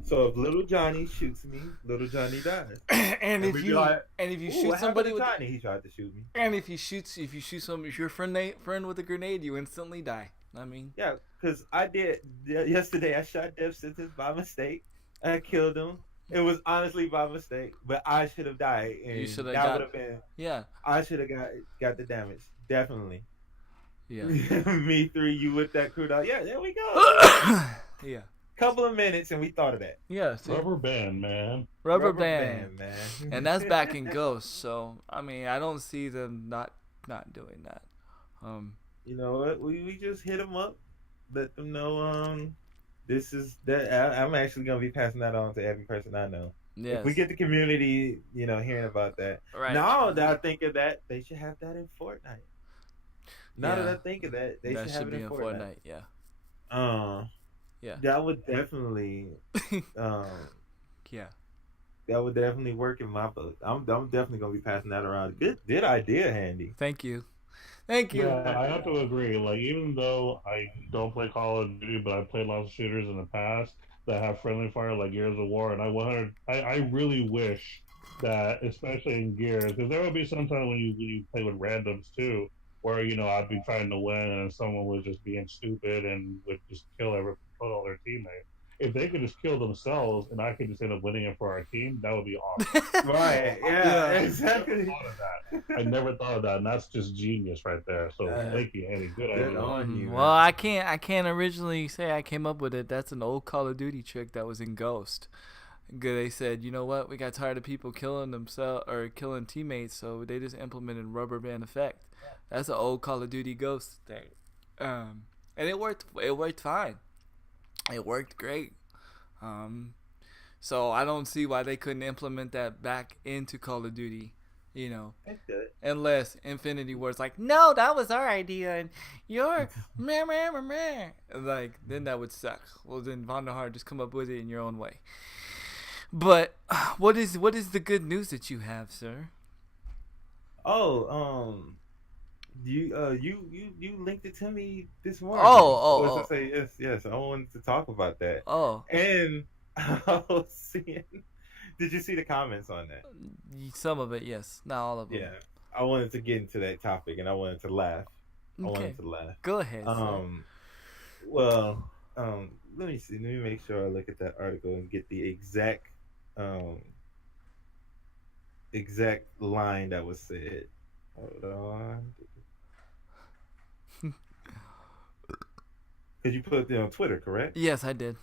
So if little Johnny shoots me, little Johnny dies. And if we be you like, shoot somebody with Johnny, he tried to shoot me. and if you shoot your friend with a grenade, you instantly die. I mean, Yeah, because I did yesterday. I shot Death Sentence by mistake. I killed him. It was honestly by mistake, but I should have died. And You should have that got- would have been. yeah, I should have got the damage. Definitely. yeah, Me 3, you with that crew dog. Yeah, there we go. yeah, Couple of minutes and we thought of that. yeah. See? Rubber band, man. Rubber band. man. And that's back in Ghost. So I mean, I don't see them not doing that. You know what? We just hit them up, let them know This is that I'm actually gonna be passing that on to every person I know. If Yes. we get the community, hearing about that. Right. Now that I think of that, they should have that in Fortnite. Now that Yeah. I think of that, they That should have should it be in in Fortnite. Fortnite. Yeah. Uh, Yeah. that would definitely, um, Yeah. that would definitely work in my book. I'm definitely gonna be passing that around. Good idea, Handy. Thank you. Thank you. Yeah, I have to agree. Like, even though I don't play Call of Duty, but I played lots of shooters in the past that have friendly fire, like Gears of War, and I really wish that, especially in Gears, because there will be some time when you play with randoms too, where I'd be trying to win and someone was just being stupid and would just kill all their teammates. If they could just kill themselves and I could just end up winning it for our team, that would be awesome. Right? So Yeah, Yeah. exactly. I never thought of that, and that's just genius right there. So thank you, Andy. Good Good idea. on you. Well, I can't originally say I came up with it. That's an old Call of Duty trick that was in Ghost. They said, you know what, we got tired of people killing themselves or killing teammates, so they just implemented rubber band effect. That's an old Call of Duty Ghost thing, and it worked. It worked fine. It worked great. So I don't see why they couldn't implement that back into Call of Duty. That's good. Unless Infinity Ward's like, no, that was our idea, and you're meh, meh, meh, meh. Like, then that would suck. Well, then Vonderhaar, just come up with it in your own way. But what is the good news that you have, sir? Oh, you linked it to me this morning. Oh. Was to say yes. I wanted to talk about that. Oh, And I was seeing. Did you see the comments on that? some of it, yes, not all of them. Yeah, I wanted to get into that topic, and I wanted to laugh. Okay, I wanted to laugh. go ahead. Well, let me see. Let me make sure I look at that article and get the exact line that was said. Hold on. Because you put it on Twitter, correct? Yes, I did.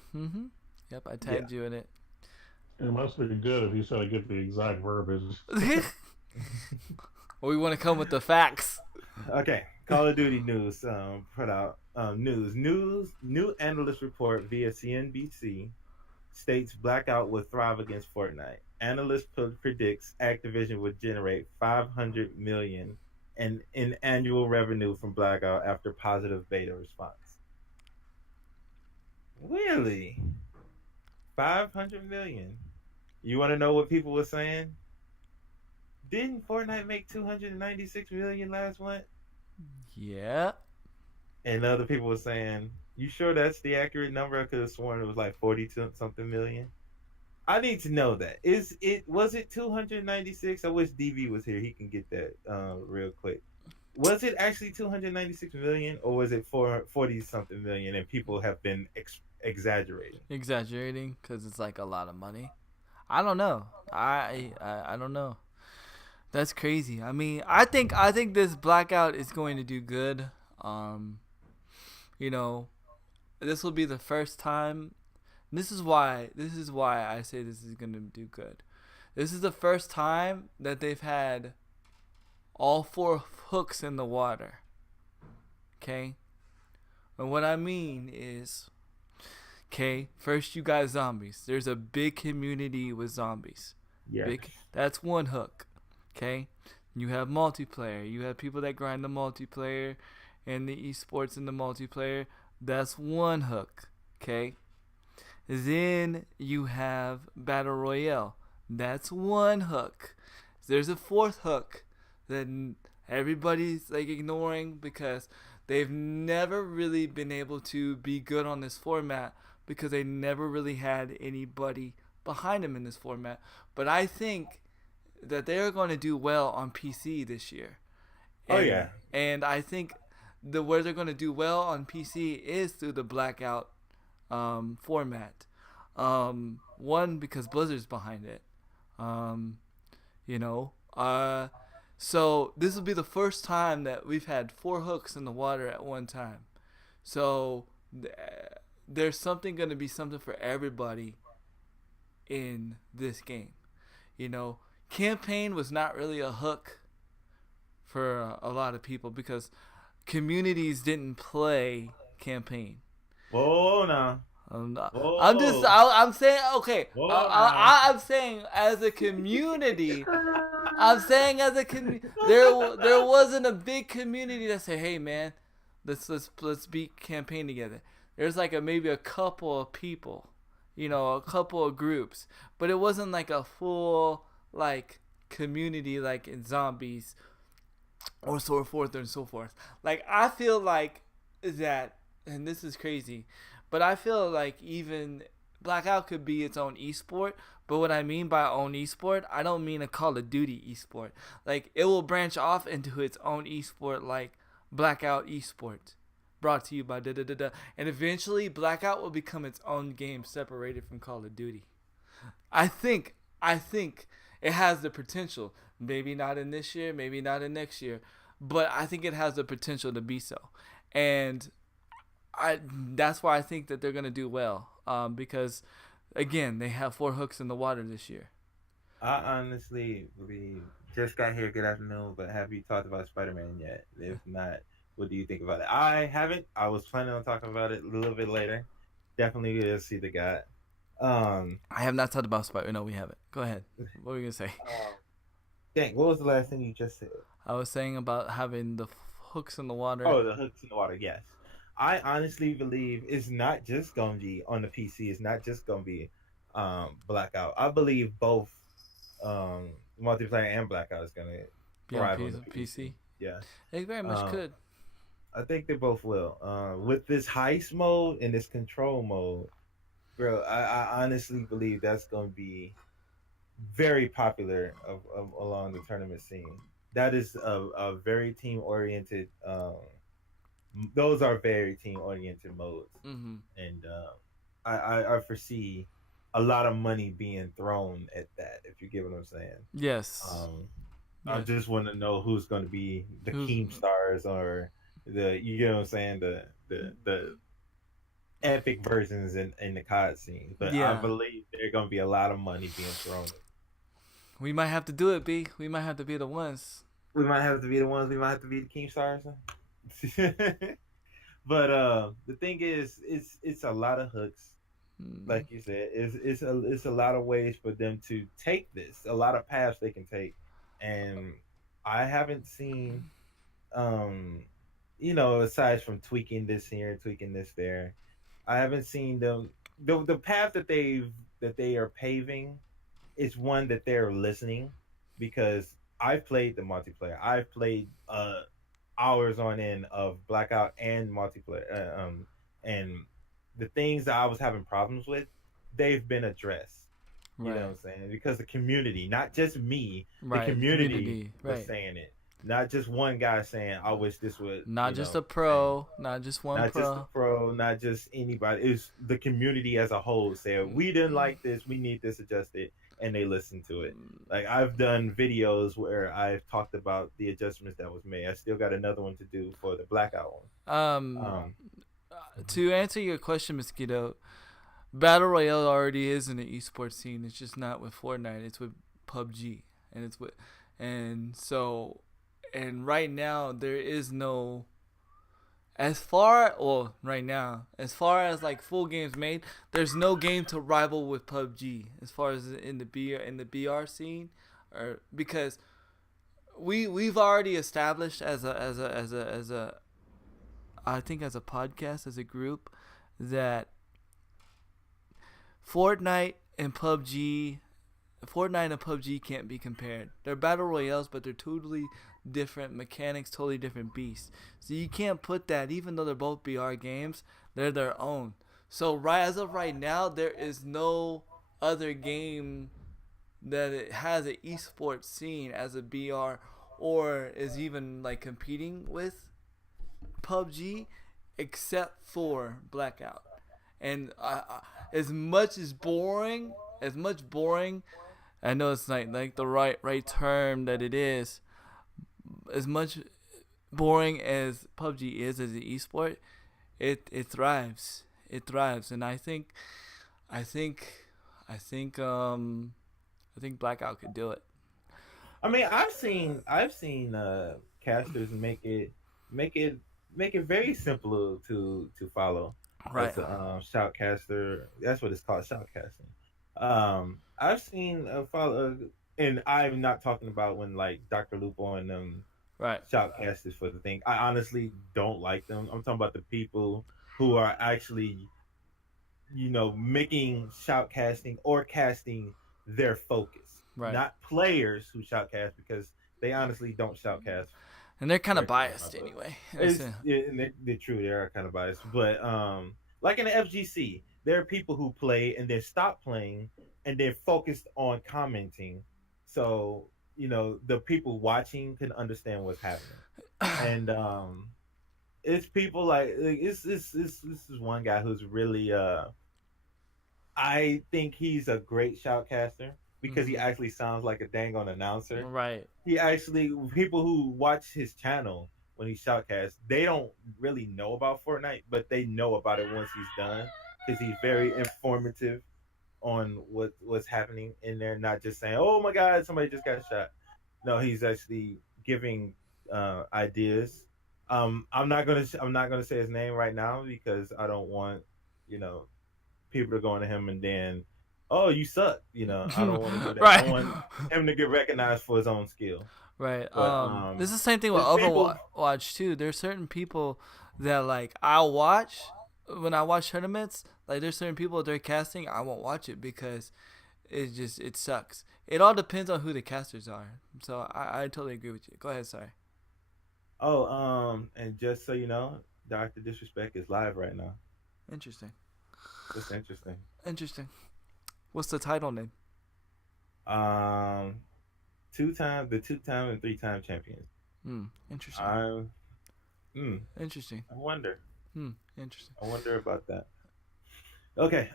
Yep, I tagged you in it. It must be good if you said I get the exact verbiage. We want to come with the facts. Okay. Call of Duty news put out new analyst report via CNBC states Blackout will thrive against Fortnite. Analyst predicts Activision would generate $500 million in annual revenue from Blackout after positive beta response. Really? 500 million. You want to know what people were saying? Didn't Fortnite make 296 million last month? Yeah. And other people were saying, "You sure that's the accurate number? I could have sworn it was like 40 something million." I need to know that. Was it 296? I wish DV was here. He can get that real quick. Was it actually 296 million, or was it 40 something million? And people have been exaggerating. Exaggerating because it's like a lot of money. I don't know. I don't know. That's crazy. I mean, I think this Blackout is going to do good. This will be the first time. This is why I say this is going to do good. This is the first time that they've had all 4 hooks in the water. Okay? And what I mean is, okay, first you got zombies. There's a big community with zombies. Yeah. That's one hook. Okay? You have multiplayer. You have people that grind the multiplayer and the esports in the multiplayer. That's one hook. Okay? Then you have Battle Royale. That's one hook. There's a 4th hook that everybody's like ignoring because they've never really been able to be good on this format because they never really had anybody behind them in this format. But I think that they're going to do well on PC this year. And I think where they're going to do well on PC is through the Blackout format. One, because Blizzard's behind it. So this will be the first time that we've had 4 hooks in the water at one time. So there's going to be something for everybody in this game. Campaign was not really a hook for a lot of people because communities didn't play campaign. Whoa, no. Whoa. I'm saying, okay. Whoa, I'm saying as a community. I'm saying as a community, there wasn't a big community that said, "Hey, man, let's be campaign together." There's like maybe a couple of people, a couple of groups, but it wasn't like a full like community like in zombies or so forth and so forth. Like I feel like that, and this is crazy, but I feel like even Blackout could be its own esport. But what I mean by own esport, I don't mean a Call of Duty esport. Like it will branch off into its own esport, like Blackout Esports, brought to you by da da da da. And eventually, Blackout will become its own game, separated from Call of Duty. I think it has the potential. Maybe not in this year, maybe not in next year, but I think it has the potential to be so. And that's why I think that they're gonna do well. Because again, they have 4 hooks in the water this year. I honestly believe just got here. Good afternoon, but have you talked about Spider-Man yet? If not, what do you think about it? I haven't. I was planning on talking about it a little bit later. Definitely gonna see the guy. I have not talked about Spider. No, we haven't. Go ahead. What were you gonna say? Dang, what was the last thing you just said? I was saying about having the hooks in the water. Oh, the hooks in the water. Yes, I honestly believe it's not just gonna be on the PC. It's not just gonna be Blackout. I believe both multiplayer and Blackout is gonna Be thrive on on the PC. Yeah, They very much could. I think they both will. With this heist mode and this control mode, bro, I honestly believe that's gonna be very popular along the tournament scene. That is a very team oriented. Those are very team oriented modes, and I foresee a lot of money being thrown at that. If you get what I'm saying. Yes. I just want to know who's going to be the Keemstars or you get what I'm saying, the epic versions in the COD scene. But I believe there's going to be a lot of money being thrown. We might have to do it, B. We might have to be the ones. We might have to be the ones. We might have to be the Keemstars. But the thing is, it's a lot of hooks. Like you said, it's a lot of ways for them to take this. A lot of paths they can take, and I haven't seen, aside from tweaking this here, tweaking this there, I haven't seen them. The path that they are paving is one that they're listening, because I've played the multiplayer. I've played hours on end of Blackout and multiplayer, and the things that I was having problems with, they've been addressed. You know what I'm saying? Because the community, not just me, the community was saying it. Not just one guy saying, "I wish this would." Not just a pro, not just one not pro. Not just a pro, not just anybody. It's the community as a whole said, "We didn't like this. We need this adjusted," and they listened to it. Like I've done videos where I've talked about the adjustments that was made. I still got another one to do for the Blackout one. To answer your question, Mosquito, Battle Royale already is in the esports scene. It's just not with Fortnite. It's with PUBG, and right now there is no. As far as like full games made, there's no game to rival with PUBG as far as in the BR scene, or because we've already established as a I think as a podcast, as a group, that Fortnite and PUBG can't be compared. They're battle royales, but they're totally different mechanics, totally different beasts. So you can't put that, even though they're both BR games, they're their own. So as of right now, there is no other game that it has an esports scene as a BR or is even like competing with PUBG except for Blackout. And as much boring, I know it's like the right term that it is. As much boring as PUBG is as an esport, it thrives. It thrives, and I think Blackout could do it. I mean, I've seen casters make it very simple to follow. Right. as a shoutcaster. That's what it's called, shoutcasting. I've seen a follow, and I'm not talking about when like Dr. Lupo and Right. shoutcasters for the thing. I honestly don't like them. I'm talking about the people who are actually, making shoutcasting or casting their focus, Right. not players who shoutcast because they honestly don't shoutcast And they're kind of very well. biased anyway. It's and they're true. They are kind of biased, but like in the FGC, there are people who play and then stop playing and they're focused on commenting, so the people watching can understand what's happening. And it's people like this is one guy who's really I think he's a great shoutcaster because he actually sounds like a dang on announcer. Right. He actually, people who watch his channel when he shoutcasts, they don't really know about Fortnite, but they know about it once he's done because he's very informative on what's happening in there, not just saying, "Oh my God, somebody just got shot." No, he's actually giving ideas. I'm not gonna say his name right now because I don't want you know people to go into him and then, "Oh, you suck." I don't want to do that. Right. I want him to get recognized for his own skill. Right. But This is the same thing with there's people. Overwatch too. There's certain people that like I'll watch when I watch tournaments. Like there's certain people they're casting, I won't watch it because it sucks. It all depends on who the casters are. So I totally agree with you. Go ahead, sorry. Oh, and just so you know, Doctor Disrespect is live right now. Interesting. That's interesting. Interesting. What's the title name? Um, the 2-time and 3-time champions. Interesting. I, Interesting. I wonder. Interesting. I wonder about that. Okay.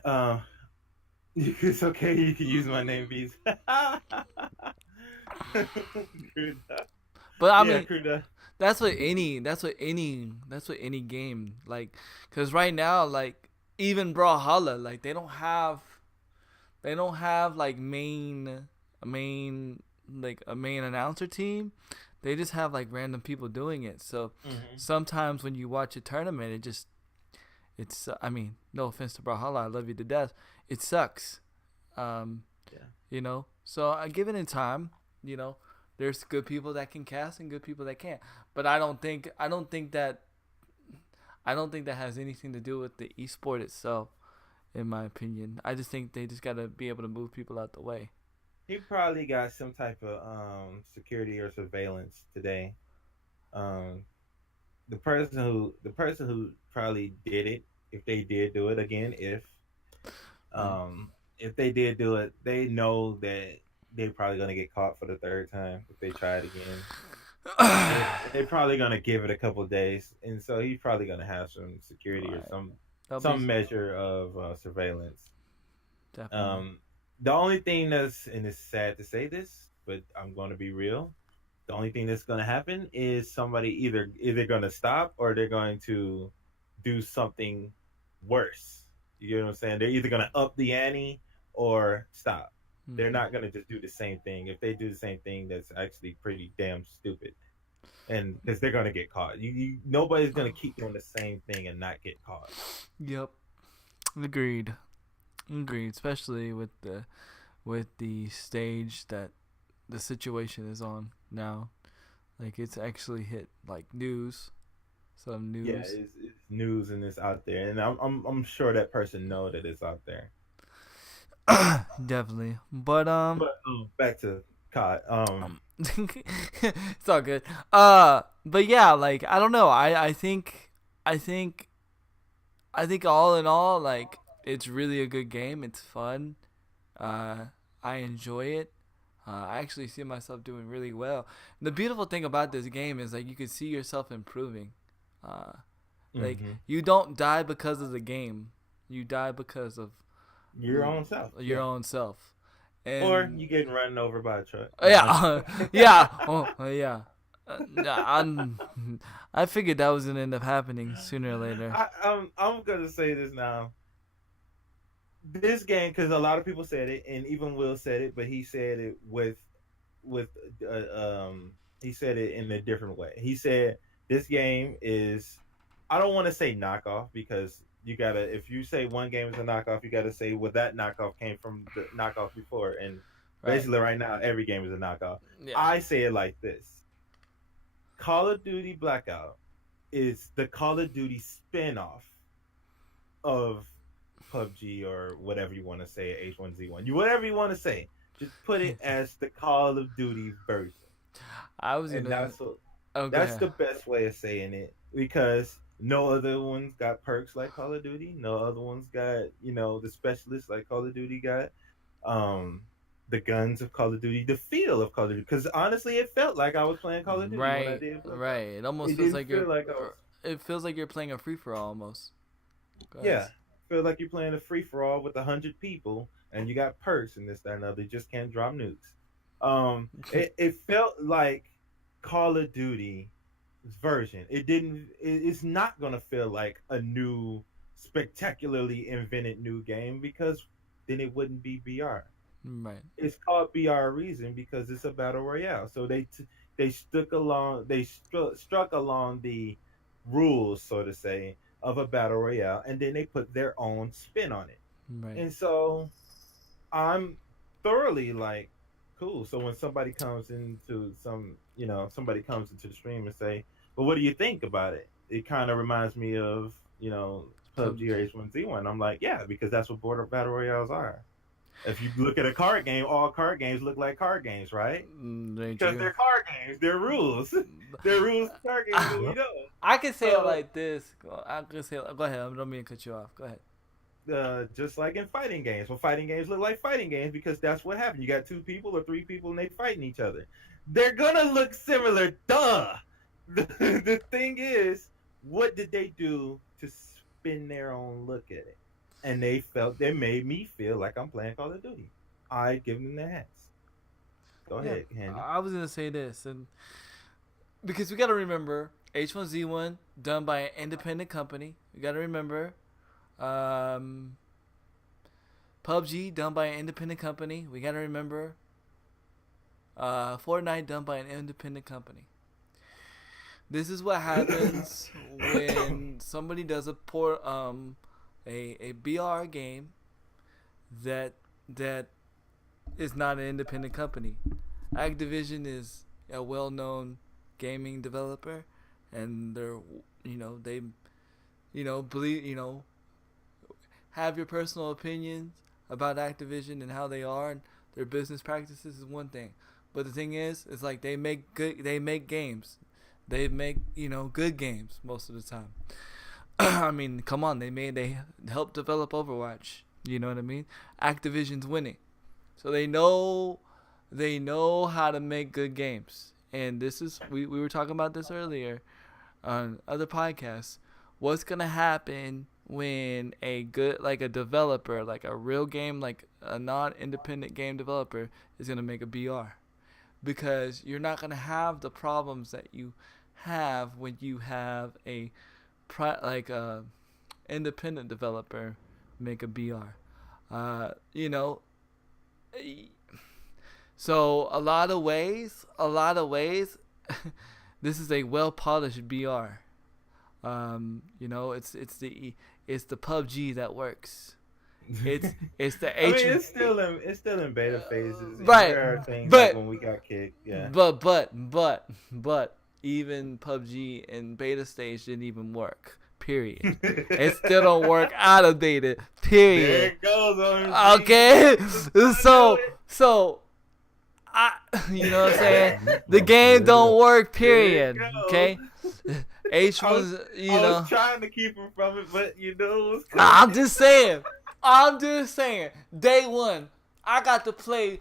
It's okay. You can use my name, Bees. But I Yeah, mean, Cruda. that's what any game like, cause right now like even Brawlhalla like they don't have like main like a main announcer team. They just have like random people doing it. So sometimes when you watch a tournament, it's I mean, no offense to Brawlhalla, I love you to death. It sucks. Yeah. So I give it in time. There's good people that can cast and good people that can't. But I don't think that has anything to do with the esport itself, in my opinion. I just think they just gotta be able to move people out the way. He probably got some type of security or surveillance today. Um, the person who probably did it, if they did do it again, if they did do it, they know that they're probably gonna get caught for the third time if they try it again. They're probably gonna give it a couple of days, and so he's probably gonna have some security or Right. some measure of surveillance. Definitely. The only thing and it's sad to say this, but I'm going to be real. The only thing that's going to happen is somebody either going to stop or they're going to do something worse. You know what I'm saying? They're either going to up the ante or stop. They're not going to just do the same thing. If they do the same thing, that's actually pretty damn stupid. And because they're going to get caught. Nobody's going to keep doing the same thing and not get caught. Yep. Agreed. Especially with the stage that the situation is on now. Like it's actually hit like some news. Yeah, it's news and it's out there, and I'm sure that person know that it's out there. Definitely. But back to COD. it's all good. But yeah, like I don't know. I think all in all, like it's really a good game. It's fun. I enjoy it. I actually see myself doing really well. And the beautiful thing about this game is like you can see yourself improving. Like you don't die because of the game. You die because of your own self. Your own self. And, or you getting run over by a truck. Yeah, yeah, yeah. I figured that was gonna end up happening sooner or later. I'm gonna say this now. This game, because a lot of people said it, and even Will said it, but he said it he said it in a different way. He said this game is, I don't want to say knockoff because you gotta, if you say one game is a knockoff, you gotta say well that knockoff came from the knockoff before, and Right. basically right now every game is a knockoff. Yeah. I say it like this: Call of Duty Blackout is the Call of Duty spin-off of PUBG or whatever you want to say, H1Z1, whatever you want to say. Just put it as the Call of Duty version. I was And gonna. that's the best way of saying it, because no other ones got perks like Call of Duty. No other ones got, the specialists like Call of Duty got. The guns of Call of Duty, the feel of Call of Duty. Because honestly, it felt like I was playing Call of Duty when I Right. did. Right. It almost It feels didn't like feel you're. like I was- It feels like you're playing a free for all almost. Go ahead. Yeah, feel like you're playing a free for all with 100 people, and you got perks and this, that, and other. You just can't drop nukes. It felt like Call of Duty version. It didn't. It's not gonna feel like a new, spectacularly invented new game, because then it wouldn't be BR. Right. It's called BR reason because it's a battle royale. So they struck along the rules, so to say, of a battle royale, and then they put their own spin on it. Right. And so I'm thoroughly like, cool. So when somebody comes into somebody comes into the stream and say, well, what do you think about it? It kind of reminds me of, PUBG or H1Z1. I'm like, yeah, because that's what border battle royales are. If you look at a card game, all card games look like card games, right? Because they're card games. They're rules. They're rules of card games that we know. I can say it like this. I can say, go ahead. I don't mean to cut you off. Go ahead. Just like in fighting games. Well, fighting games look like fighting games because that's what happened. You got 2 people or 3 people and they fighting each other. They're gonna look similar, duh. The thing is, what did they do to spin their own look at it? And they made me feel like I'm playing Call of Duty. I give them their hats. Go ahead, Handy. I was gonna say this, and because we gotta remember H1Z1 done by an independent company. We gotta remember PUBG done by an independent company. We gotta remember Fortnite done by an independent company. This is what happens when somebody does a BR game that is not an independent company. Activision is a well-known gaming developer, and they're have your personal opinions about Activision and how they are and their business practices is one thing, but the thing is, it's like they make games. They make good games most of the time. I mean, come on, they helped develop Overwatch. You know what I mean? Activision's winning, so they know how to make good games. And this is we were talking about this earlier on other podcasts. What's gonna happen when a developer, like a real game, like a non-independent game developer, is gonna make a BR? Because you're not gonna have the problems that you have when you have a independent developer make a BR. So a lot of ways, this is a well polished BR. It's the PUBG that works. It's the I mean, it's still in beta phases. Right, There are things but- like when we got kicked. Yeah. But even PUBG in beta stage didn't even work. Period. It still don't work out of beta. Period. There it goes. OMG. Okay, so you know what I'm saying? The game don't work. Period. There you go. Okay. H1's, I was trying to keep him from it, but it was cool. I'm just saying. Day one, I got to play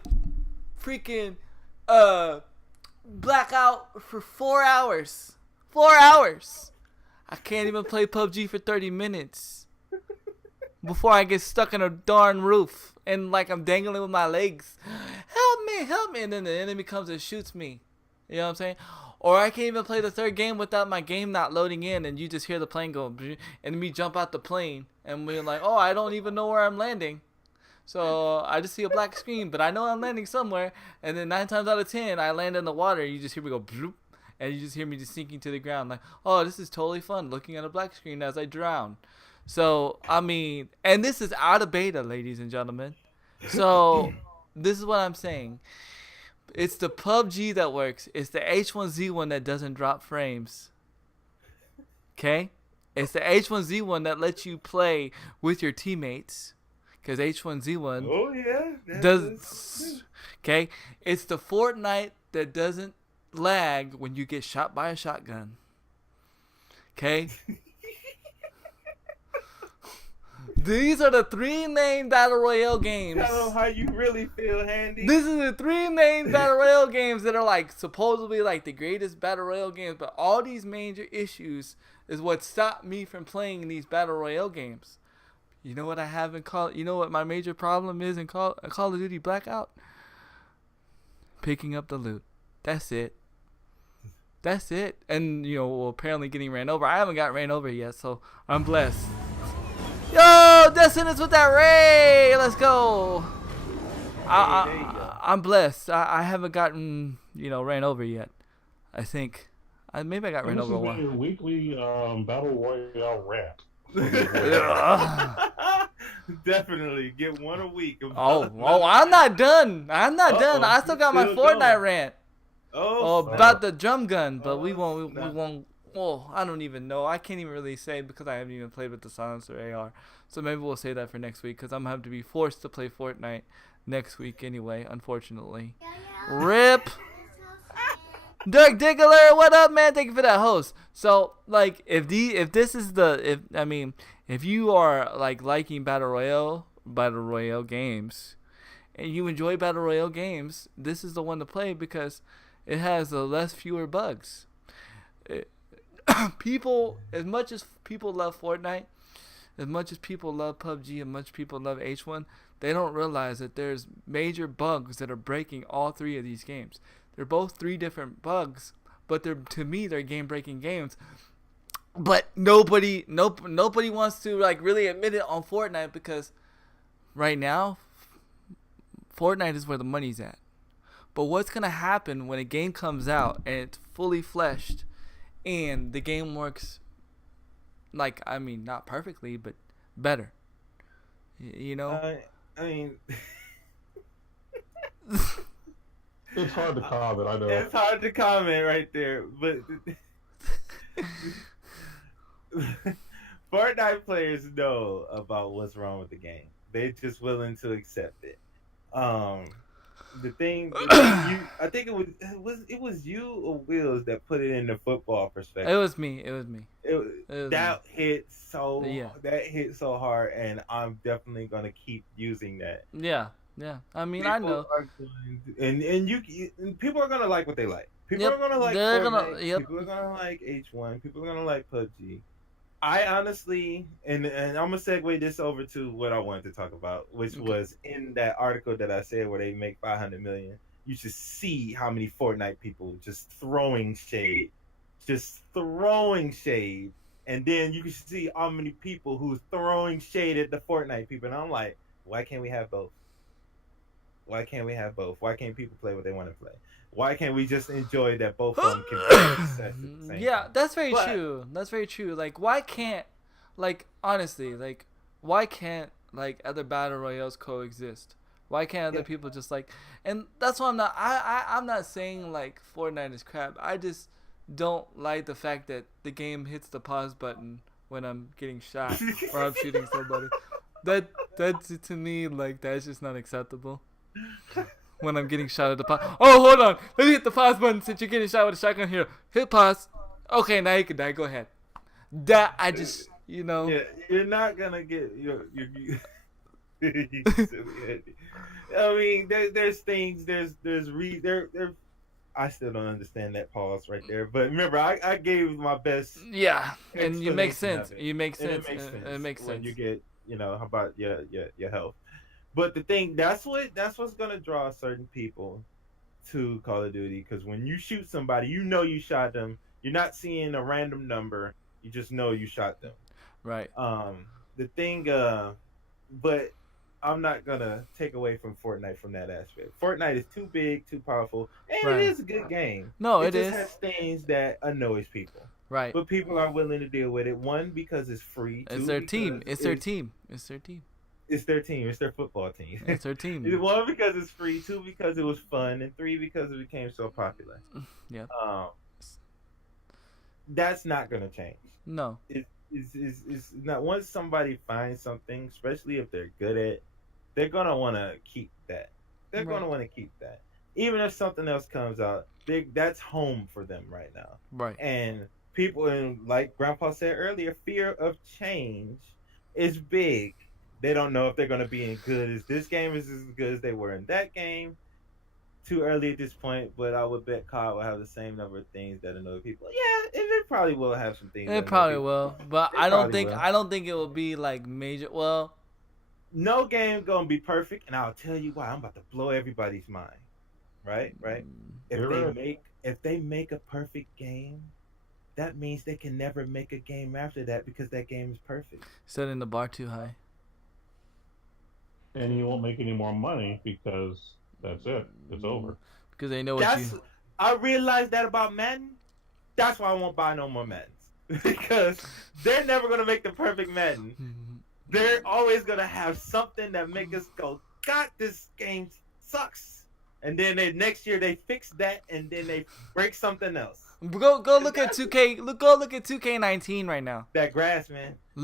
freaking Blackout for 4 hours. 4 hours. I can't even play PUBG for 30 minutes before I get stuck in a darn roof and like I'm dangling with my legs. Help me. And then the enemy comes and shoots me. You know what I'm saying? Or I can't even play the third game without my game not loading in, and you just hear the plane go, and me jump out the plane, and we're like, oh, I don't even know where I'm landing. So I just see a black screen, but I know I'm landing somewhere, and then 9 times out of 10, I land in the water, and you just hear me go, bloop, and you just hear me just sinking to the ground, like, oh, this is totally fun, looking at a black screen as I drown. So I mean, and this is out of beta, ladies and gentlemen. So this is what I'm saying. It's the PUBG that works. It's the H1Z1 that doesn't drop frames. Okay? It's the H1Z1 that lets you play with your teammates. Because H1Z1 Oh yeah, does. Okay? It's the Fortnite that doesn't lag when you get shot by a shotgun. Okay? These are the three main battle royale games. Tell them how you really feel, Handy. This is the three main battle royale games that are like supposedly like the greatest battle royale games, but all these major issues is what stopped me from playing these battle royale games. You know what I have in Call? You know what my major problem is in Call of Duty Blackout? Picking up the loot. That's it. That's it. And you know, well, apparently getting ran over. I haven't got ran over yet, so I'm blessed. Yo, Destinus with that Ray. Let's go. I'm blessed. I haven't gotten, ran over yet. I think. Maybe I got ran over one. Your weekly battle royale rant. Definitely get one a week. I'm not done. Done. I still got my Fortnite rant. About the drum gun, but we won't. Well, I don't even know. I can't even really say because I haven't even played with the silencer AR. So maybe we'll say that for next week because I'm going to have to be forced to play Fortnite next week anyway, unfortunately. RIP! Dirk Diggler, what up, man? Thank you for that host. So, like, if you are like liking battle royale games, and you enjoy battle royale games, this is the one to play because it has fewer bugs. People, as much as people love Fortnite, as much as people love PUBG, as much as people love H1, they don't realize that there's major bugs that are breaking all three of these games. They're both three different bugs, but to me they're game-breaking games. But nobody wants to like really admit it on Fortnite because right now Fortnite is where the money's at. But what's gonna happen when a game comes out and it's fully fleshed and the game works not perfectly, but better. I mean, it's hard to comment. I know it's hard to comment right there, but Fortnite players know about what's wrong with the game. They're just willing to accept it. The thing, I think it was you or Wills that put it in the football perspective. It was me. That hit so hard, and I'm definitely gonna keep using that. Yeah. I mean, people I know, and people are gonna like what they like. People are gonna like Fortnite. People are gonna like H1. People are gonna like PUBG. I honestly, and I'm gonna segue this over to what I wanted to talk about, which was in that article that I said where they make 500 million. You should see how many Fortnite people just throwing shade, and then you can see how many people who's throwing shade at the Fortnite people. And I'm like, why can't we have both? Why can't we have both? Why can't people play what they want to play? Why can't we just enjoy that both of them can play at the same time? That's very true. That's very true. Like, why can't, honestly, why can't, other battle royales coexist? Why can't other people just, and that's why I'm not saying, Fortnite is crap. I just don't like the fact that the game hits the pause button when I'm getting shot or I'm shooting somebody. That's to me, that's just not acceptable. When I'm getting shot at the pause. Oh, hold on. Let me hit the pause button since you're getting shot with a shotgun here. Hit pause. Okay, now you can die. Go ahead. That I just, Yeah, you're not gonna get your I mean, there's things. I still don't understand that pause right there. But remember, I gave my best. Yeah, and you make sense. You make sense. It makes sense. When you get, how about your health. But the thing, that's what's gonna draw certain people to Call of Duty, because when you shoot somebody, you shot them. You're not seeing a random number. You just know you shot them. Right. The thing, but I'm not gonna take away from Fortnite from that aspect. Fortnite is too big, too powerful, and It is a good game. No, it is. Has things that annoys people. Right. but people are willing to deal with it. One, because it's free. Two, It's their team. because It's their team. It's their team. It's their team. It's their football team. It's their team. One, because it's free. Two, because it was fun. And three, because it became so popular. Yeah. That's not gonna change. No. It's not. Once somebody finds something, especially if they're good at, they're gonna want to keep that. They're Right. gonna want to keep that. Even if something else comes out, that's home for them right now. Right. And people, and like Grandpa said earlier, fear of change is big. They don't know if they're going to be in good as this game is as good as they were in that game. Too early at this point, but I would bet COD will have the same number of things that another people. Yeah, it probably will have some things. It probably will, but I don't think it will be like major. Well, no game gonna be perfect, and I'll tell you why. I'm about to blow everybody's mind. Right. If they make a perfect game, that means they can never make a game after that because that game is perfect. Setting the bar too high. And you won't make any more money because that's it. It's over. Because they know what you. I realized that about Madden. That's why I won't buy no more Maddens. Because they're never gonna make the perfect Madden. They're always gonna have something that make us go, God, this game sucks. And then next year they fix that, and then they break something else. Go look at 2K. Go look at 2K19 right now. That grass, man. Go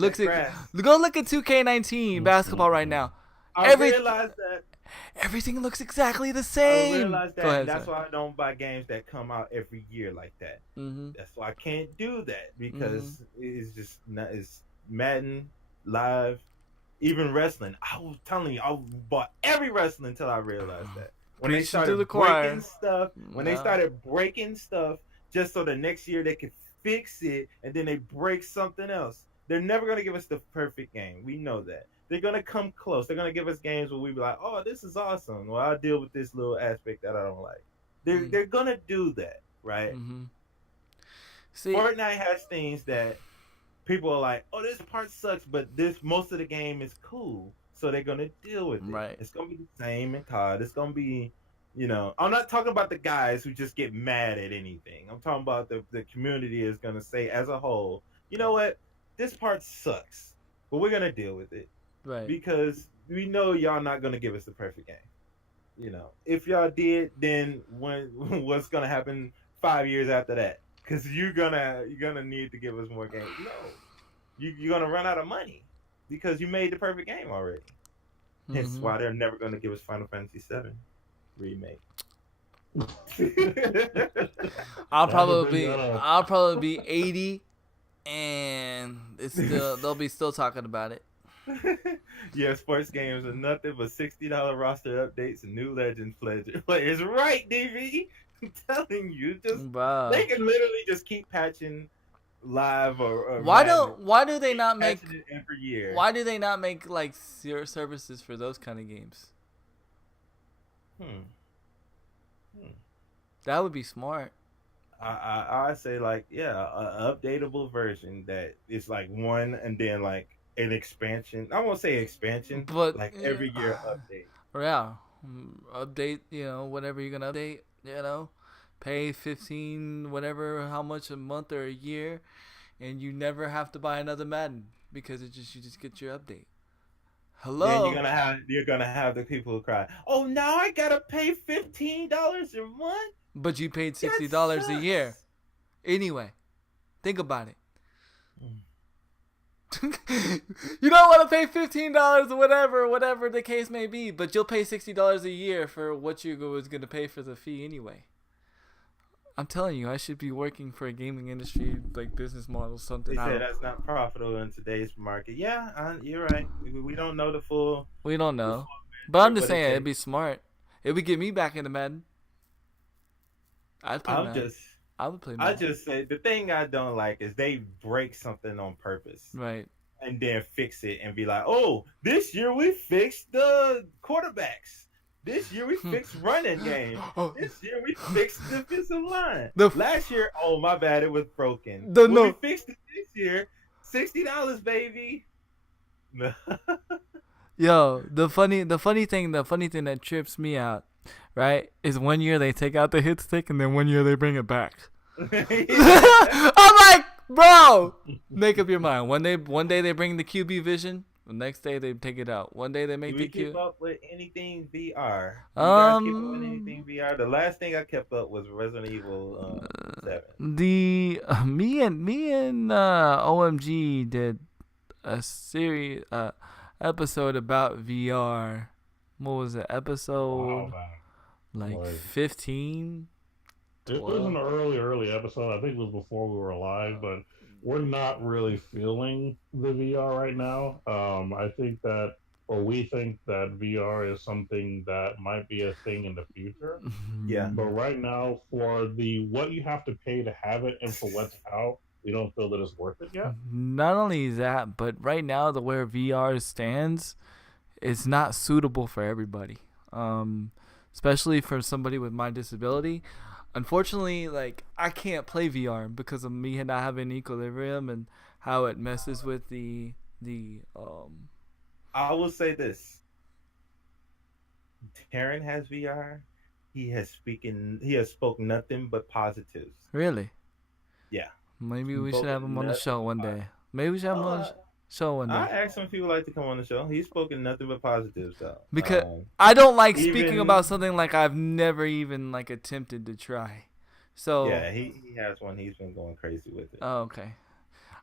look at 2K19 basketball right now. I realized that. Everything looks exactly the same. I realized that. Ahead, that's why I don't buy games that come out every year like that. Mm-hmm. That's why I can't do that because it's just not. It's Madden, Live, even wrestling. I was telling you, I bought every wrestling until I realized that. When they started breaking stuff, just so the next year they could fix it, and then they break something else. They're never gonna give us the perfect game. We know that. They're gonna come close. They're gonna give us games where we be like, "Oh, this is awesome." Well, I'll deal with this little aspect that I don't like. They're gonna do that, right? Mm-hmm. See, Fortnite has things that people are like, "Oh, this part sucks," but most of the game is cool, so they're gonna deal with it. Right. It's gonna be the same in COD. It's gonna be, I'm not talking about the guys who just get mad at anything. I'm talking about the community is gonna say as a whole, you know what, this part sucks, but we're gonna deal with it. Right. Because we know y'all not gonna give us the perfect game. If y'all did, then what's gonna happen 5 years after that? Because you're gonna need to give us more games. No, you're gonna run out of money because you made the perfect game already. Mm-hmm. Hence why they're never gonna give us Final Fantasy VII remake. I'll probably be 80, and it's still they'll be still talking about it. Yeah, sports games are nothing but $60 roster updates and new Legends players. Right, DV? I'm telling you, they can literally just keep patching Live or why do they not make it every year? Why do they not make like services for those kind of games? That would be smart. I say like a updatable version that is like one and then like an expansion. I won't say expansion, but like every year update. Yeah, update. Whatever you're gonna update. Pay $15, whatever, how much a month or a year, and you never have to buy another Madden because you just get your update. Hello. Then you're gonna have the people who cry, "Oh, now I gotta pay $15 a month." But you paid $60 a year. Anyway, think about it. You don't want to pay $15 or whatever the case may be, but you'll pay $60 a year for what you was going to pay for the fee anyway. I'm telling you, I should be working for a gaming industry like business model something. They say that's not profitable in today's market. Yeah, you're right. We don't know the full. We don't know, but I'm just saying it'd be smart. It would get me back into Madden. I would play Madden. I just say the thing I don't like is they break something on purpose, right? And then fix it and be like, "Oh, this year we fixed the quarterbacks. This year we fixed running game. This year we fixed the defensive line. Last year, oh my bad, it was broken. We fixed it this year. $60, baby." Yo, the funny thing that trips me out, right, is 1 year they take out the hit stick and then 1 year they bring it back. I'm like, Bro, make up your mind. One day they bring the QB Vision. The next day they take it out. One day they make Do the we keep Q. up with anything VR? Do you guys keep up with Um, anything VR? The last thing I kept up was Resident Evil 7. the me and OMG did a series episode about VR. What was it? Episode back. like Like- 15. It was an early episode. I think it was before we were alive, but we're not really feeling the VR right now. I think that, or we think that VR is something that might be a thing in the future. Yeah. But right now, for the what you have to pay to have it and for what's out, we don't feel that it's worth it yet. Not only that, but right now the where VR stands, it's not suitable for everybody. Especially for somebody with my disability. Unfortunately, like I can't play VR because of me not having equilibrium and how it messes with the I will say this. Taryn has VR. He has spoken nothing but positives. Really. Yeah. Maybe we should Spoken have him on the nothing show one but day. Maybe we should have him on the show one I day. asked him if he would like to come on the show. He's spoken nothing but positives though. Because I don't like speaking even- about something like I've never even like attempted to try. So yeah, he has one. He's been going crazy with it. Oh, okay.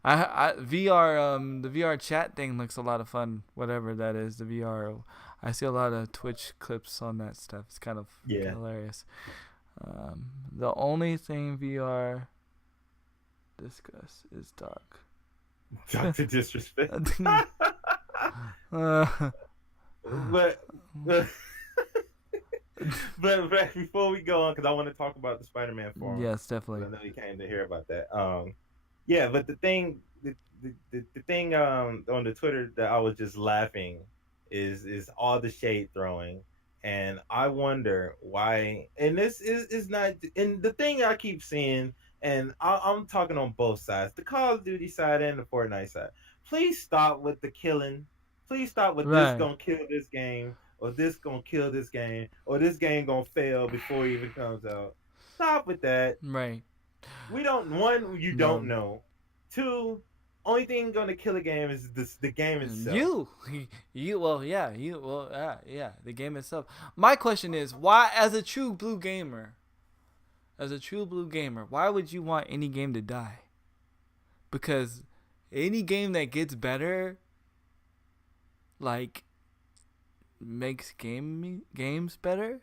I VR the VR chat thing looks a lot of fun. Whatever that is, the VR. I see a lot of Twitch clips on that stuff. It's kind of Yeah. hilarious. The only thing VR discuss is dark. Dr. Disrespect. Uh, but but before we go on, because I want to talk about the Spider-Man forum. yes, 'Cause definitely. I know you came to hear about that. Yeah, but the thing on the Twitter that I was just laughing is all the shade throwing, and I wonder why. And this is not. And the thing I keep seeing, and I'm talking on both sides, the Call of Duty side and the Fortnite side. Please stop with the killing. Please stop with Right. this gonna kill this game, or this gonna kill this game, or this game gonna fail before it even comes out. Stop with that. Right. We don't you No. don't know. Two, only thing gonna kill a game is the game itself. Yeah, the game itself. My question is, why, as a true blue gamer, why would you want any game to die? Because any game that gets better, like, makes games better.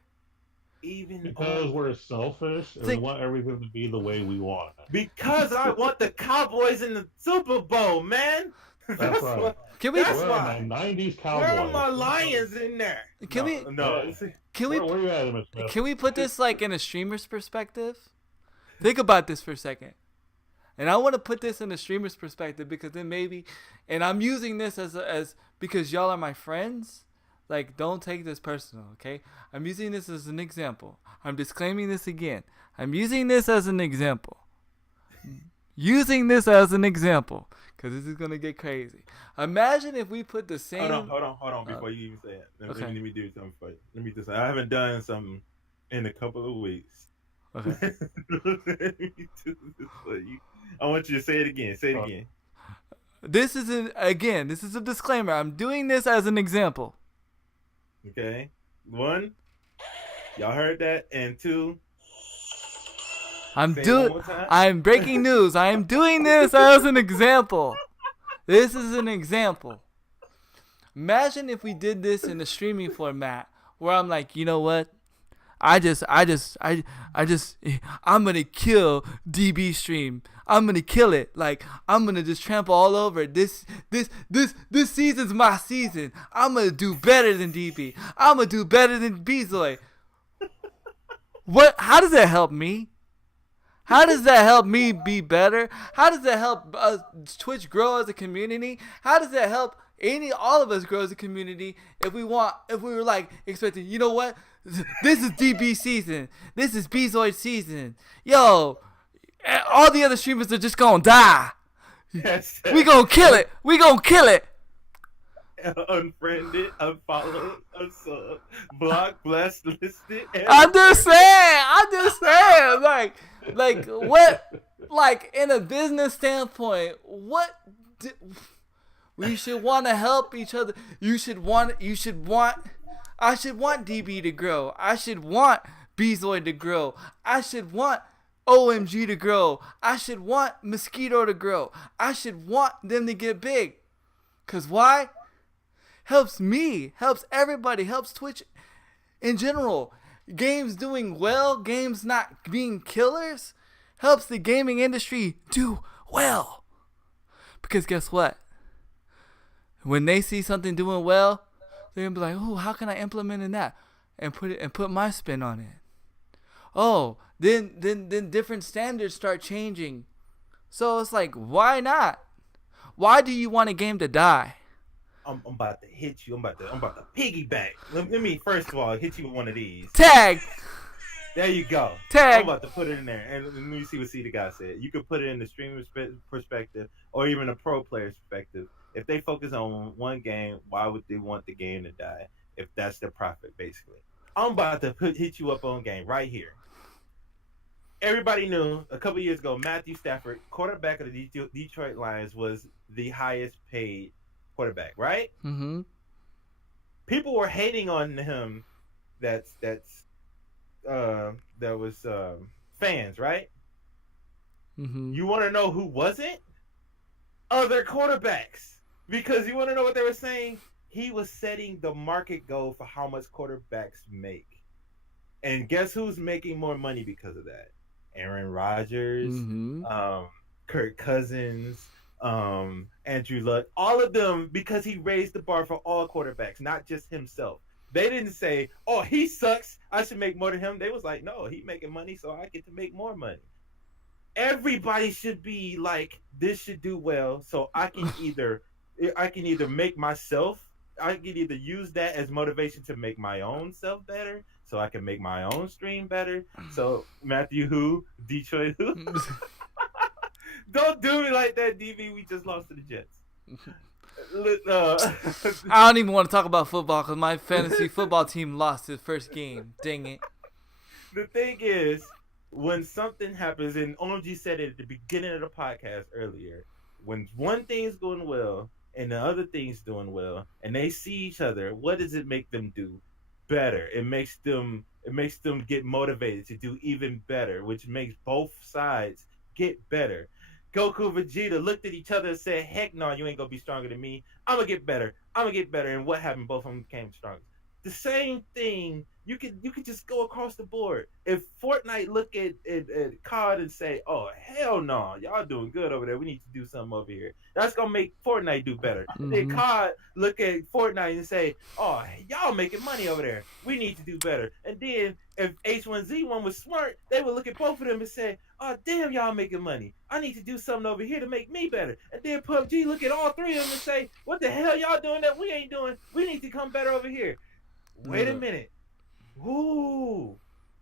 Even Because we're selfish and we Think- want everything to be the way we want it. because I want the Cowboys in the Super Bowl, man. That's right. what. Can we? That's Where why. are my 90s Where are Cowboys? my Lions in there? Can no, we- No. Can we? Where you at, Mr. Smith? Can we put this like in a streamer's perspective? Think about this for a second. And I want to put this in a streamer's perspective because then maybe, and I'm using this as because y'all are my friends. Like, don't take this personal, okay? I'm using this as an example. I'm disclaiming this again. I'm using this as an example. Using this as an example because this is gonna get crazy. Imagine if we put the same. Hold on. Before you even say it, let okay. me do something for you. Let me do something. I haven't done something in a couple of weeks. Okay. Let me do this for you. I want you to say it again. Say it again. This is a disclaimer. I'm doing this as an example. Okay. One, y'all heard that, and two, I'm say it doing. one more time. I'm breaking news. I am doing this as an example. This is an example. Imagine if we did this in a streaming format where I'm like, you know what? I'm gonna kill DB stream. I'm gonna kill it. Like, I'm gonna just trample all over it. This season's my season. I'm gonna do better than DB. I'm gonna do better than Bezoy. What? How does that help me? How does that help me be better? How does that help Twitch grow as a community? How does that help all of us grow as a community if we were like expecting, you know what? This is DB season. This is Bezoid season. Yo, all the other streamers are just gonna die. Yes. We gonna kill it. We gonna kill it. Unfriended, unfollowed, unsub, blocked, blessed, listed. I'm just saying. Like what? Like, in a business standpoint, we should want to help each other. I should want DB to grow. I should want Bezoid to grow. I should want OMG to grow. I should want Mosquito to grow. I should want them to get big. Cause why? Helps me, helps everybody, helps Twitch in general. Games doing well, games not being killers, helps the gaming industry do well. Because guess what? When they see something doing well, they're gonna be like, "Oh, how can I implement in that and put my spin on it?" Oh, then different standards start changing. So it's like, why not? Why do you want a game to die? I'm about to hit you. I'm about to piggyback. Let me first of all hit you with one of these. Tag. There you go. Tag. I'm about to put it in there, and let me see what the guy said. You could put it in the streamer's perspective, or even a pro player's perspective. If they focus on one game, why would they want the game to die? If that's their profit, basically. I'm about to hit you up on game right here. Everybody knew a couple years ago, Matthew Stafford, quarterback of the Detroit Lions, was the highest paid quarterback, right? Mm-hmm. People were hating on him. That was fans, right? Mm-hmm. You want to know who wasn't? Other quarterbacks. Because you want to know what they were saying? He was setting the market goal for how much quarterbacks make. And guess who's making more money because of that? Aaron Rodgers, Kirk Cousins, Andrew Luck, all of them, because he raised the bar for all quarterbacks, not just himself. They didn't say, "Oh, he sucks, I should make more than him." They was like, "No, he making money, so I get to make more money." Everybody should be like, this should do well, so I can either make myself, I can either use that as motivation to make my own self better, so I can make my own stream better. So Matthew who? Detroit who? Don't do me like that, DB. We just lost to the Jets. I don't even want to talk about football because my fantasy football team lost its first game. Dang it. The thing is, when something happens, and OMG said it at the beginning of the podcast earlier, when one thing's going well and the other thing's doing well, and they see each other, what does it make them do? Better. It makes them get motivated to do even better, which makes both sides get better. Goku Vegeta looked at each other and said, "Heck no, you ain't gonna be stronger than me. I'm gonna get better. And what happened? Both of them became stronger. The same thing. You could just go across the board. If Fortnite look at COD and say, "Oh hell no, y'all doing good over there. We need to do something over here." That's gonna make Fortnite do better. Mm-hmm. Then COD look at Fortnite and say, "Oh, y'all making money over there. We need to do better." And then if H1Z1 was smart, they would look at both of them and say, "Oh damn, y'all making money. I need to do something over here to make me better." And then PUBG look at all three of them and say, "What the hell y'all doing that we ain't doing? We need to come better over here." Wait a minute. Ooh,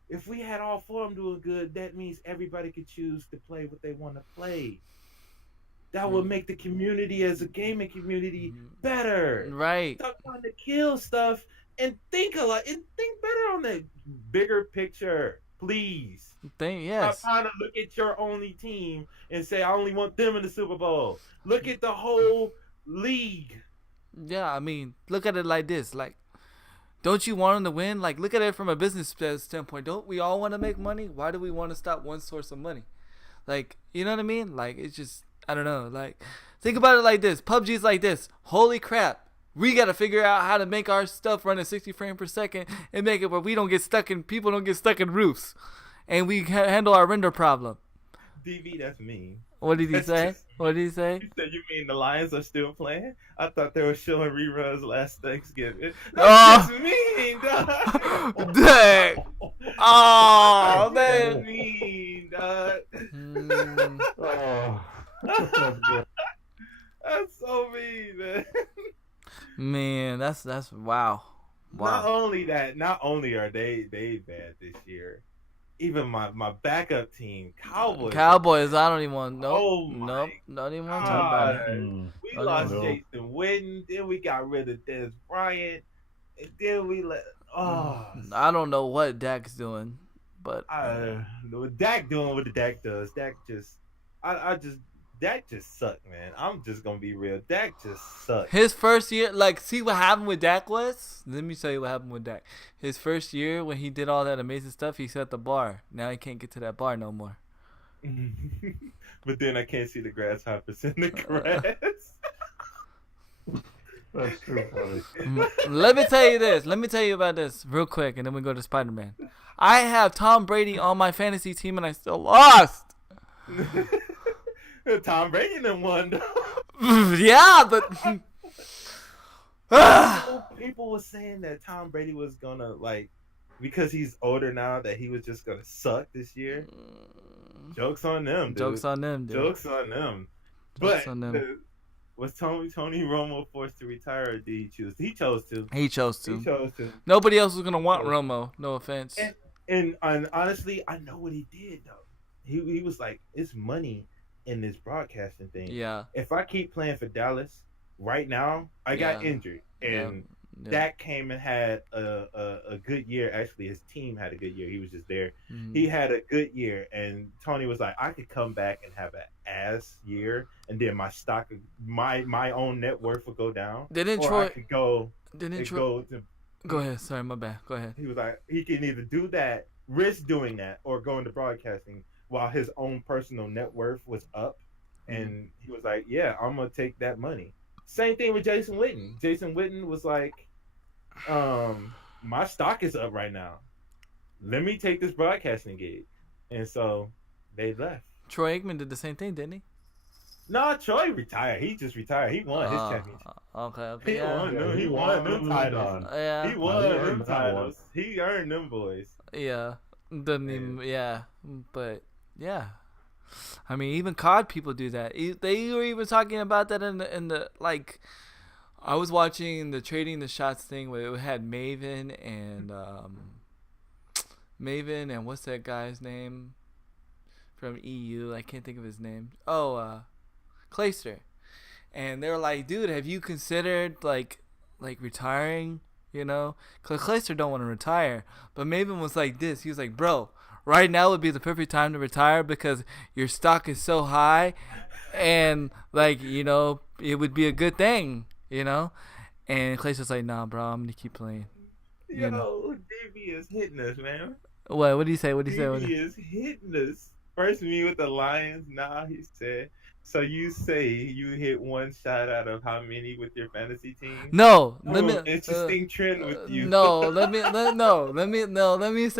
if we had all four of them doing good, that means everybody could choose to play what they want to play. That would make the community as a gaming community better. Right. Stop trying to kill stuff and think better on the bigger picture, please. Yes. Stop trying to look at your only team and say, "I only want them in the Super Bowl." Look at the whole league. Yeah, I mean, look at it like this. Like, don't you want them to win? Like, look at it from a business standpoint. Don't we all want to make money? Why do we want to stop one source of money? Like, you know what I mean? Like, it's just, I don't know. Like, think about it like this. PUBG's like this. Holy crap. We got to figure out how to make our stuff run at 60 frames per second and make it where people don't get stuck in roofs. And we handle our render problem. DB, that's mean. What did he say? What did he say? You said you mean the Lions are still playing? I thought they were showing reruns last Thanksgiving. Oh. That's mean, dog. Dang. Oh, That's man. mean, dog. Oh. That's so mean, man. Man, that's wow. Not only that, not only are they bad this year, even my backup team, Cowboys, I don't even want. Nope. Oh my nope. Don't even want to talk about it. We I lost know. Jason Witten, then we got rid of Dez Bryant, and then we let. Oh, I don't know what Dak's doing, but Dak doing what the Dak does. Dak just I just Dak just sucked, man. I'm just gonna be real. Dak just sucked. His first year, like, see what happened with Dak was? Let me tell you what happened with Dak. His first year, when he did all that amazing stuff, he set the bar. Now he can't get to that bar no more. But then I can't see the grasshoppers in the grass. That's too funny. Let me tell you this. Let me tell you about this real quick, and then we go to Spider-Man. I have Tom Brady on my fantasy team, and I still lost. Tom Brady done won, though. Yeah, but People were saying that Tom Brady was gonna, like, because he's older now, that he was just gonna suck this year. Joke's on them, dude. Jokes on them, dude. Joke's on them. Jokes But on them. was Tony Romo forced to retire, or did he choose? He chose to. He chose He to. chose to. Nobody else was gonna want Romo. No offense. And honestly, I know what he did though. He was like, it's money in this broadcasting thing. Yeah. If I keep playing for Dallas right now, I got Yeah. injured, and Yeah. Dak came and had a good year. Actually, his team had a good year. He was just there. Mhm. He had a good year, and Tony was like, I could come back and have an ass year, and then my stock, my own net worth would go down. Didn't or Troy? I could go Didn't and Troy? go to. Go ahead. Sorry, my bad. Go ahead. He was like, he can either do that, risk doing that, or go into broadcasting while his own personal net worth was up. And he was like, yeah, I'm going to take that money. Same thing with Jason Witten. Jason Witten was like, my stock is up right now. Let me take this broadcasting gig. And so they left. Troy Aikman did the same thing, didn't he? No, Troy retired. He just retired. He won his championship. Okay. He Yeah. won. Yeah, He he won won them and titles. done. Yeah. He won He them earned that titles. He earned them boys. Yeah. Doesn't even. Yeah. But yeah. I mean, even COD people do that. They were even talking about that in the like. I was watching the Trading the Shots thing where it had Maven and what's that guy's name from EU? I can't think of his name. Oh, Clayster. And they were like, dude, have you considered like retiring? You know, cause Clayster don't want to retire, but Maven was like this. He was like, bro, right now would be the perfect time to retire because your stock is so high, and like, you know, it would be a good thing, you know. And Clayster's like, nah, bro, I'm gonna keep playing. You know. DB is hitting us, man. What do you say? What do you say? DB is hitting us. First me with the Lions. Now he said. So you say you hit one shot out of how many with your fantasy team? No, Oh, let me. interesting trend with you. No, let me say this. Let me say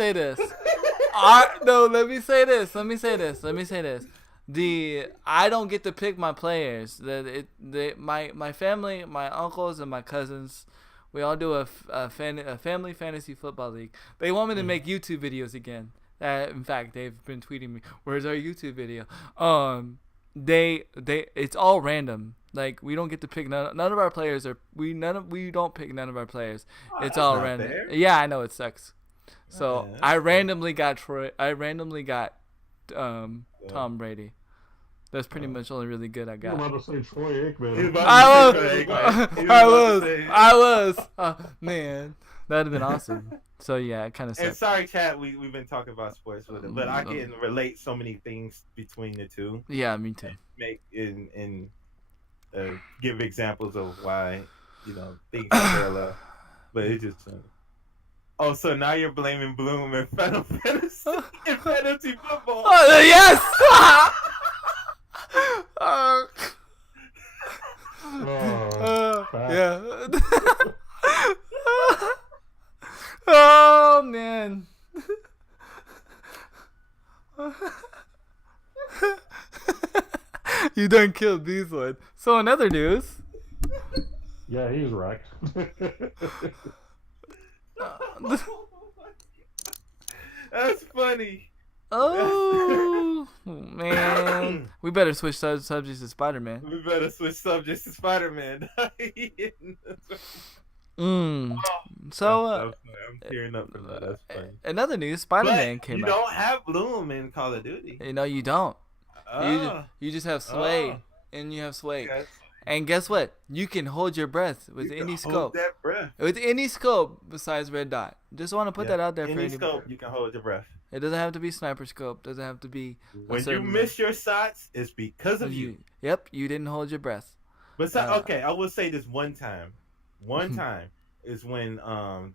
this. I don't get to pick my players. My family, my uncles and my cousins, we all do a family fantasy football league. They want me to make YouTube videos again. In fact, they've been tweeting me, "Where's our YouTube video?" It's all random. Like, we don't get to pick none of our players we don't pick none of our players. It's all random. Fair. Yeah, I know it sucks. So Yeah, I randomly got Tom Brady. That's pretty much only really good I I'm got. about to say Troy He was Aikman. about I to was, say Craig, he about to say- I was. Man, that'd have been awesome. So yeah, it kind of And sucks. sorry, chat. We've been talking about sports with it, but I can relate so many things between the two. Yeah, me too. Make and give examples of why things are parallel. But it just. Oh, so now you're blaming Bloom and Final Fantasy and fantasy football. Oh yes. Facts. Yeah. Oh man. You done killed these one. So in other news. Yeah, he's wrecked. That's funny. Oh man. We better switch subjects to Spider-Man. We better switch subjects to Spider-Man. So I'm tearing up for that. That's funny. another news, Spider-Man But came you out. don't have Bloom in Call of Duty. You know you don't. Oh, You just have Sway, Oh. and you have Sway. okay. And guess what? You can hold your breath with You any can scope. hold that breath. With any scope besides red dot. Just want to put that out there for Any anybody. scope, you can hold your breath. It doesn't have to be sniper scope. Doesn't have to be a When you certain miss your shots, it's because of you. Yep, you didn't hold your breath. But okay, I will say this one time. One time is when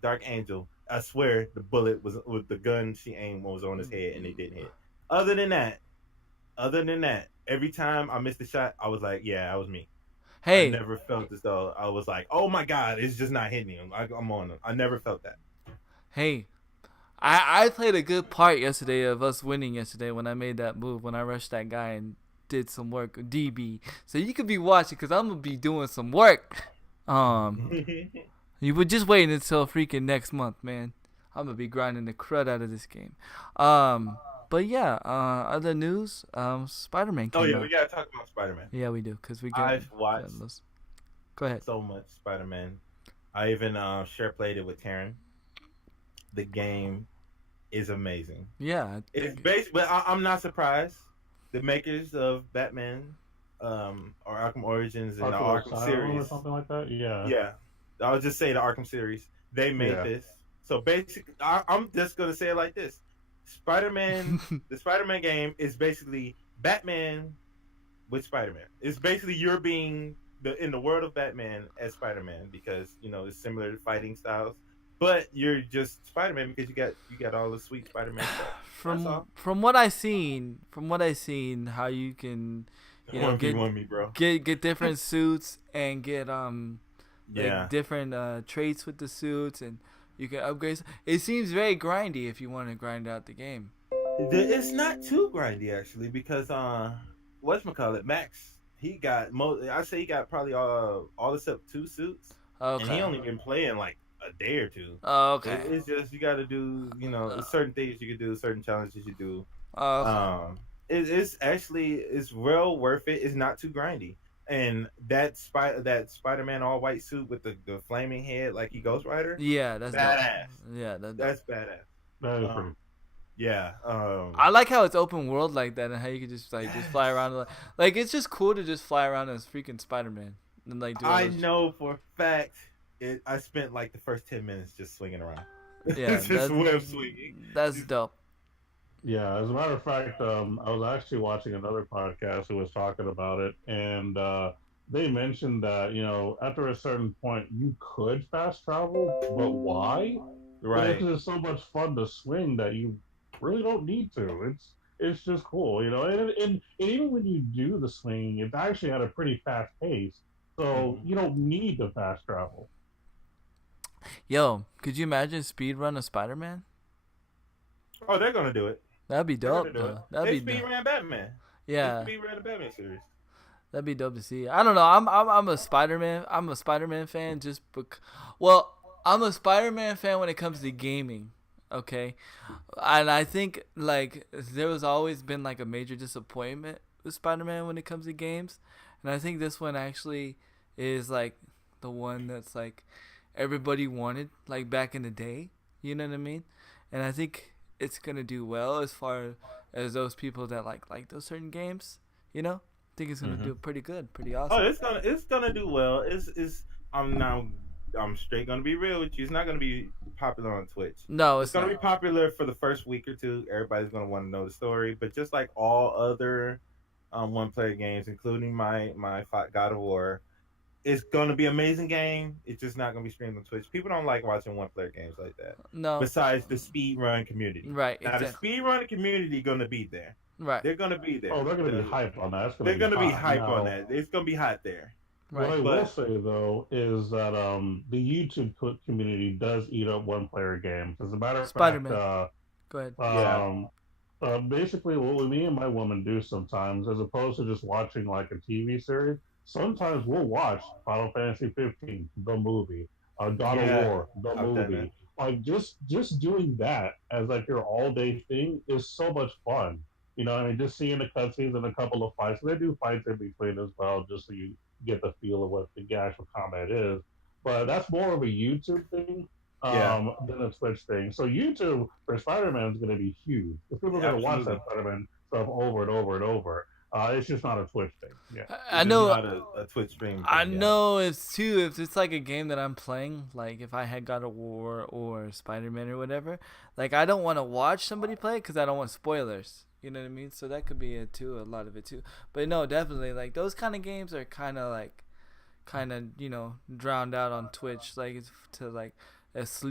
Dark Angel, I swear the bullet was with the gun she aimed was on his head and it didn't hit. Other than that, every time I missed a shot, I was like, yeah, that was me. Hey, I never felt as though I was like, oh my god, it's just not hitting him. I'm on him. I never felt that. hey, I played a good part yesterday of us winning yesterday when I made that move, when I rushed that guy and did some work, DB. So you could be watching because I'm going to be doing some work. You would just wait until freaking next month, man. I'm going to be grinding the crud out of this game. But yeah, other news, Spider-Man came Oh yeah, out. we gotta talk about Spider-Man. Yeah, we do, because we get. I've watched Go ahead. so much Spider-Man. I even share played it with Taryn. The game is amazing. Yeah. It's based, but I'm not surprised. The makers of Batman, or Arkham Origins and the Arkham Asylum series, or something like that. Yeah. yeah, I'll just say the Arkham series. They made this. So basically, I'm just gonna say it like this: Spider-Man, the Spider-Man game is basically Batman with Spider-Man. It's basically you're being in the world of Batman as Spider-Man because it's similar fighting styles, but you're just Spider-Man because you got all the sweet Spider-Man stuff. From what I seen, how you can get different suits and get like different traits with the suits, and you can upgrade. It seems very grindy if you want to grind out the game. It's not too grindy actually because whatchamacallit, Max, he got I say he got probably all except 2 suits. Okay. And he only been playing like a day or 2. Oh, okay. It's just you got to do certain things you can do, certain challenges you do. Okay. It's real worth it. It's not too grindy. And that Spider-Man all white suit with the flaming head like he Ghost Rider. Yeah, that's badass. Dope. Yeah, that's badass. That is pretty. Yeah. I like how it's open world like that and how you can just just fly around. Like it's just cool to just fly around as freaking Spider-Man and like do. I know for a fact. I spent like the first 10 minutes just swinging around. Yeah, just web swinging. That's dope. Yeah, as a matter of fact, I was actually watching another podcast who was talking about it, and they mentioned that after a certain point you could fast travel, but why? Right. Because it's so much fun to swing that you really don't need to. It's just cool, and even when you do the swinging, it's actually at a pretty fast pace, so you don't need to fast travel. Yo, could you imagine speed run a Spider-Man? Oh, they're gonna do it. That'd be dope, though. They speed ran Batman. Yeah. They speed ran the Batman series. That'd be dope to see. I don't know. I'm a Spider-Man. I'm a Spider-Man fan just well, I'm a Spider-Man fan when it comes to gaming. Okay, and I think like there was always been like a major disappointment with Spider-Man when it comes to games, and I think this one actually is like the one that's like everybody wanted like back in the day. You know what I mean? And I think it's gonna do well as far as those people that like those certain games. I think it's gonna do pretty good, pretty awesome. Oh, it's gonna do well. I'm straight gonna be real with you. It's not gonna be popular on Twitch. No, it's gonna be popular for the first week or 2. Everybody's gonna want to know the story, but just like all other one-player games, including my God of War, it's gonna be an amazing game. It's just not gonna be streamed on Twitch. People don't like watching one-player games like that. No. Besides the speedrun community, right? Now the speedrun community gonna be there. Right. They're gonna be there. Oh, they're gonna be hype on that. They're gonna be hype on that. It's gonna be hot there. Right. What I will say though is that the YouTube community does eat up one-player games. As a matter of Spider-Man. fact, go ahead. Basically, what me and my woman do sometimes, as opposed to just watching like a TV series, sometimes we'll watch Final Fantasy 15, the movie, God of War, the movie. Like just doing that as like your all-day thing is so much fun. Just seeing the cutscenes and a couple of fights. They do fights in between as well, just so you get the feel of what the actual combat is. But that's more of a YouTube thing than a Twitch thing. So YouTube for Spider-Man is going to be huge. Because people are going to watch that Spider-Man stuff over and over and over. It's just not a Twitch thing. Yeah. I It's know. not a Twitch stream. I thing, yeah. know it's too. If it's like a game that I'm playing, like if I had God of War or Spider-Man or whatever, like I don't want to watch somebody play because I don't want spoilers. You know what I mean? So that could be it too. A lot of it too. But no, definitely like those kind of games are kind of drowned out on Twitch. Like it's to like as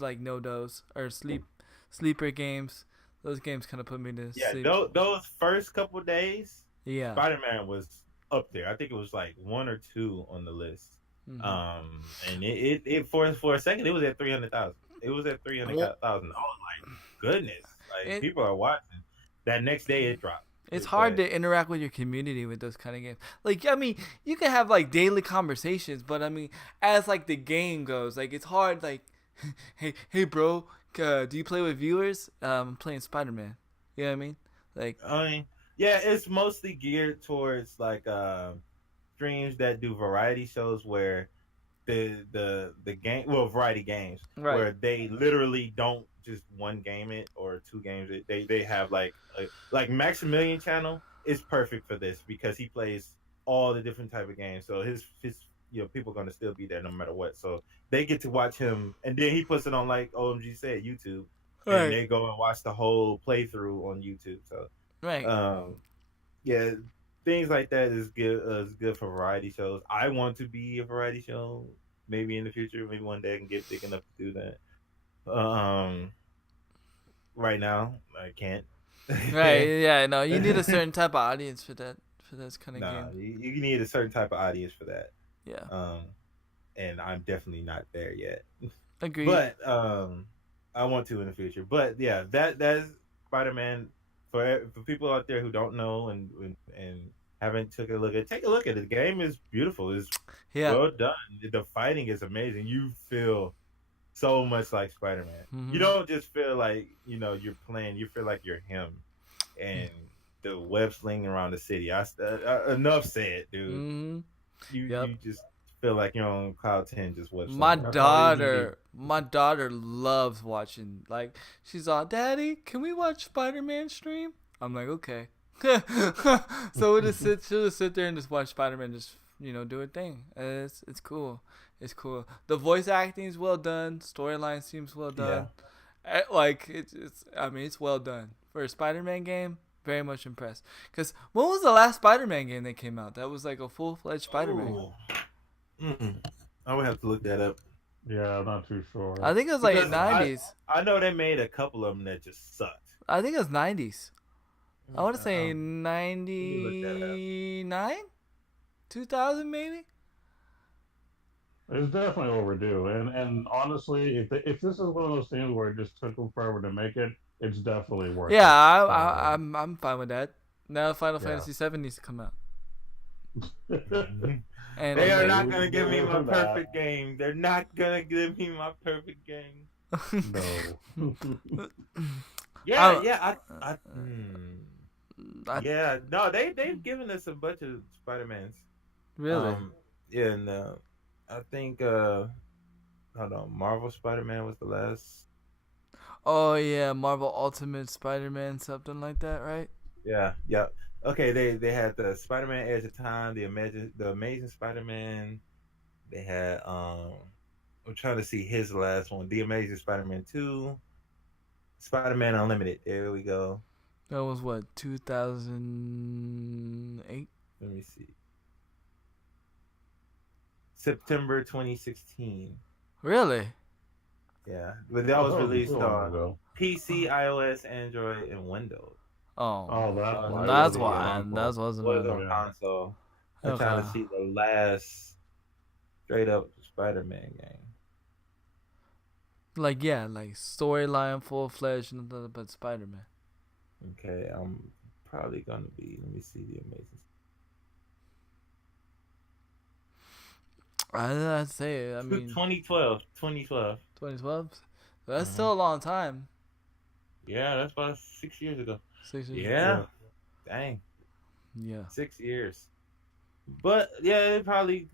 like no dose or sleeper games. Those games kind of put me to Yeah, sleep. those first couple days, Yeah. Spider-Man was up there. I think it was like 1 or 2 on the list. Mhm. And it for a second it was at 300,000. It was at 300,000. I was like, goodness, like people are watching. That next day it dropped. It's hard to interact with your community with those kind of games. Like, I mean, you can have like daily conversations, but I mean, as like the game goes, like it's hard. Like, hey, bro, do you play with viewers? I'm playing Spider-Man. You know what I mean? Like, I mean, yeah, it's mostly geared towards like streams that do variety shows where the game, well, variety games, Right. where they literally don't just one game it or 2 games it. They have like Maximilian channel is perfect for this because he plays all the different type of games. So his people are gonna still be there no matter what. So they get to watch him, and then he puts it on like OMG said YouTube, Right. and they go and watch the whole playthrough on YouTube. So right. yeah, things like that is good for variety shows. I want to be a variety show maybe in the future. Maybe one day I can get big enough to do that. Right now I can't. Right. Yeah. No, you need a certain type of audience for that. For those kind of Nah, games. you need a certain type of audience for that. Yeah. And I'm definitely not there yet. Agreed. But I want to in the future. But yeah, that's Spider-Man for people out there who don't know and haven't take a look at it. The game is beautiful. It's well done. The fighting is amazing. You feel so much like Spider-Man. Mhm. You don't just feel like you're playing. You feel like you're him, and the web slinging around the city. Enough said, dude. Mm-hmm. You just feel like you're on cloud 10 just web slinging. My daughter loves watching. Like she's all, Daddy, can we watch Spider-Man stream? I'm like, okay. So she'll just sit there and just watch Spider-Man just do her thing. It's cool. It's cool. The voice acting is well done. Storyline seems well done. Yeah. Like it's well done for a Spider-Man game. Very much impressed. Because when was the last Spider-Man game that came out? That was like a full-fledged Spider-Man. I would have to look that up. Yeah, I'm not too sure. I think it was like 90s. I know they made a couple of them that just sucked. I think it was 90s. I want to say 99? 2000 maybe? It's definitely overdue, and honestly, if this is one of those things where it just took them forever to make it, it's definitely worth it. Yeah, I'm fine with that. Now Final Fantasy VII needs to come out. And they are not gonna give me my perfect game. They're not gonna give me my perfect game. No. No, they've given us a bunch of Spider-Mans. Really? And I think Marvel Spider-Man was the last. Oh yeah, Marvel Ultimate Spider-Man, something like that, right? Yeah. Okay, they had the Spider-Man Edge of Time, the Amazing Spider-Man. They had I'm trying to see his last one, The Amazing Spider-Man 2, Spider-Man Unlimited. There we go. That was what, 2008? Let me see. September 2016. Really? Yeah, but that was released on PC, iOS, Android, and Windows. Oh, that's why. That wasn't on console. I'm trying to see the last straight up Spider-Man game. Like storyline, full-fledged, nothing but Spider-Man. Okay, I'm probably gonna be. Let me see the Amazing. I'd say. I mean, 2012. 2012. That's still a long time. Yeah, that's about 6 years ago. 6 years. Yeah. Dang. Yeah. 6 years. But yeah, they probably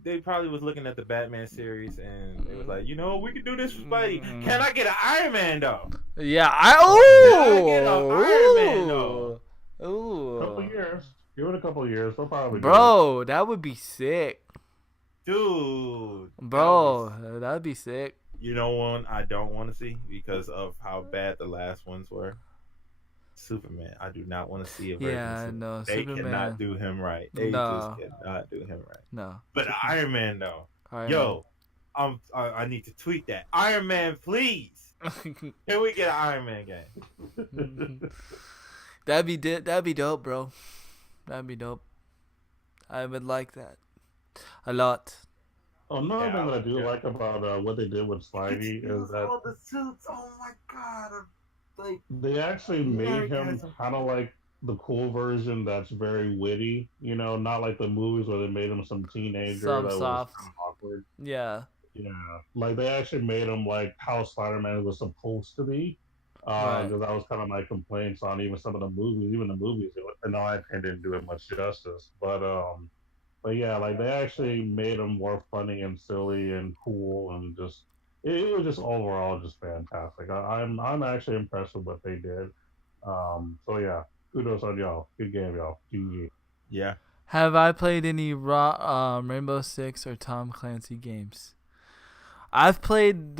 was looking at the Batman series and they was like, we can do this for Spidey. Can I get an Iron Man though? Yeah, Can I get an Iron Man though? Ooh. Couple years. Give it a couple of years. They'll probably do it. Bro, that would be sick. Dude. Bro, that'd be sick. You know one I don't want to see because of how bad the last ones were? Superman. I do not want to see a version of Yeah, Superman. no, They Superman. cannot do him right. They No. just cannot do him right. No. But Iron Man though. Iron Yo, I need to tweet that. Iron Man, please. Man. Can we get an Iron Man game? That'd be dope, bro. That'd be dope. I would like that a lot. Another Yeah, thing that I do yeah. like about what they did with Spidey is that all the suits. Oh my god. Like they actually made him Americanism. kind of like the cool version that's very witty, you know, not like the movies where they made him some teenager Some that soft. was kind of awkward. Yeah. Yeah, like they actually made him like how Spider-Man was supposed to be. Right. Because that was kind of my complaints on even some of the movies. Even the movies, in my opinion, didn't do it much justice. But yeah, like they actually made him more funny and silly and cool and just it was just overall just fantastic. I'm actually impressed with what they did. So yeah, kudos on y'all. Good game, y'all. GG. yeah. Have I played any Rainbow Six or Tom Clancy games? I've played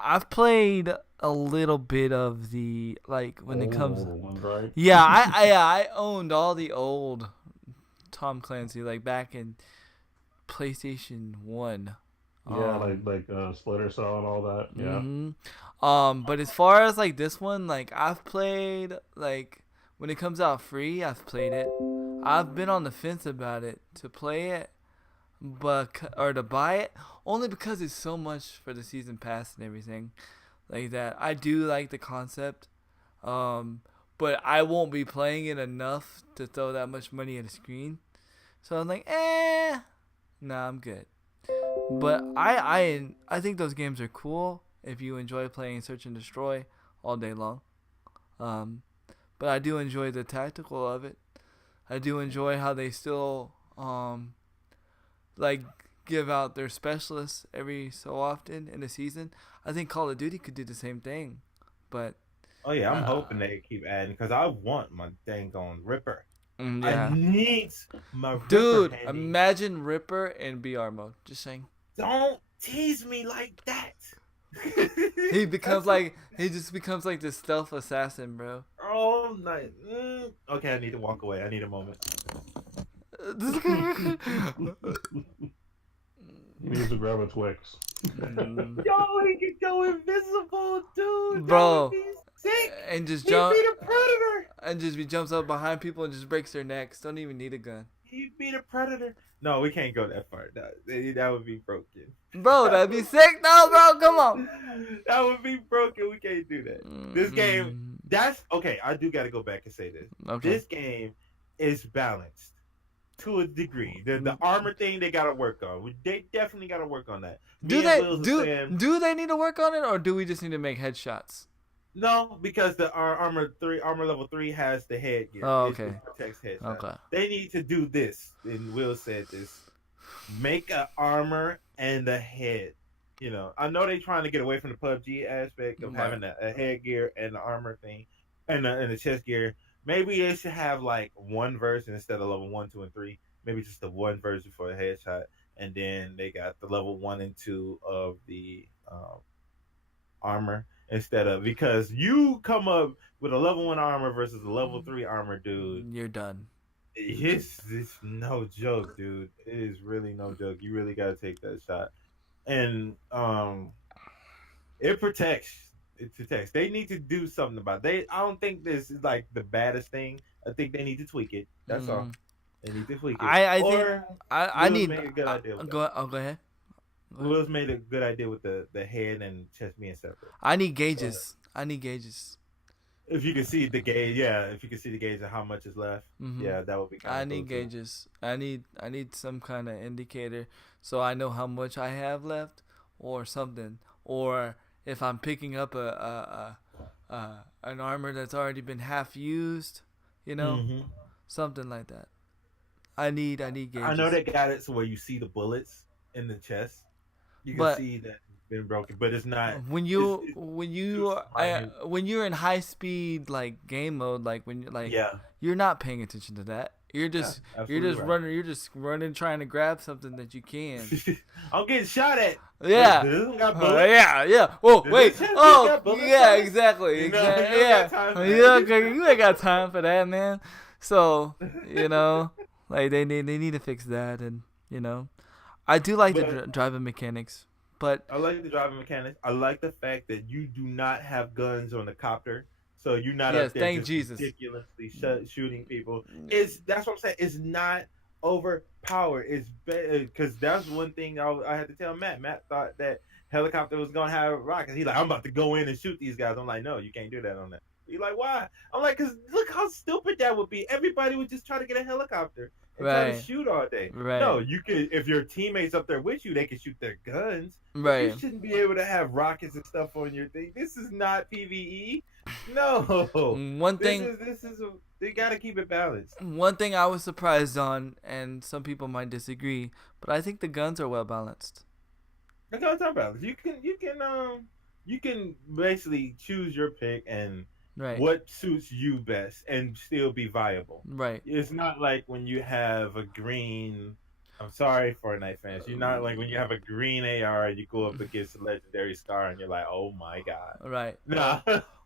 I've played a little bit of the like when it comes. Ones, right? Yeah, I owned all the old Tom Clancy like back in PlayStation 1. Yeah, like Splinter Cell and all that. Yeah. But as far as like this one, like I've played like when it comes out free, I've played it. I've been on the fence about it to play it, or to buy it, only because it's so much for the season pass and everything like that. I do like the concept, but I won't be playing it enough to throw that much money at a screen. So I'm like, nah, I'm good. But I think those games are cool if you enjoy playing Search and Destroy all day long. But I do enjoy the tactical of it. I do enjoy how they still like give out their specialists every so often in the season. I think Call of Duty could do the same thing, but Oh yeah, I'm hoping they keep adding because I want my dang on Ripper. yeah. I need my Dude, Ripper handy. imagine Ripper in BR mode. Just saying. Don't tease me like that. He becomes like he just becomes like this stealth assassin, bro. Oh night. Okay, I need to walk away. I need a moment. He needs to grab a Twix. Yo, he can go invisible, dude. Bro. That would be sick. And just He'd jump be the predator. and just jumps up behind people and just breaks their necks. Don't even need a gun. He'd be the predator. No, we can't go that far. That would be broken. Bro, that'd be sick. No, bro, come on. That would be broken. We can't do that. This game, that's okay. I do got to go back and say this. Okay. This game is balanced to a degree. The armor thing they got to work on. They definitely got to work on that. Do Me and Wills are they saying, do they need to work on it, or do we just need to make headshots? no, because the armor level 3 has the headgear. Oh, It okay. protects headshots. Okay. They need to do this. And Will said this. Make an armor and a head. You know, I know they're trying to get away from the PUBG aspect of Right. having a headgear and the armor thing and the chest gear. Maybe they should have like one version instead of level 1, 2, and 3. Maybe just the one version for a headshot, and then they got the level 1 and 2 of the armor instead of, because you come up with a level 1 armor versus a level 3 armor, dude. You're done. It's no joke, dude. It is really no joke. You really gotta take that shot. And it protects. It protects. They need to do something about it. I don't think this is like the baddest thing. I think they need to tweak it. That's all. They need to tweak it. I think I Will's need made a good idea with go ahead. Go ahead. Will's made a good idea with the head and chest being separate. I need gauges. I need gauges. If you can see the gauge, yeah. If you can see the gauge and how much is left, Mhm. yeah, that would be. I need gauges. I need some kind of indicator so I know how much I have left or something. Or if I'm picking up an armor that's already been half used, you know, something like that. I need gauges. I know they got it so where you see the bullets in the chest. You can But- see that been broken, but it's not. When It's you too minute. when you're in high speed like game mode, like when you're like Yeah, you're not paying attention to that. You're yeah, just absolutely right. running. You're just running, trying to grab something that you can. I'm getting shot at. Yeah. This one got bullets. Yeah. Oh, Did wait. this chest Oh, got bullets yeah, on it? exactly. You know, Exactly. you don't Yeah. got time for You that. you ain't got time for that, man. So, like they need to fix that, and I do like the But driving mechanics, but I like the driving mechanics. I like the fact that you do not have guns on the copter, so you're not yes, up there thank just Jesus. ridiculously shooting people. That's what I'm saying. It's not overpowered. It's better because that's one thing I had to tell Matt. Matt thought that helicopter was gonna have rockets. He's like, I'm about to go in and shoot these guys. I'm like, no, you can't do that on that. He's like, why? I'm like, because look how stupid that would be. Everybody would just try to get a helicopter and try to Right. shoot all day. Right. No, you could if your teammates up there with you, they can shoot their guns. Right. You shouldn't be able to have rockets and stuff on your thing. This is not PVE. No. One thing. They gotta keep it balanced. One thing I was surprised on, and some people might disagree, but I think the guns are well balanced. That's what I'm talking about. You can basically choose your pick and Right. what suits you best and still be viable. Right. It's not like when you have a green. I'm sorry, Fortnite fans. You're not like when you have a green AR and you go up against a legendary Scar and you're like, oh my god. Right. Nah.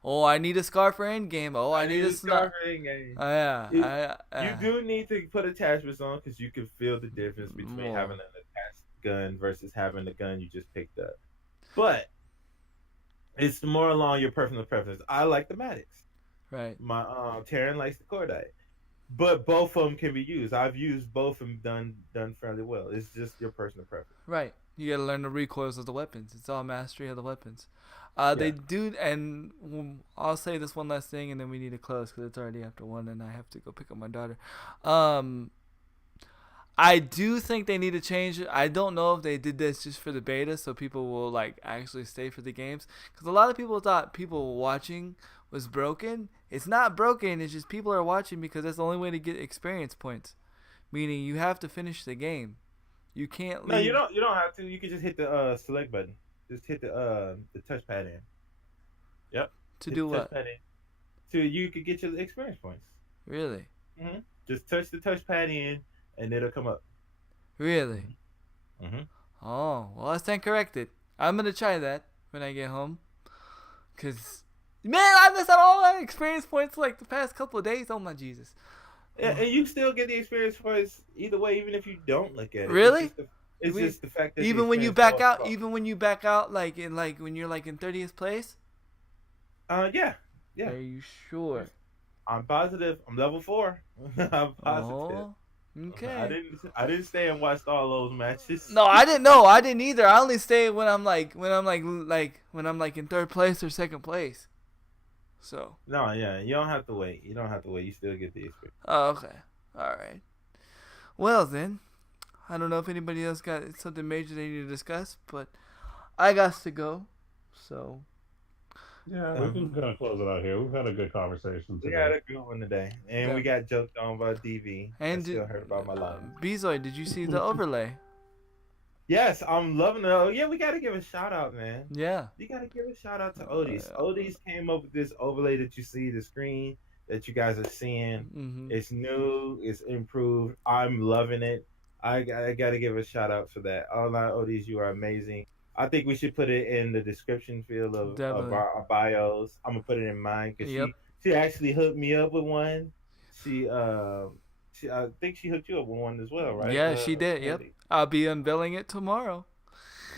Oh, I need a scar for end game. Oh, I need a Scar scar. for in-game. Yeah. You do need to put attachments on because you can feel the difference between More. having an attached gun versus having the gun you just picked up. But it's more along your personal preference. I like the Maddox. Right. My Taryn likes the Cordite. But both of them can be used. I've used both and done fairly well. It's just your personal preference. Right. You gotta learn the recoils of the weapons. It's all mastery of the weapons. They Yeah. do, and I'll say this one last thing, and then we need to close because it's already after 1, and I have to go pick up my daughter. I do think they need to change it. I don't know if they did this just for the beta, so people will like actually stay for the games. Because a lot of people thought people watching was broken. It's not broken. It's just people are watching because that's the only way to get experience points. Meaning you have to finish the game. You can't leave. No, you don't. You don't have to. You can just hit the select button. Just hit the touchpad in. Yep. To Hit do the what? touchpad in. So you could get your experience points. Really? Just touch the touchpad in, and it'll come up. Really? Mhm. Oh, well, I stand corrected. I'm going to try that when I get home. Because, man, I missed out all my experience points like the past couple of days. Oh, my Jesus. Yeah, and you still get the experience points either way, even if you don't look at it. Really? It's just the fact that Even the when you experience back points out, go. even when you back out, like when you're like in 30th place? Yeah. Are you sure? I'm positive. I'm level 4. I'm positive. Oh, okay. I didn't stay and watched all those matches. No, I didn't know. I didn't either. I only stay when I'm like in 3rd place or 2nd place. So. No, yeah, you don't have to wait. You still get the experience. Oh, okay. All right. Well then, I don't know if anybody else got something major they need to discuss, but I got to go. So. Yeah, we can kind of close it out here. We've had a good conversation We today. had a good one today, and Yeah. we got joked on by DV. And I still heard about my life. Bezoy, did you see the overlay? Yes, I'm loving it. Oh, yeah, we got to give a shout out, man. Yeah. You got to give a shout out to Odis. Odis came up with this overlay that you see the screen that you guys are seeing. Mm-hmm. It's new. It's improved. I'm loving it. I got to give a shout out for that. Online Odis, you are amazing. I think we should put it in the description field of our bios. I'm gonna put it in mine because she actually hooked me up with one. I think she hooked you up with one as well, right? Yeah, she did. Yep. I'll be unveiling it tomorrow.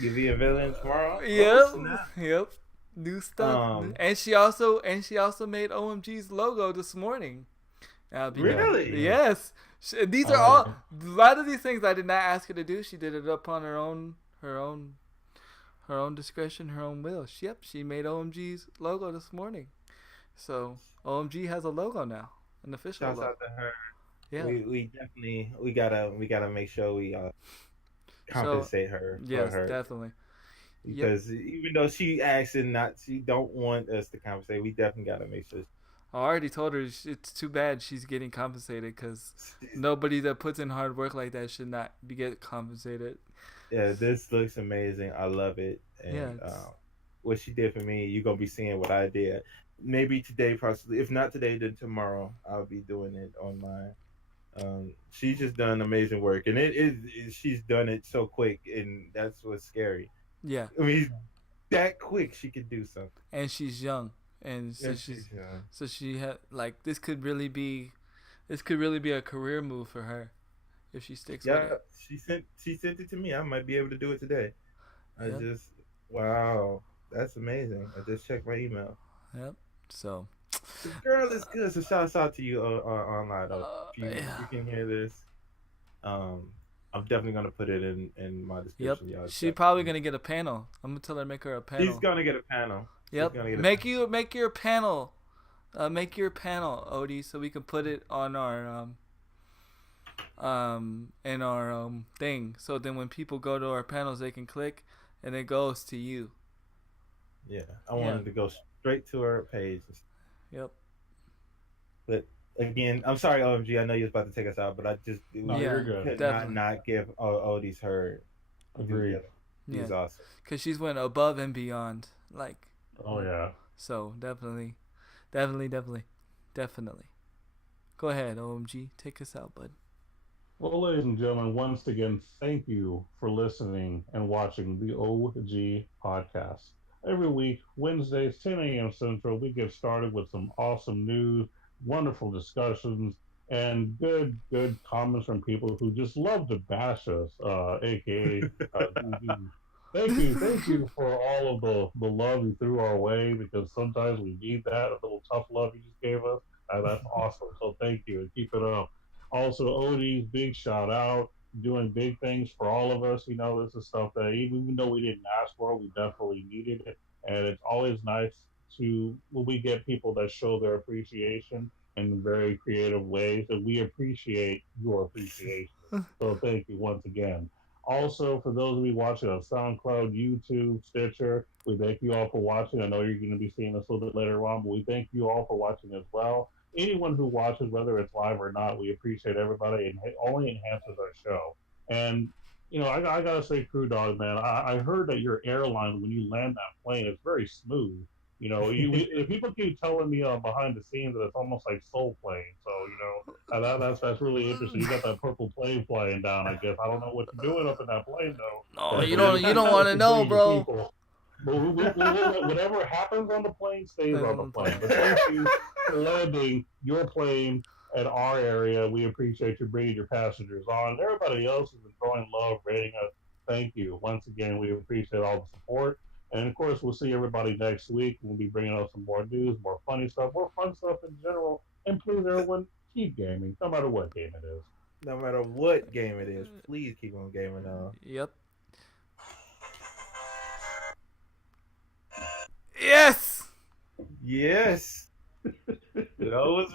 You'll be unveiling tomorrow. Yep. New stuff. And she also made OMG's logo this morning. Really? Yes. These are all a lot of these things I did not ask her to do. She did it upon her own discretion, her own will. She made OMG's logo this morning. So OMG has a logo now, an official Shouts logo. out to her. Yeah. We definitely gotta make sure we compensate her. Yes, for her. definitely. Because even though she don't want us to compensate, we definitely gotta make sure. I already told her it's too bad she's getting compensated because nobody that puts in hard work like that should not get compensated. Yeah, this looks amazing. I love it. Yeah, And it's what she did for me, you're gonna be seeing what I did. Maybe today, possibly. If not today, then tomorrow. I'll be doing it on my. She's just done amazing work, and she's done it so quick, and that's what's scary. yeah, I mean, that quick she could do something. and she's young, and Yes, she's young. so she had like this could really be a career move for her if she sticks with Yeah, it. she sent it to me. I might be able to do it today. I Yep, just wow, that's amazing. I just checked my email. yep. So, The girl is good. So shouts out to you online though. If yeah, you can hear this, um, I'm definitely gonna put it in my yep. description, y'all. She probably gonna get a panel. I'm gonna tell her to make her a She's panel. gonna get a panel. She's Yep. gonna get a Make panel. you make your panel. Make your panel, Odie, so we can put it on our in our thing. So then when people go to our panels, they can click, and it goes to you. Yeah, I Yeah. wanted to go straight to her page. Yep. But again, I'm sorry, OMG. I know you was about to take us out, but I just No, Yeah. you're good. could Definitely. not give Odie's her due Agreed. diligence. He's Yeah. awesome. Cause she's went above and beyond. Like, Oh yeah. so definitely, definitely, definitely, definitely. Go ahead, OMG. Take us out, bud. Well, ladies and gentlemen, once again, thank you for listening and watching the OG podcast. Every week, Wednesdays, 10 a.m. Central, we get started with some awesome news, wonderful discussions, and good comments from people who just love to bash us, aka GG. Thank you for all of the love you threw our way because sometimes we need that, a little tough love you just gave us. That's awesome. So thank you and keep it up. Also, Odie's big shout out, doing big things for all of us. You know, this is stuff that even though we didn't ask for, we definitely needed it. And it's always nice to when we get people that show their appreciation in very creative ways, and we appreciate your appreciation. So thank you once again. Also, for those of you watching on SoundCloud, YouTube, Stitcher, we thank you all for watching. I know you're going to be seeing us a little bit later on, but we thank you all for watching as well. Anyone who watches, whether it's live or not, we appreciate everybody, and it only enhances our show. And I gotta say, Crew Dog, man, I heard that your airline, when you land that plane, is very smooth. People keep telling me behind the scenes that it's almost like Soul Plane. So that's really interesting. You got that purple plane flying down. I guess I don't know what you're doing up in that plane though. No, But you we don't appreciate want to you know, bringing your bro. people. But whatever happens on the plane stays on the plane. But thank you for landing your plane at our area. We appreciate you bringing your passengers on. And everybody else who's been throwing love, rating us. Thank you once again. We appreciate all the support. And of course, we'll see everybody next week. We'll be bringing out some more news, more funny stuff, more fun stuff in general. And please, everyone, keep gaming, no matter what game it is. No matter what game it is, please keep on gaming on. Yep. Yes. Yes. That was